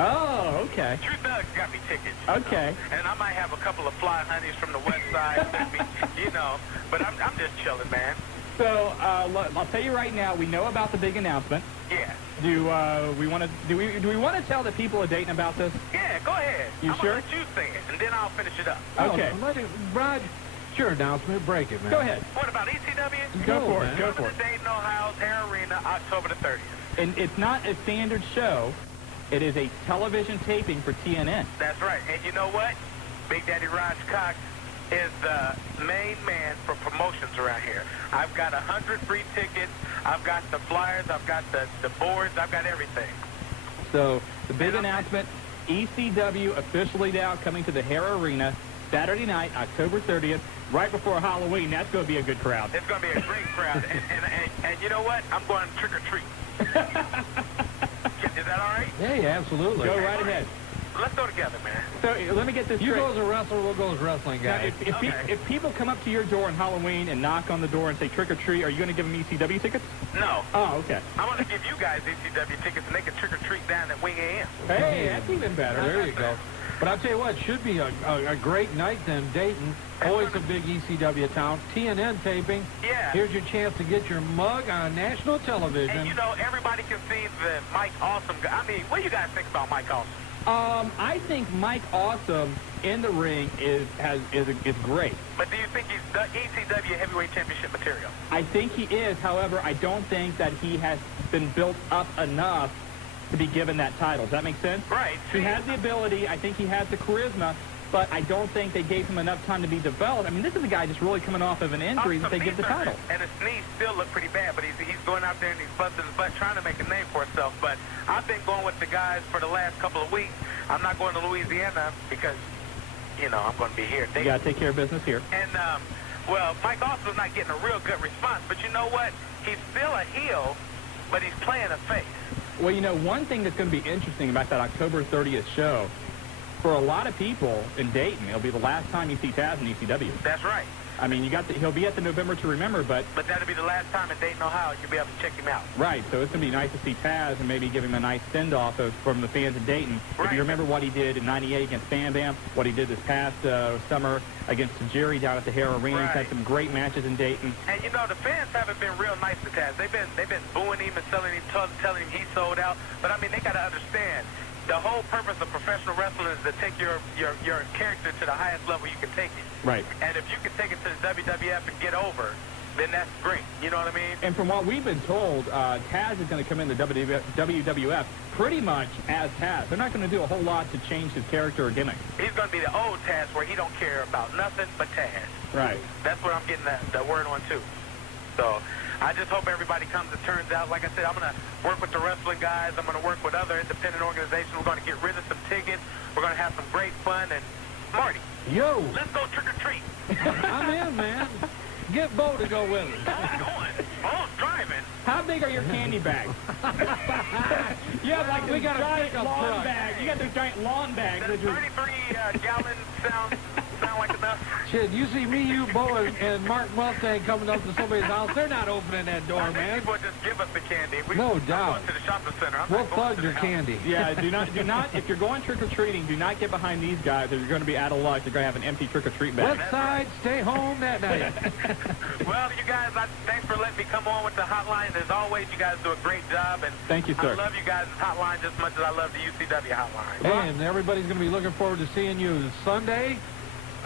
Oh, okay. True Doug got me tickets. Okay. And I might have a couple of fly honeys from the west side with me, you know. But I'm just chilling, man. So I'll tell you right now, we know about the big announcement. Yeah. Do we want to tell the people of Dayton about this? Yeah, go ahead. You I'm sure? gonna let you say it, and then I'll finish it up. Okay. Rod, it's your announcement. Break it, man. Go ahead. What about ECW? Go for it. Go for it. Dayton, Ohio's Air Arena, October the 30th. And it's not a standard show. It is a television taping for TNN. That's right. And you know what? Big Daddy Raj Cox is the main man for promotions around here. I've got 100 free tickets. I've got the flyers. I've got the boards. I've got everything. So the big announcement, ECW officially now coming to the Hare Arena Saturday night, October 30th, right before Halloween. That's going to be a good crowd. It's going to be a great crowd. And you know what? I'm going trick-or-treat. Is that all right? Yeah, absolutely. Go right ahead. Let's go together, man. So let me get this You straight. go as a wrestler, we'll go as wrestling guy. Now, if people come up to your door on Halloween and knock on the door and say trick or treat, are you going to give them ECW tickets? No. Oh, okay. I'm going to give you guys ECW tickets and they can trick or treat down at Wing AM. Hey, that's even better. There you go. But I'll tell you what, it should be a great night then. Dayton, always a big ECW town. TNN taping. Yeah. Here's your chance to get your mug on national television. And, you know, everybody can see the Mike Awesome guy. I mean, what do you guys think about Mike Awesome? I think Mike Awesome in the ring is great. But do you think he's the ECW Heavyweight Championship material? I think he is. However, I don't think that he has been built up enough to be given that title. Does that make sense? Right. He has the ability. I think he has the charisma. But I don't think they gave him enough time to be developed. I mean, this is a guy just really coming off of an injury that they give the title. And his knees still look pretty bad, but he's going out there and he's busting his butt trying to make a name for himself. But I've been going with the guys for the last couple of weeks. I'm not going to Louisiana because, you know, I'm going to be here. You got to take care of business here. And, well, Mike Austin's not getting a real good response. But you know what? He's still a heel, but he's playing a face. Well, you know, one thing that's going to be interesting about that October 30th show, for a lot of people in Dayton, it'll be the last time you see Taz in ECW. That's right. I mean, he'll be at the November to Remember, but that'll be the last time in Dayton, Ohio, you'll be able to check him out. Right, so it's going to be nice to see Taz and maybe give him a nice send-off from the fans in Dayton. Right. If you remember what he did in '98 against Bam Bam, what he did this past summer against Jerry down at the Hare Arena. He's had some great matches in Dayton. And you know, the fans haven't been real nice to Taz. They've been booing him and telling him he sold out. But I mean, they got to understand. The whole purpose of professional wrestling is to take your character to the highest level you can take it. Right. And if you can take it to the WWF and get over, then that's great. You know what I mean? And from what we've been told, Taz is going to come in the WWF pretty much as Taz. They're not going to do a whole lot to change his character or gimmick. He's going to be the old Taz where he don't care about nothing but Taz. Right. That's what I'm getting the word on, too. So I just hope everybody comes and turns out. Like I said, I'm going to work with the wrestling guys. I'm going to work with other independent organizations. We're going to get rid of some tickets. We're going to have some great fun. And, Marty. Yo. Let's go trick-or-treat. I'm in, man. Get Bo to go with us. I'm going. Bo's driving. How big are your candy bags? You have like we got a giant pickup lawn truck. bag. You got those giant lawn bags. Does 33 gallons sound like enough? Shit, you see me, you, Bo, and Mark Mustang coming up to somebody's house. They're not opening that door, man. People just give us the candy. No doubt. I'm going to the shopping center. We'll plug your candy. Yeah, do not, if you're going trick-or-treating, do not get behind these guys or you're going to be out of luck. You're going to have an empty trick-or-treat bag. West side, stay home that night. Well, you guys, thanks for letting me come on with the hotline. As always, you guys do a great job. And thank you, sir. I love you guys' hotline just as much as I love the UCW hotline. And everybody's going to be looking forward to seeing you Sunday.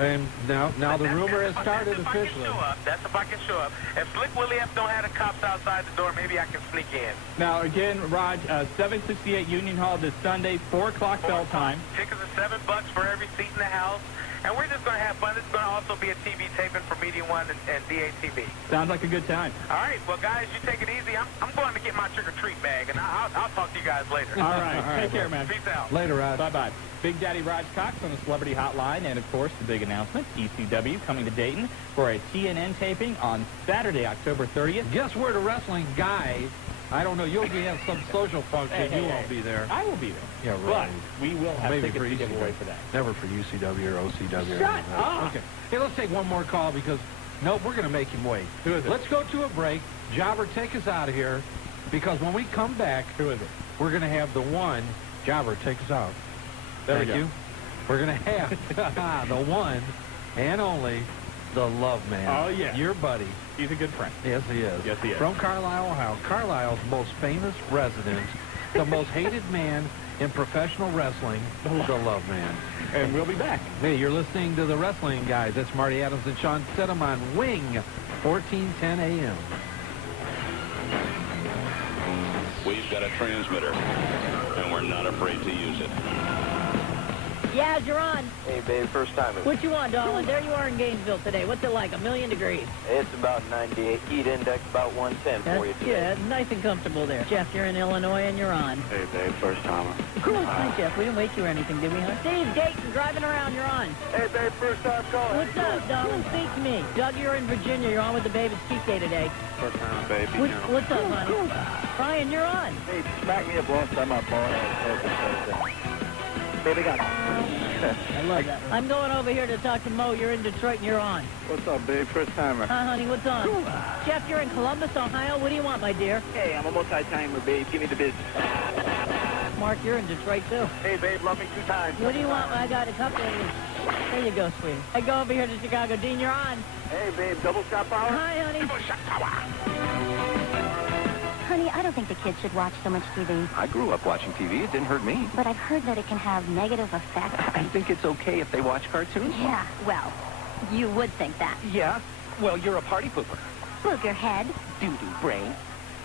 And now the rumor has started officially. That's if I can show up. If Slick Willie F don't have the cops outside the door, maybe I can sneak in. Now, again, Raj, 768 Union Hall this Sunday, 4 o'clock bell time. Tickets are $7 for every seat in the house. And we're just going to have fun. This is going to also be a TV taping for Media One and DATV. Sounds like a good time. All right. Well, guys, you take it easy. I'm going to get my trick-or-treat bag, and I'll talk to you guys later. All right. Take care, man. Peace out. Later, Raj. Bye-bye. Big Daddy Raj Cox on the Celebrity Hotline. And, of course, the big announcement, ECW coming to Dayton for a TNN taping on Saturday, October 30th. Guess where the wrestling guys... I don't know. You'll have some social function. You won't be there. I will be there. Yeah, right. But we will have Maybe tickets to give away for that. Never for UCW or OCW. Shut up. Okay. Hey, let's take one more call because, nope, we're going to make him wait. Who is it? Let's go to a break. Jobber, take us out of here because when we come back, who is it? We're going to have the one. Jobber, take us out. Thank you. We're going to have the one and only the Love Man. Oh, yeah. Your buddy. He's a good friend. Yes, he is. Yes, he is. From Carlisle, Ohio. Carlisle's most famous resident, the most hated man in professional wrestling, the Love Man. And we'll be back. Hey, you're listening to the Wrestling Guys. That's Marty Adams and Shawn Stidham on Wing, 1410 AM. We've got a transmitter, and we're not afraid to use it. Yeah, you're on. Hey, babe, first time. What you want, darling? There you are in Gainesville today. What's it like, 1,000,000 degrees? It's about 98. Heat index about 110 for you today. Yeah, nice and comfortable there. Jeff, you're in Illinois and you're on. Hey, babe, first timer. Cool. Hi, Jeff. We didn't wait you or anything, did we, huh? Steve, Dayton, driving around. You're on. Hey, babe, first time calling. What's up, darling? Speak to me. Doug, you're in Virginia. You're on with the Babe at Skeet Day today. First time, baby. What's up, honey? Brian, you're on. Hey, smack me up last time I bought it. Baby, got it. I love that. I'm going over here to talk to Mo. You're in Detroit and you're on. What's up, babe? First timer. Hi, honey. What's on? Jeff, you're in Columbus, Ohio. What do you want, my dear? Hey, I'm a multi-timer, babe. Give me the business. Mark, you're in Detroit, too. Hey, babe, love me 2 times. What do you want? I got a couple of these. There you go, sweetie. I go over here to Chicago. Dean, you're on. Hey, babe, double shot power? Hi, honey. Double shot power. Honey, I don't think the kids should watch so much TV. I grew up watching TV. It didn't hurt me. But I've heard that it can have negative effects. I think it's okay if they watch cartoons. Yeah, well, you would think that. Yeah? Well, you're a party pooper. Booger head. Doo-doo brain.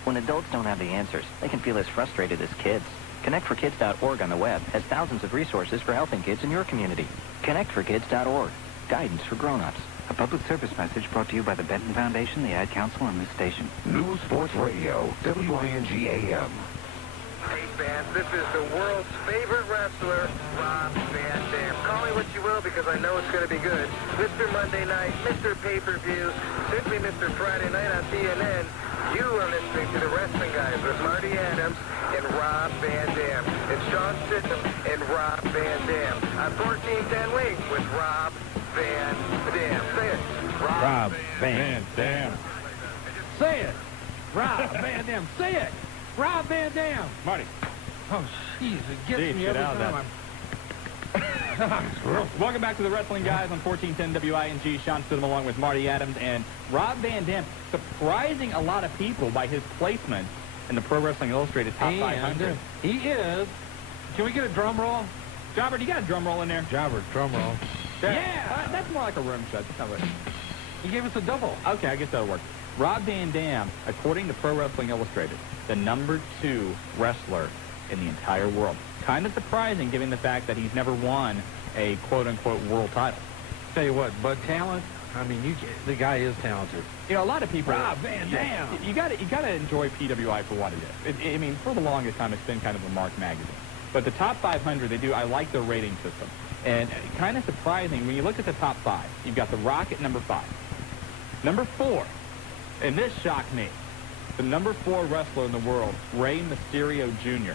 When adults don't have the answers, they can feel as frustrated as kids. ConnectForKids.org on the web has thousands of resources for helping kids in your community. ConnectForKids.org. Guidance for grown-ups. A public service message brought to you by the Benton Foundation, the Ad Council, and this station. News Sports Radio, WING AM. Hey, fans, this is the world's favorite wrestler, Rob Van Dam. Call me what you will because I know it's going to be good. Mr. Monday Night, Mr. Pay-Per-View, simply Mr. Friday Night on CNN. You are listening to the Wrestling Guys with Marty Adams and Rob Van Dam. It's Shawn Stidham and Rob Van Dam on 1410 Wings with Rob Van Dam. Say it. Rob Van Dam. Say it. Rob Van Dam. Say it. Rob Van Dam. Marty. Oh, jeez. It gets me every time. Welcome back to the Wrestling Guys on 1410 WING. Shawn Stidham along with Marty Adams and Rob Van Dam, surprising a lot of people by his placement in the Pro Wrestling Illustrated Top 500. He is. Can we get a drum roll? Jobber, do you got a drum roll in there? Jobber, drum roll. Yeah, that's more like a room shot. That's not right. He gave us a double. Okay, I guess that'll work. Rob Van Dam, according to Pro Wrestling Illustrated, the #2 wrestler in the entire world. Kind of surprising given the fact that he's never won a quote-unquote world title. Tell you what, but talent, I mean, the guy is talented. You know, a lot of people... Rob Van Dam! You gotta enjoy PWI for what it is. I mean, for the longest time, it's been kind of a marked magazine. But the top 500, I like their rating system. And kind of surprising, when you look at the top 5, you've got The Rock at number 5. Number 4, and this shocked me, the number 4 wrestler in the world, Rey Mysterio Jr.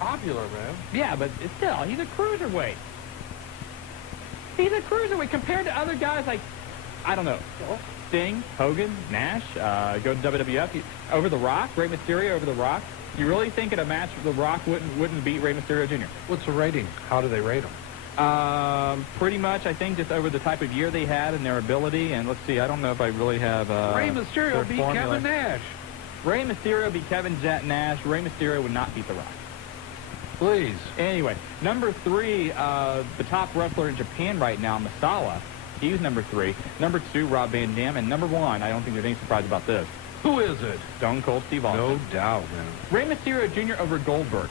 Popular, man. Yeah, but still, he's a cruiserweight. He's a cruiserweight compared to other guys like, I don't know, Sting, Hogan, Nash, go to WWF, over The Rock, Rey Mysterio over The Rock. You really think in a match The Rock wouldn't beat Rey Mysterio Jr.? What's the rating? How do they rate him? Pretty much, I think, just over the type of year they had and their ability. And let's see, I don't know if I really have... Rey Mysterio beat Kevin Nash. Rey Mysterio beat Kevin Nash. Rey Mysterio would not beat The Rock. Please. Anyway, number 3, the top wrestler in Japan right now, Masala. He's number 3. Number 2, Rob Van Dam. And number 1, I don't think there's any surprise about this. Who is it? Stone Cold Steve Austin. No doubt, man. Rey Mysterio Jr. over Goldberg.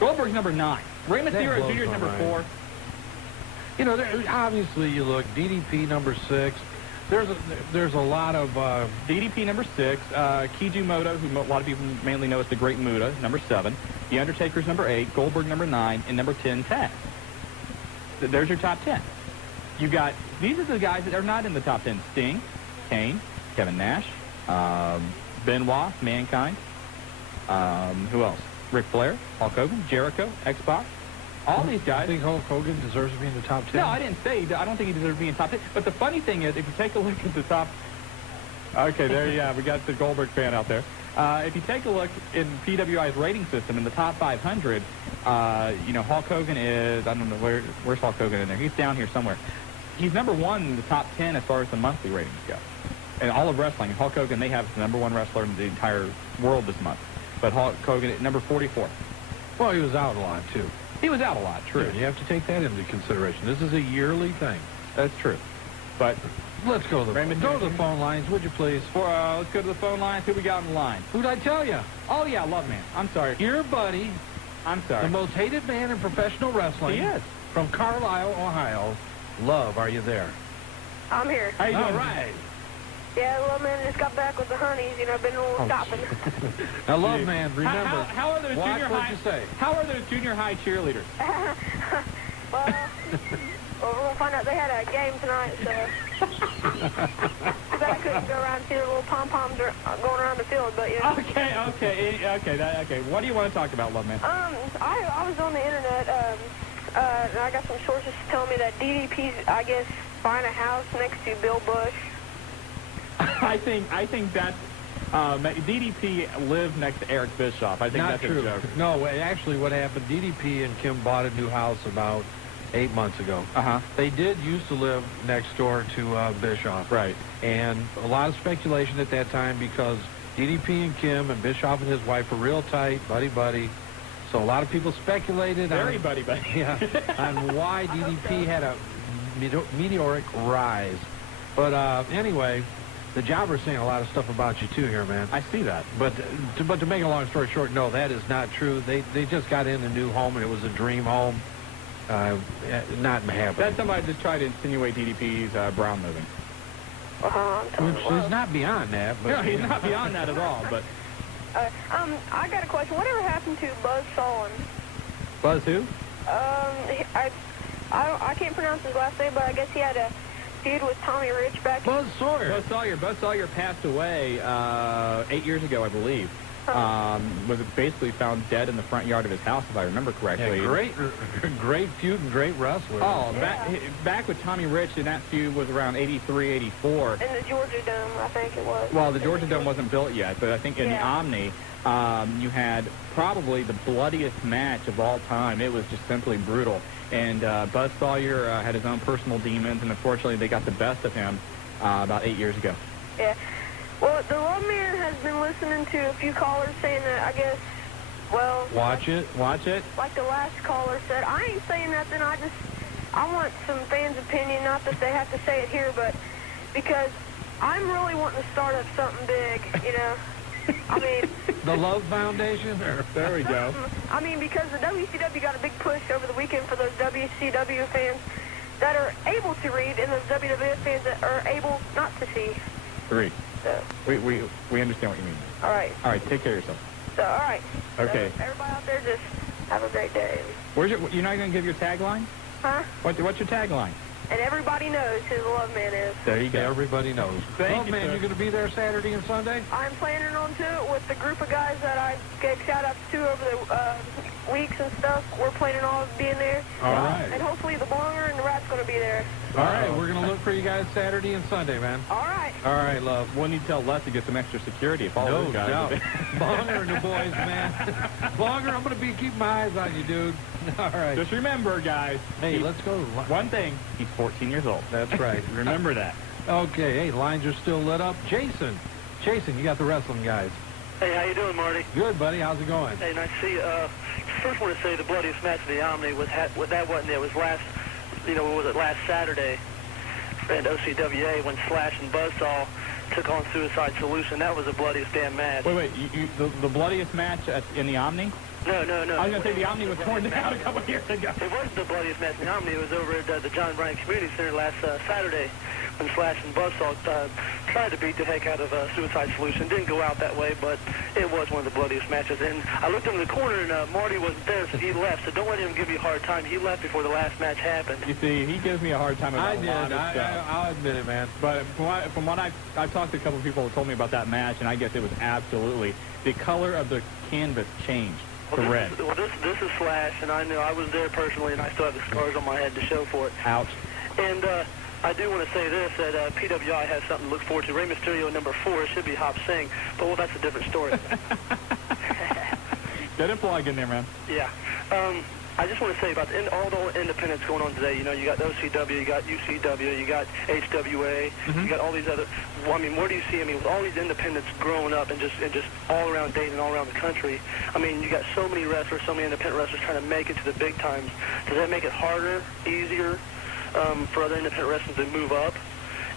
Goldberg's number 9. Rey Mysterio Jr. is number 4. You know, obviously you look, DDP number 6. There's a lot of... DDP number 6. Kijimoto, who a lot of people mainly know as the Great Muta, number 7. The Undertaker's number 8. Goldberg number 9. And number 10, Taz. There's your top 10. You got... These are the guys that are not in the top 10. Sting, Kane, Kevin Nash, Benoit, Mankind, who else? Ric Flair, Hulk Hogan, Jericho, X-Pac, all these guys. You think Hulk Hogan deserves to be in the top 10? No, I didn't say. I don't think he deserves to be in the top 10. But the funny thing is, if you take a look at the top... Okay, there you have. We got the Goldberg fan out there. If you take a look in PWI's rating system, in the top 500, Hulk Hogan is... I don't know, where's Hulk Hogan in there? He's down here somewhere. He's number 1 in the top 10 as far as the monthly ratings go. And all of wrestling, Hulk Hogan, they have the number 1 wrestler in the entire world this month. But Hulk Hogan at number 44. Well, he was out a lot, too. He was out a lot, true. Yeah, you have to take that into consideration. This is a yearly thing. That's true. But let's go to the phone lines, would you please? Let's go to the phone lines. Who we got on the line? Who'd I tell you? Oh, yeah, Love Man. I'm sorry. Your buddy, I'm sorry. The most hated man in professional wrestling. He is. From Carlisle, Ohio. Love, are you there? I'm here. How you doing? All right. Yeah, Love Man just got back with the honeys. You know, been a little stopping. Now, Love Man, remember. How are those watch junior what high? you say. How are those junior high cheerleaders? Well, we're gonna find out. They had a game tonight, so too bad I couldn't go around and see the little pom-poms going around the field. But you know. Okay. What do you want to talk about, Love Man? I was on the internet. And I got some sources telling me that DDP's, I guess, buying a house next to Bill Bush. I think that's DDP lived next to Eric Bischoff. I think Not that's true. a joke. No, actually what happened, DDP and Kim bought a new house about 8 months ago. Uh-huh. They did used to live next door to Bischoff. Right. And a lot of speculation at that time because DDP and Kim and Bischoff and his wife were real tight, buddy-buddy. So a lot of people speculated Very buddy-buddy. Yeah, on why DDP had a meteoric rise. But anyway, the jobber's saying a lot of stuff about you too here, man. I see that. But to make a long story short, no, that is not true. They just got in a new home and it was a dream home. Not happening. That's somebody just tried to insinuate DDP's brown moving. Which is not beyond that. But, no, he's not beyond that at all. But I got a question. Whatever happened to Buzz Sawin? Buzz who? I can't pronounce his last name, but I guess he had a feud with Tommy Rich back. Buzz Sawyer. Buzz Sawyer passed away 8 years ago, I believe. Was basically found dead in the front yard of his house, if I remember correctly. Yeah, great feud and great wrestler. Oh, back with Tommy Rich, and that feud was around 83, 84. In the Georgia Dome, I think it was. Well, the Georgia Dome wasn't built yet, but I think in the Omni, you had probably the bloodiest match of all time. It was just simply brutal. And Buzz Sawyer had his own personal demons, and unfortunately they got the best of him about 8 years ago. Yeah. Well, the Love Man has been listening to a few callers saying that, I guess, well... Watch it. Like the last caller said, I ain't saying nothing, I want some fans' opinion, not that they have to say it here, but because I'm really wanting to start up something big, you know? I mean... The Love Foundation? There we go. I mean, because the WCW got a big push over the weekend for those WCW fans that are able to read and those WWF fans that are able not to see. Agreed. So. We understand what you mean. All right. All right, take care of yourself. So, all right. Okay. So everybody out there, just have a great day. You're not going to give your tagline? Huh? What's your tagline? And everybody knows who the Love Man is. There you go. Everybody knows. Thank you, man, you're going to be there Saturday and Sunday? I'm planning on to it with the group of guys that I gave shout-outs to over the weeks and stuff. We're planning on being there. All right. And hopefully the Blonger and the Rat's going to be there. All right, we're going to look for you guys Saturday and Sunday, man. All right. All right, love. We'll need to tell Les to get some extra security if all those guys... No doubt. Bonger and the boys, man. Bonger, I'm going to be keeping my eyes on you, dude. All right. Just remember, guys. Hey, let's go. One thing, he's 14 years old. That's right. Remember that. Okay, hey, lines are still lit up. Jason, you got the wrestling guys. Hey, how you doing, Marty? Good, buddy. How's it going? Hey, nice to see you. First, I want to say the bloodiest match of the Omni was that wasn't there. It was last Saturday at OCWA when Slash and Buzzsaw took on Suicide Solution. That was the bloodiest damn match. Wait, the bloodiest match in the Omni? No. I was going to say the Omni was torn down a couple years ago. It wasn't the bloodiest match in the Omni. It was over at the John Bryan Community Center last Saturday when Slash and Buzzsaw tried to beat the heck out of Suicide Solution. Didn't go out that way, but it was one of the bloodiest matches. And I looked into the corner, and Marty wasn't there, so he left. So don't let him give you a hard time. He left before the last match happened. You see, he gives me a hard time about a lot of stuff. I'll admit it, man. But from what I've talked to a couple of people who told me about that match, and I guess it was absolutely... The color of the canvas changed. Red. This is Slash, and I know I was there personally, and I still have the scars on my head to show for it. Ouch. And I do want to say this, that PWI has something to look forward to. Rey Mysterio number 4 should be Hop Singh, but well, that's a different story. Get a plug in there, man. Yeah. I just want to say about all the independents going on today. You know, you got OCW, you got UCW, you got HWA, you got all these other. Well, I mean, where do you see? I mean, with all these independents growing up and just all around Dayton, all around the country. I mean, you got so many wrestlers, so many independent wrestlers trying to make it to the big times. Does that make it harder, easier for other independent wrestlers to move up?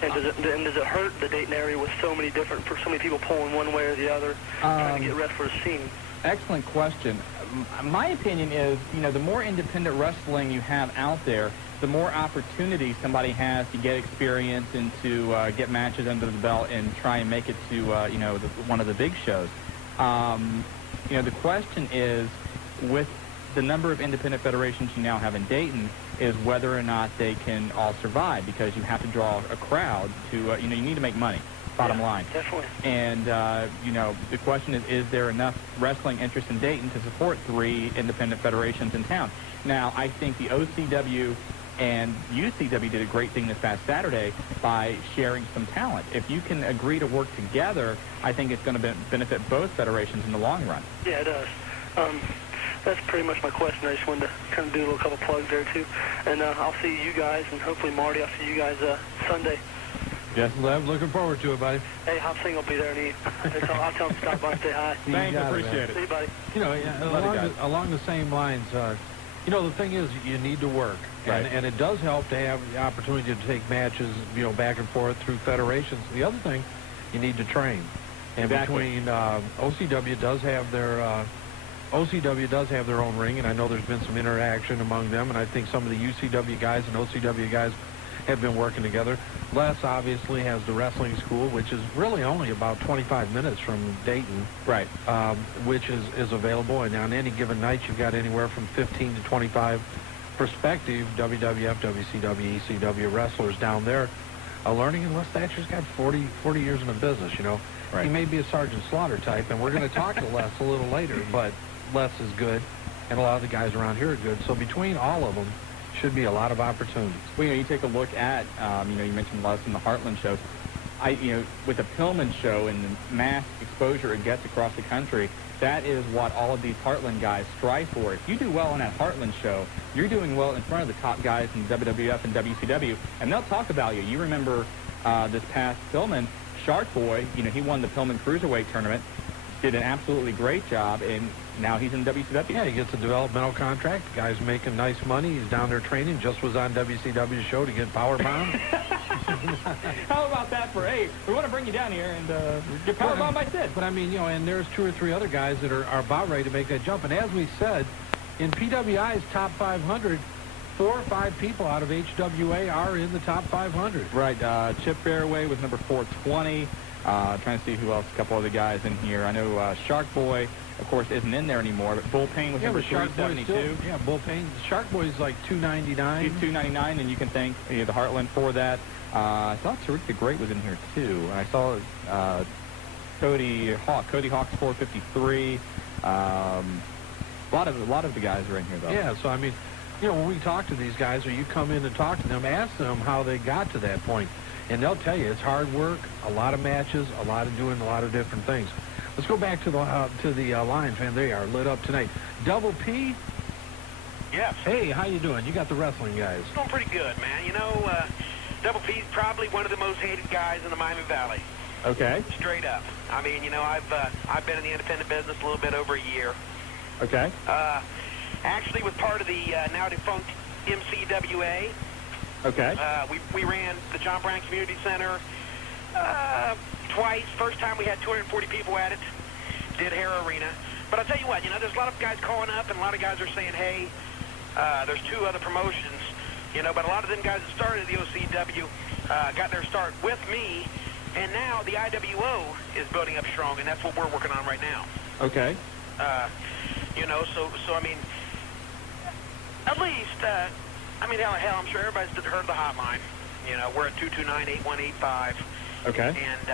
And does it hurt the Dayton area with so many people pulling one way or the other, trying to get wrestlers seen? Excellent question. My opinion is, the more independent wrestling you have out there, the more opportunity somebody has to get experience and to get matches under the belt and try and make it to, one of the big shows. The question is, with the number of independent federations you now have in Dayton, is whether or not they can all survive, because you have to draw a crowd to, you need to make money, bottom line. Definitely. And, the question is there enough wrestling interest in Dayton to support 3 independent federations in town? Now, I think the OCW and UCW did a great thing this past Saturday by sharing some talent. If you can agree to work together, I think it's going to benefit both federations in the long run. Yeah, it does. That's pretty much my question. I just wanted to kind of do a little couple plugs there, too. And I'll see you guys, and hopefully, Marty, I'll see you guys Sunday. Yes, Lev, looking forward to it, buddy. Hey, Hop Sing will be there, and I'll tell him to stop by and say hi. Thanks, appreciate it. See you, buddy. Along the same lines, the thing is, you need to work. Right. And it does help to have the opportunity to take matches, back and forth through federations. The other thing, you need to train. And exactly. Between OCW does have their own ring, and I know there's been some interaction among them, and I think some of the UCW guys and OCW guys have been working together. Les obviously has the wrestling school, which is really only about 25 minutes from Dayton. Right. Which is available, and on any given night you've got anywhere from 15 to 25 prospective WWF, WCW, ECW wrestlers down there learning, and Les Thatcher's got 40 years in the business, Right. He may be a Sergeant Slaughter type, and we're going to talk to Les a little later, but Les is good, and a lot of the guys around here are good. So between all of them, should be a lot of opportunities. Well, you take a look at, you mentioned Les in the Heartland shows. With the Pillman show and the mass exposure it gets across the country, that is what all of these Heartland guys strive for. If you do well on that Heartland show, you're doing well in front of the top guys in WWF and WCW, and they'll talk about you. You remember this past Pillman, Shark Boy, he won the Pillman Cruiserweight tournament, did an absolutely great job, and now he's in WCW. Yeah, he gets a developmental contract. The guy's making nice money. He's down there training. Just was on WCW's show to get powerbound. How about that for, hey, we want to bring you down here and get powerbound by Sid. But I mean, and there's 2 or 3 other guys that are about ready to make that jump. And as we said, in PWI's top 500, 4 or 5 people out of HWA are in the top 500. Right. Chip Fairway was number 420. Trying to see who else, a couple other guys in here. I know Shark Boy, of course, isn't in there anymore, but Bull Payne was number 372. Yeah, Bull Payne. Shark Boy's like 299. He's 299, and you can thank the Heartland for that. I thought Tariq the Great was in here, too. I saw Cody Hawk's 453. A lot of the guys are in here, though. Yeah, so, I mean, when we talk to these guys, or you come in and talk to them, ask them how they got to that point. And they'll tell you it's hard work, a lot of matches, a lot of doing a lot of different things. Let's go back to the Lions fan. They are lit up tonight. Double P? Yes. Hey, how you doing? You got the wrestling guys. Doing pretty good, man. Double P's probably one of the most hated guys in the Miami Valley. Okay. Straight up. I mean, I've been in the independent business a little bit over a year. Okay. Actually was part of the now defunct MCWA. Okay. We ran the John Brown Community Center twice. First time we had 240 people at it. Did Hara Arena. But I'll tell you what, there's a lot of guys calling up, and a lot of guys are saying, hey, there's 2 other promotions, but a lot of them guys that started the OCW got their start with me, and now the IWO is building up strong, and that's what we're working on right now. Okay. So I mean, at least, hell, I'm sure everybody's heard of the hotline. We're at 229-8185. Okay. And,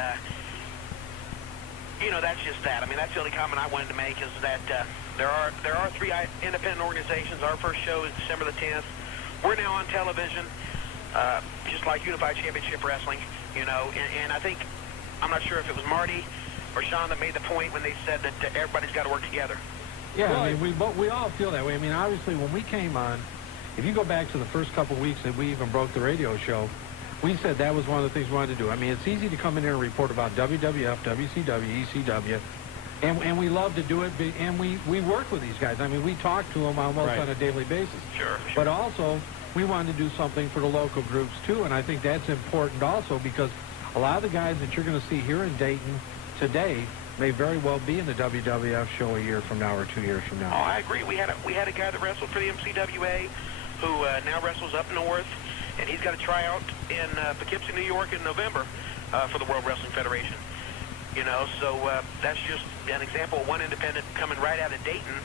that's just that. I mean, that's the only comment I wanted to make is that there are 3 independent organizations. Our first show is December the 10th. We're now on television, just like Unified Championship Wrestling, and I think, I'm not sure if it was Marty or Shawn that made the point when they said that everybody's got to work together. Yeah, well, I mean, we all feel that way. I mean, obviously, when we came on, if you go back to the first couple weeks that we even broke the radio show, we said that was one of the things we wanted to do. I mean, it's easy to come in here and report about WWF, WCW, ECW, and we love to do it, and we work with these guys. I mean, we talk to them almost on a daily basis. Sure. But also, we wanted to do something for the local groups, too, and I think that's important also because a lot of the guys that you're going to see here in Dayton today may very well be in the WWF show a year from now or 2 years from Oh, now. I agree. We had a guy that wrestled for the MCWA who now wrestles up north, and he's got a tryout in Poughkeepsie, New York in November for the World Wrestling Federation. You know, so that's just an example of one independent coming right out of Dayton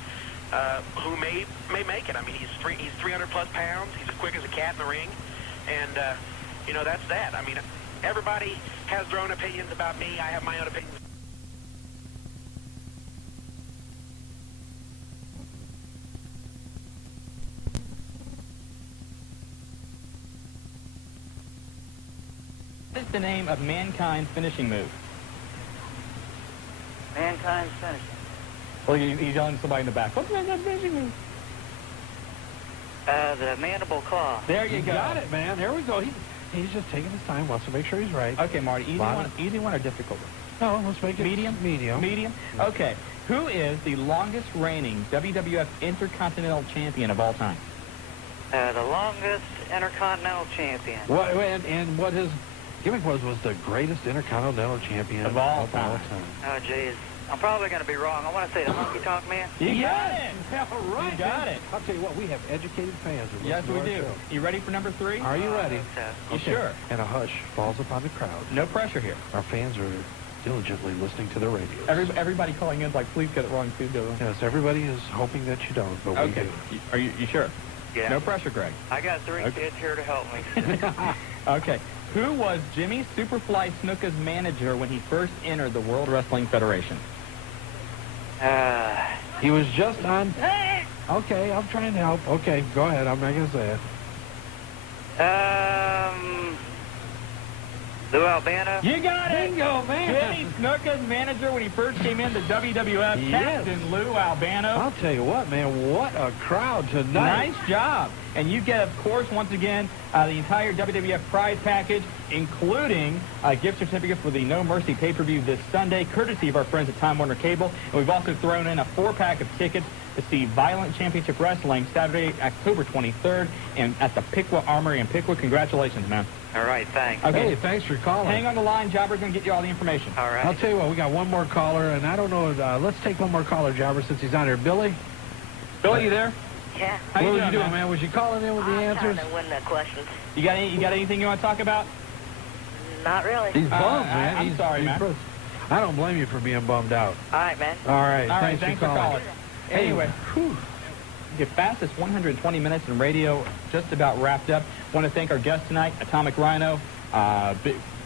who may make it. I mean, he's 300-plus pounds. He's as quick as a cat in the ring. And, you know, that's that. I mean, everybody has their own opinions about me. I have my own opinions. What is the name of Mankind's finishing move? Mankind's finishing. Well, he's yelling somebody in the back. What's Mankind's finishing move? The mandible claw. There you go. Got it, man. There we go. He's just taking his time, wants to make sure he's right. Okay, Marty, easy one or difficult one? No, let's make it medium. Medium? Okay. Who is the longest reigning WWF Intercontinental Champion of all time? The longest Intercontinental Champion. And what his gimmick was the greatest Intercontinental Champion of all time. Oh, jeez. I'm probably going to be wrong. I want to say the Honky Tonk Man. You got it. Yeah, right. You got it. I'll tell you what, we have educated fans. Yes, we do. You ready for number 3? Are you ready? You okay. sure? And a hush falls upon the crowd. No pressure here. Our fans are diligently listening to the radio. Everybody calling in like, please get it wrong, please get it wrong. Yes, everybody is hoping that you don't, but we do. Are you sure? Yeah. No pressure, Greg. I got 3 kids here to help me. Okay. Who was Jimmy Superfly Snuka's manager when he first entered the World Wrestling Federation? He was just on... Okay, I'm trying to help. Okay, go ahead. I'm not going to say it. Lou Albano. You got it! Bingo, man! Jimmy Snuka's manager when he first came into WWF, Yes. Captain Lou Albano. I'll tell you what, man, what a crowd tonight. Nice job. And you get, of course, once again, the entire WWF prize package, including a gift certificate for the No Mercy pay-per-view this Sunday, courtesy of our friends at Time Warner Cable. And we've also thrown in a 4-pack of tickets to see Violent Championship Wrestling Saturday, October 23rd, and at the Piqua Armory in Piqua. Congratulations, man. All right, thanks. Okay, thanks for calling. Hang on the line. Jobber's going to get you all the information. All right. I'll tell you what, we got one more caller, and I don't know, let's take one more caller, Jobber, since he's on here. Billy? Billy, you there? Yeah. How what you you doing, man? man? Was you calling in with the answers? I'm trying to win the questions. You got anything you want to talk about? Not really. He's bummed, man. I'm sorry, man. I don't blame you for being bummed out. All right, man. All right, All right, thanks for calling. Anyway, the fastest 120 minutes in radio just about wrapped up. Want to thank our guest tonight, Atomic Rhino,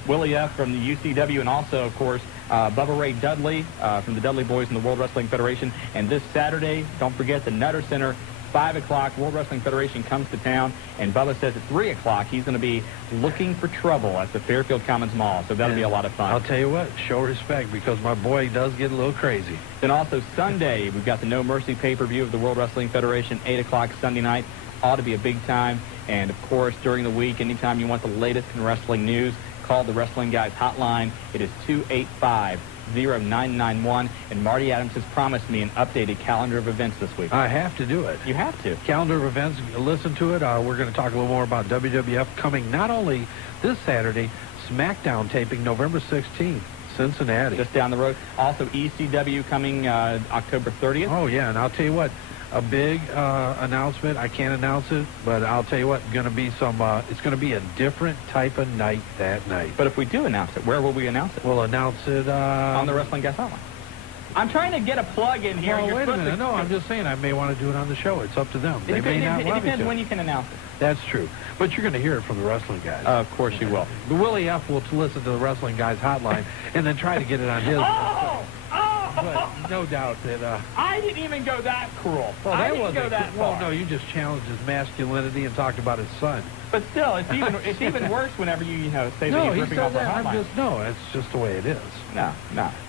Willie F. from the UCW, and also, of course, Bubba Ray Dudley from the Dudley Boys in the World Wrestling Federation. And this Saturday, don't forget the Nutter Center, 5 o'clock, World Wrestling Federation comes to town, and Bubba says at 3 o'clock he's going to be looking for trouble at the Fairfield Commons Mall, so that'll be a lot of fun. I'll tell you what, show respect, because my boy does get a little crazy. Then also Sunday, we've got the No Mercy pay-per-view of the World Wrestling Federation, 8 o'clock Sunday night. Ought to be a big time. And, of course, during the week, anytime you want the latest in wrestling news, call the Wrestling Guys hotline. It is 285-0991. And Marty Adams has promised me an updated calendar of events this week. I have to do it. You have to. Calendar of events, listen to it. We're going to talk a little more about WWF coming not only this Saturday, SmackDown taping November 16th, Cincinnati. Just down the road. Also, ECW coming October 30th. Oh, yeah, and I'll tell you what, a big announcement. I can't announce it, but I'll tell you what, going to be some. It's going to be a different type of night that night. But if we do announce it, where will we announce it? We'll announce it on the Wrestling Guys hotline. I'm trying to get a plug in here. Well, wait a minute. No, I'm just saying I may want to do it on the show. It's up to them. They may not want to. It depends when you can announce it. That's true. But you're going to hear it from the Wrestling Guys. Of course you will. The Willie F. will listen to the Wrestling Guys hotline and then try to get it on his. But no doubt that... I didn't even go that cruel. Well, I didn't go that far. Well, no, you just challenged his masculinity and talked about his son. But still, it's even worse whenever you say that he's ripping off our hotline. No, it's just the way it is. No.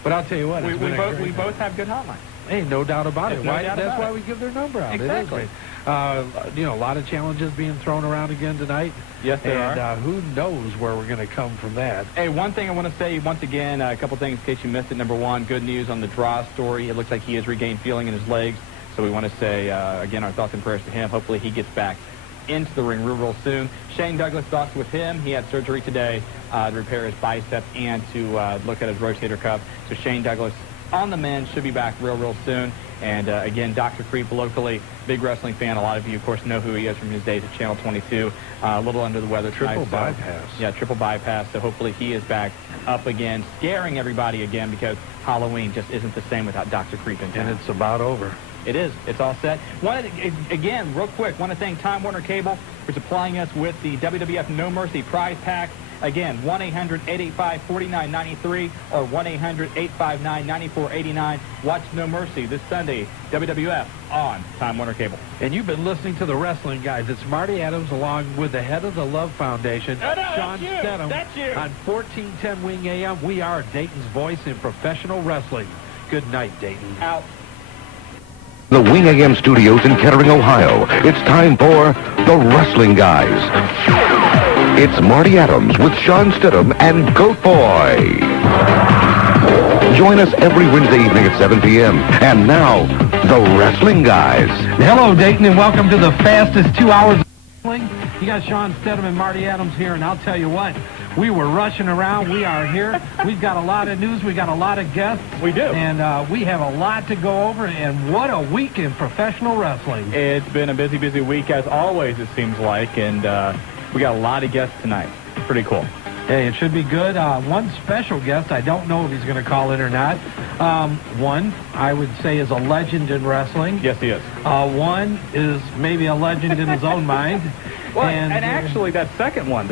But I'll tell you what, we both have good hotlines. Hey, no doubt about it. That's why we give their number out. Exactly. A lot of challenges being thrown around again tonight. Yes, there are. And who knows where we're going to come from that. Hey, one thing I want to say, once again, a couple things in case you missed it. Number one, good news on the Droz story. It looks like he has regained feeling in his legs. So we want to say, again, our thoughts and prayers to him. Hopefully he gets back into the ring real soon. Shane Douglas, thoughts with him. He had surgery today to repair his bicep and to look at his rotator cuff. So Shane Douglas, on the men should be back real soon. And again, Dr. Creep, locally, big wrestling fan. A lot of you, of course, know who he is from his days at Channel 22. A little under the weather tonight. Triple bypass. Yeah, triple bypass. So hopefully he is back up again, scaring everybody again, because Halloween just isn't the same without Dr. Creep in town. And it's about over. It is. It's all set. Again, real quick, want to thank Time Warner Cable for supplying us with the WWF No Mercy prize pack. Again, 1-800-885-4993 or 1-800-859-9489. Watch No Mercy this Sunday, WWF on Time Warner Cable. And you've been listening to the Wrestling Guys. It's Marty Adams along with the head of the Love Foundation, Shawn Stedham, on 1410 Wing AM. We are Dayton's voice in professional wrestling. Good night, Dayton. Out. The Wing AM studios in Kettering, Ohio. It's time for the Wrestling Guys. It's Marty Adams with Shawn Stedham and Goat Boy. Join us every Wednesday evening at 7 p.m. And now, the Wrestling Guys. Hello, Dayton, and welcome to the fastest 2 hours of wrestling. You got Shawn Stedham and Marty Adams here, and I'll tell you what, we were rushing around. We are here. We've got a lot of news. We got a lot of guests. We do. And we have a lot to go over, and what a week in professional wrestling. It's been a busy week, as always, it seems like, and we got a lot of guests tonight. Pretty cool. Hey, it should be good. One special guest, I don't know if he's going to call in or not. One, I would say, is a legend in wrestling. Yes, he is. One is maybe a legend in his own mind. Well, and actually, the second one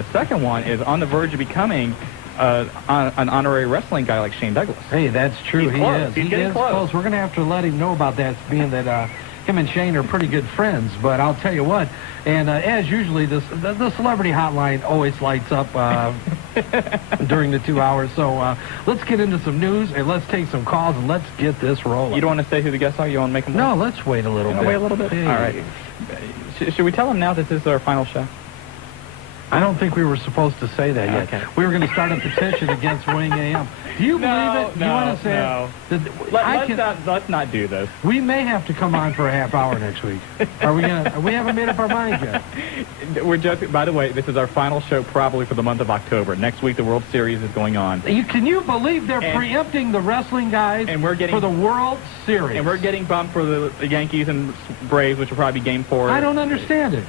is on the verge of becoming an honorary wrestling guy like Shane Douglas. Hey, that's true. He is. He's getting close. We're going to have to let him know about that, being that him and Shane are pretty good friends. But I'll tell you what, and as usually, the celebrity hotline always lights up during the 2 hours. So let's get into some news, and let's take some calls, and let's get this rolling. You don't want to say who the guests are? You want to make them? No, let's wait a little bit. Wait a little bit? Hey. All right. Should we tell them now that this is our final show? I don't think we were supposed to say that yet. Okay. We were going to start a petition against Wing AM. Do you believe it? No, you want to say no. Let's not do this. We may have to come on for a half hour next week. Are we gonna? We haven't made up our minds yet. We're just. By the way, this is our final show probably for the month of October. Next week, the World Series is going on. Can you believe they're preempting the Wrestling Guys for the World Series? And we're getting bumped for the Yankees and Braves, which will probably be Game 4. I don't understand it.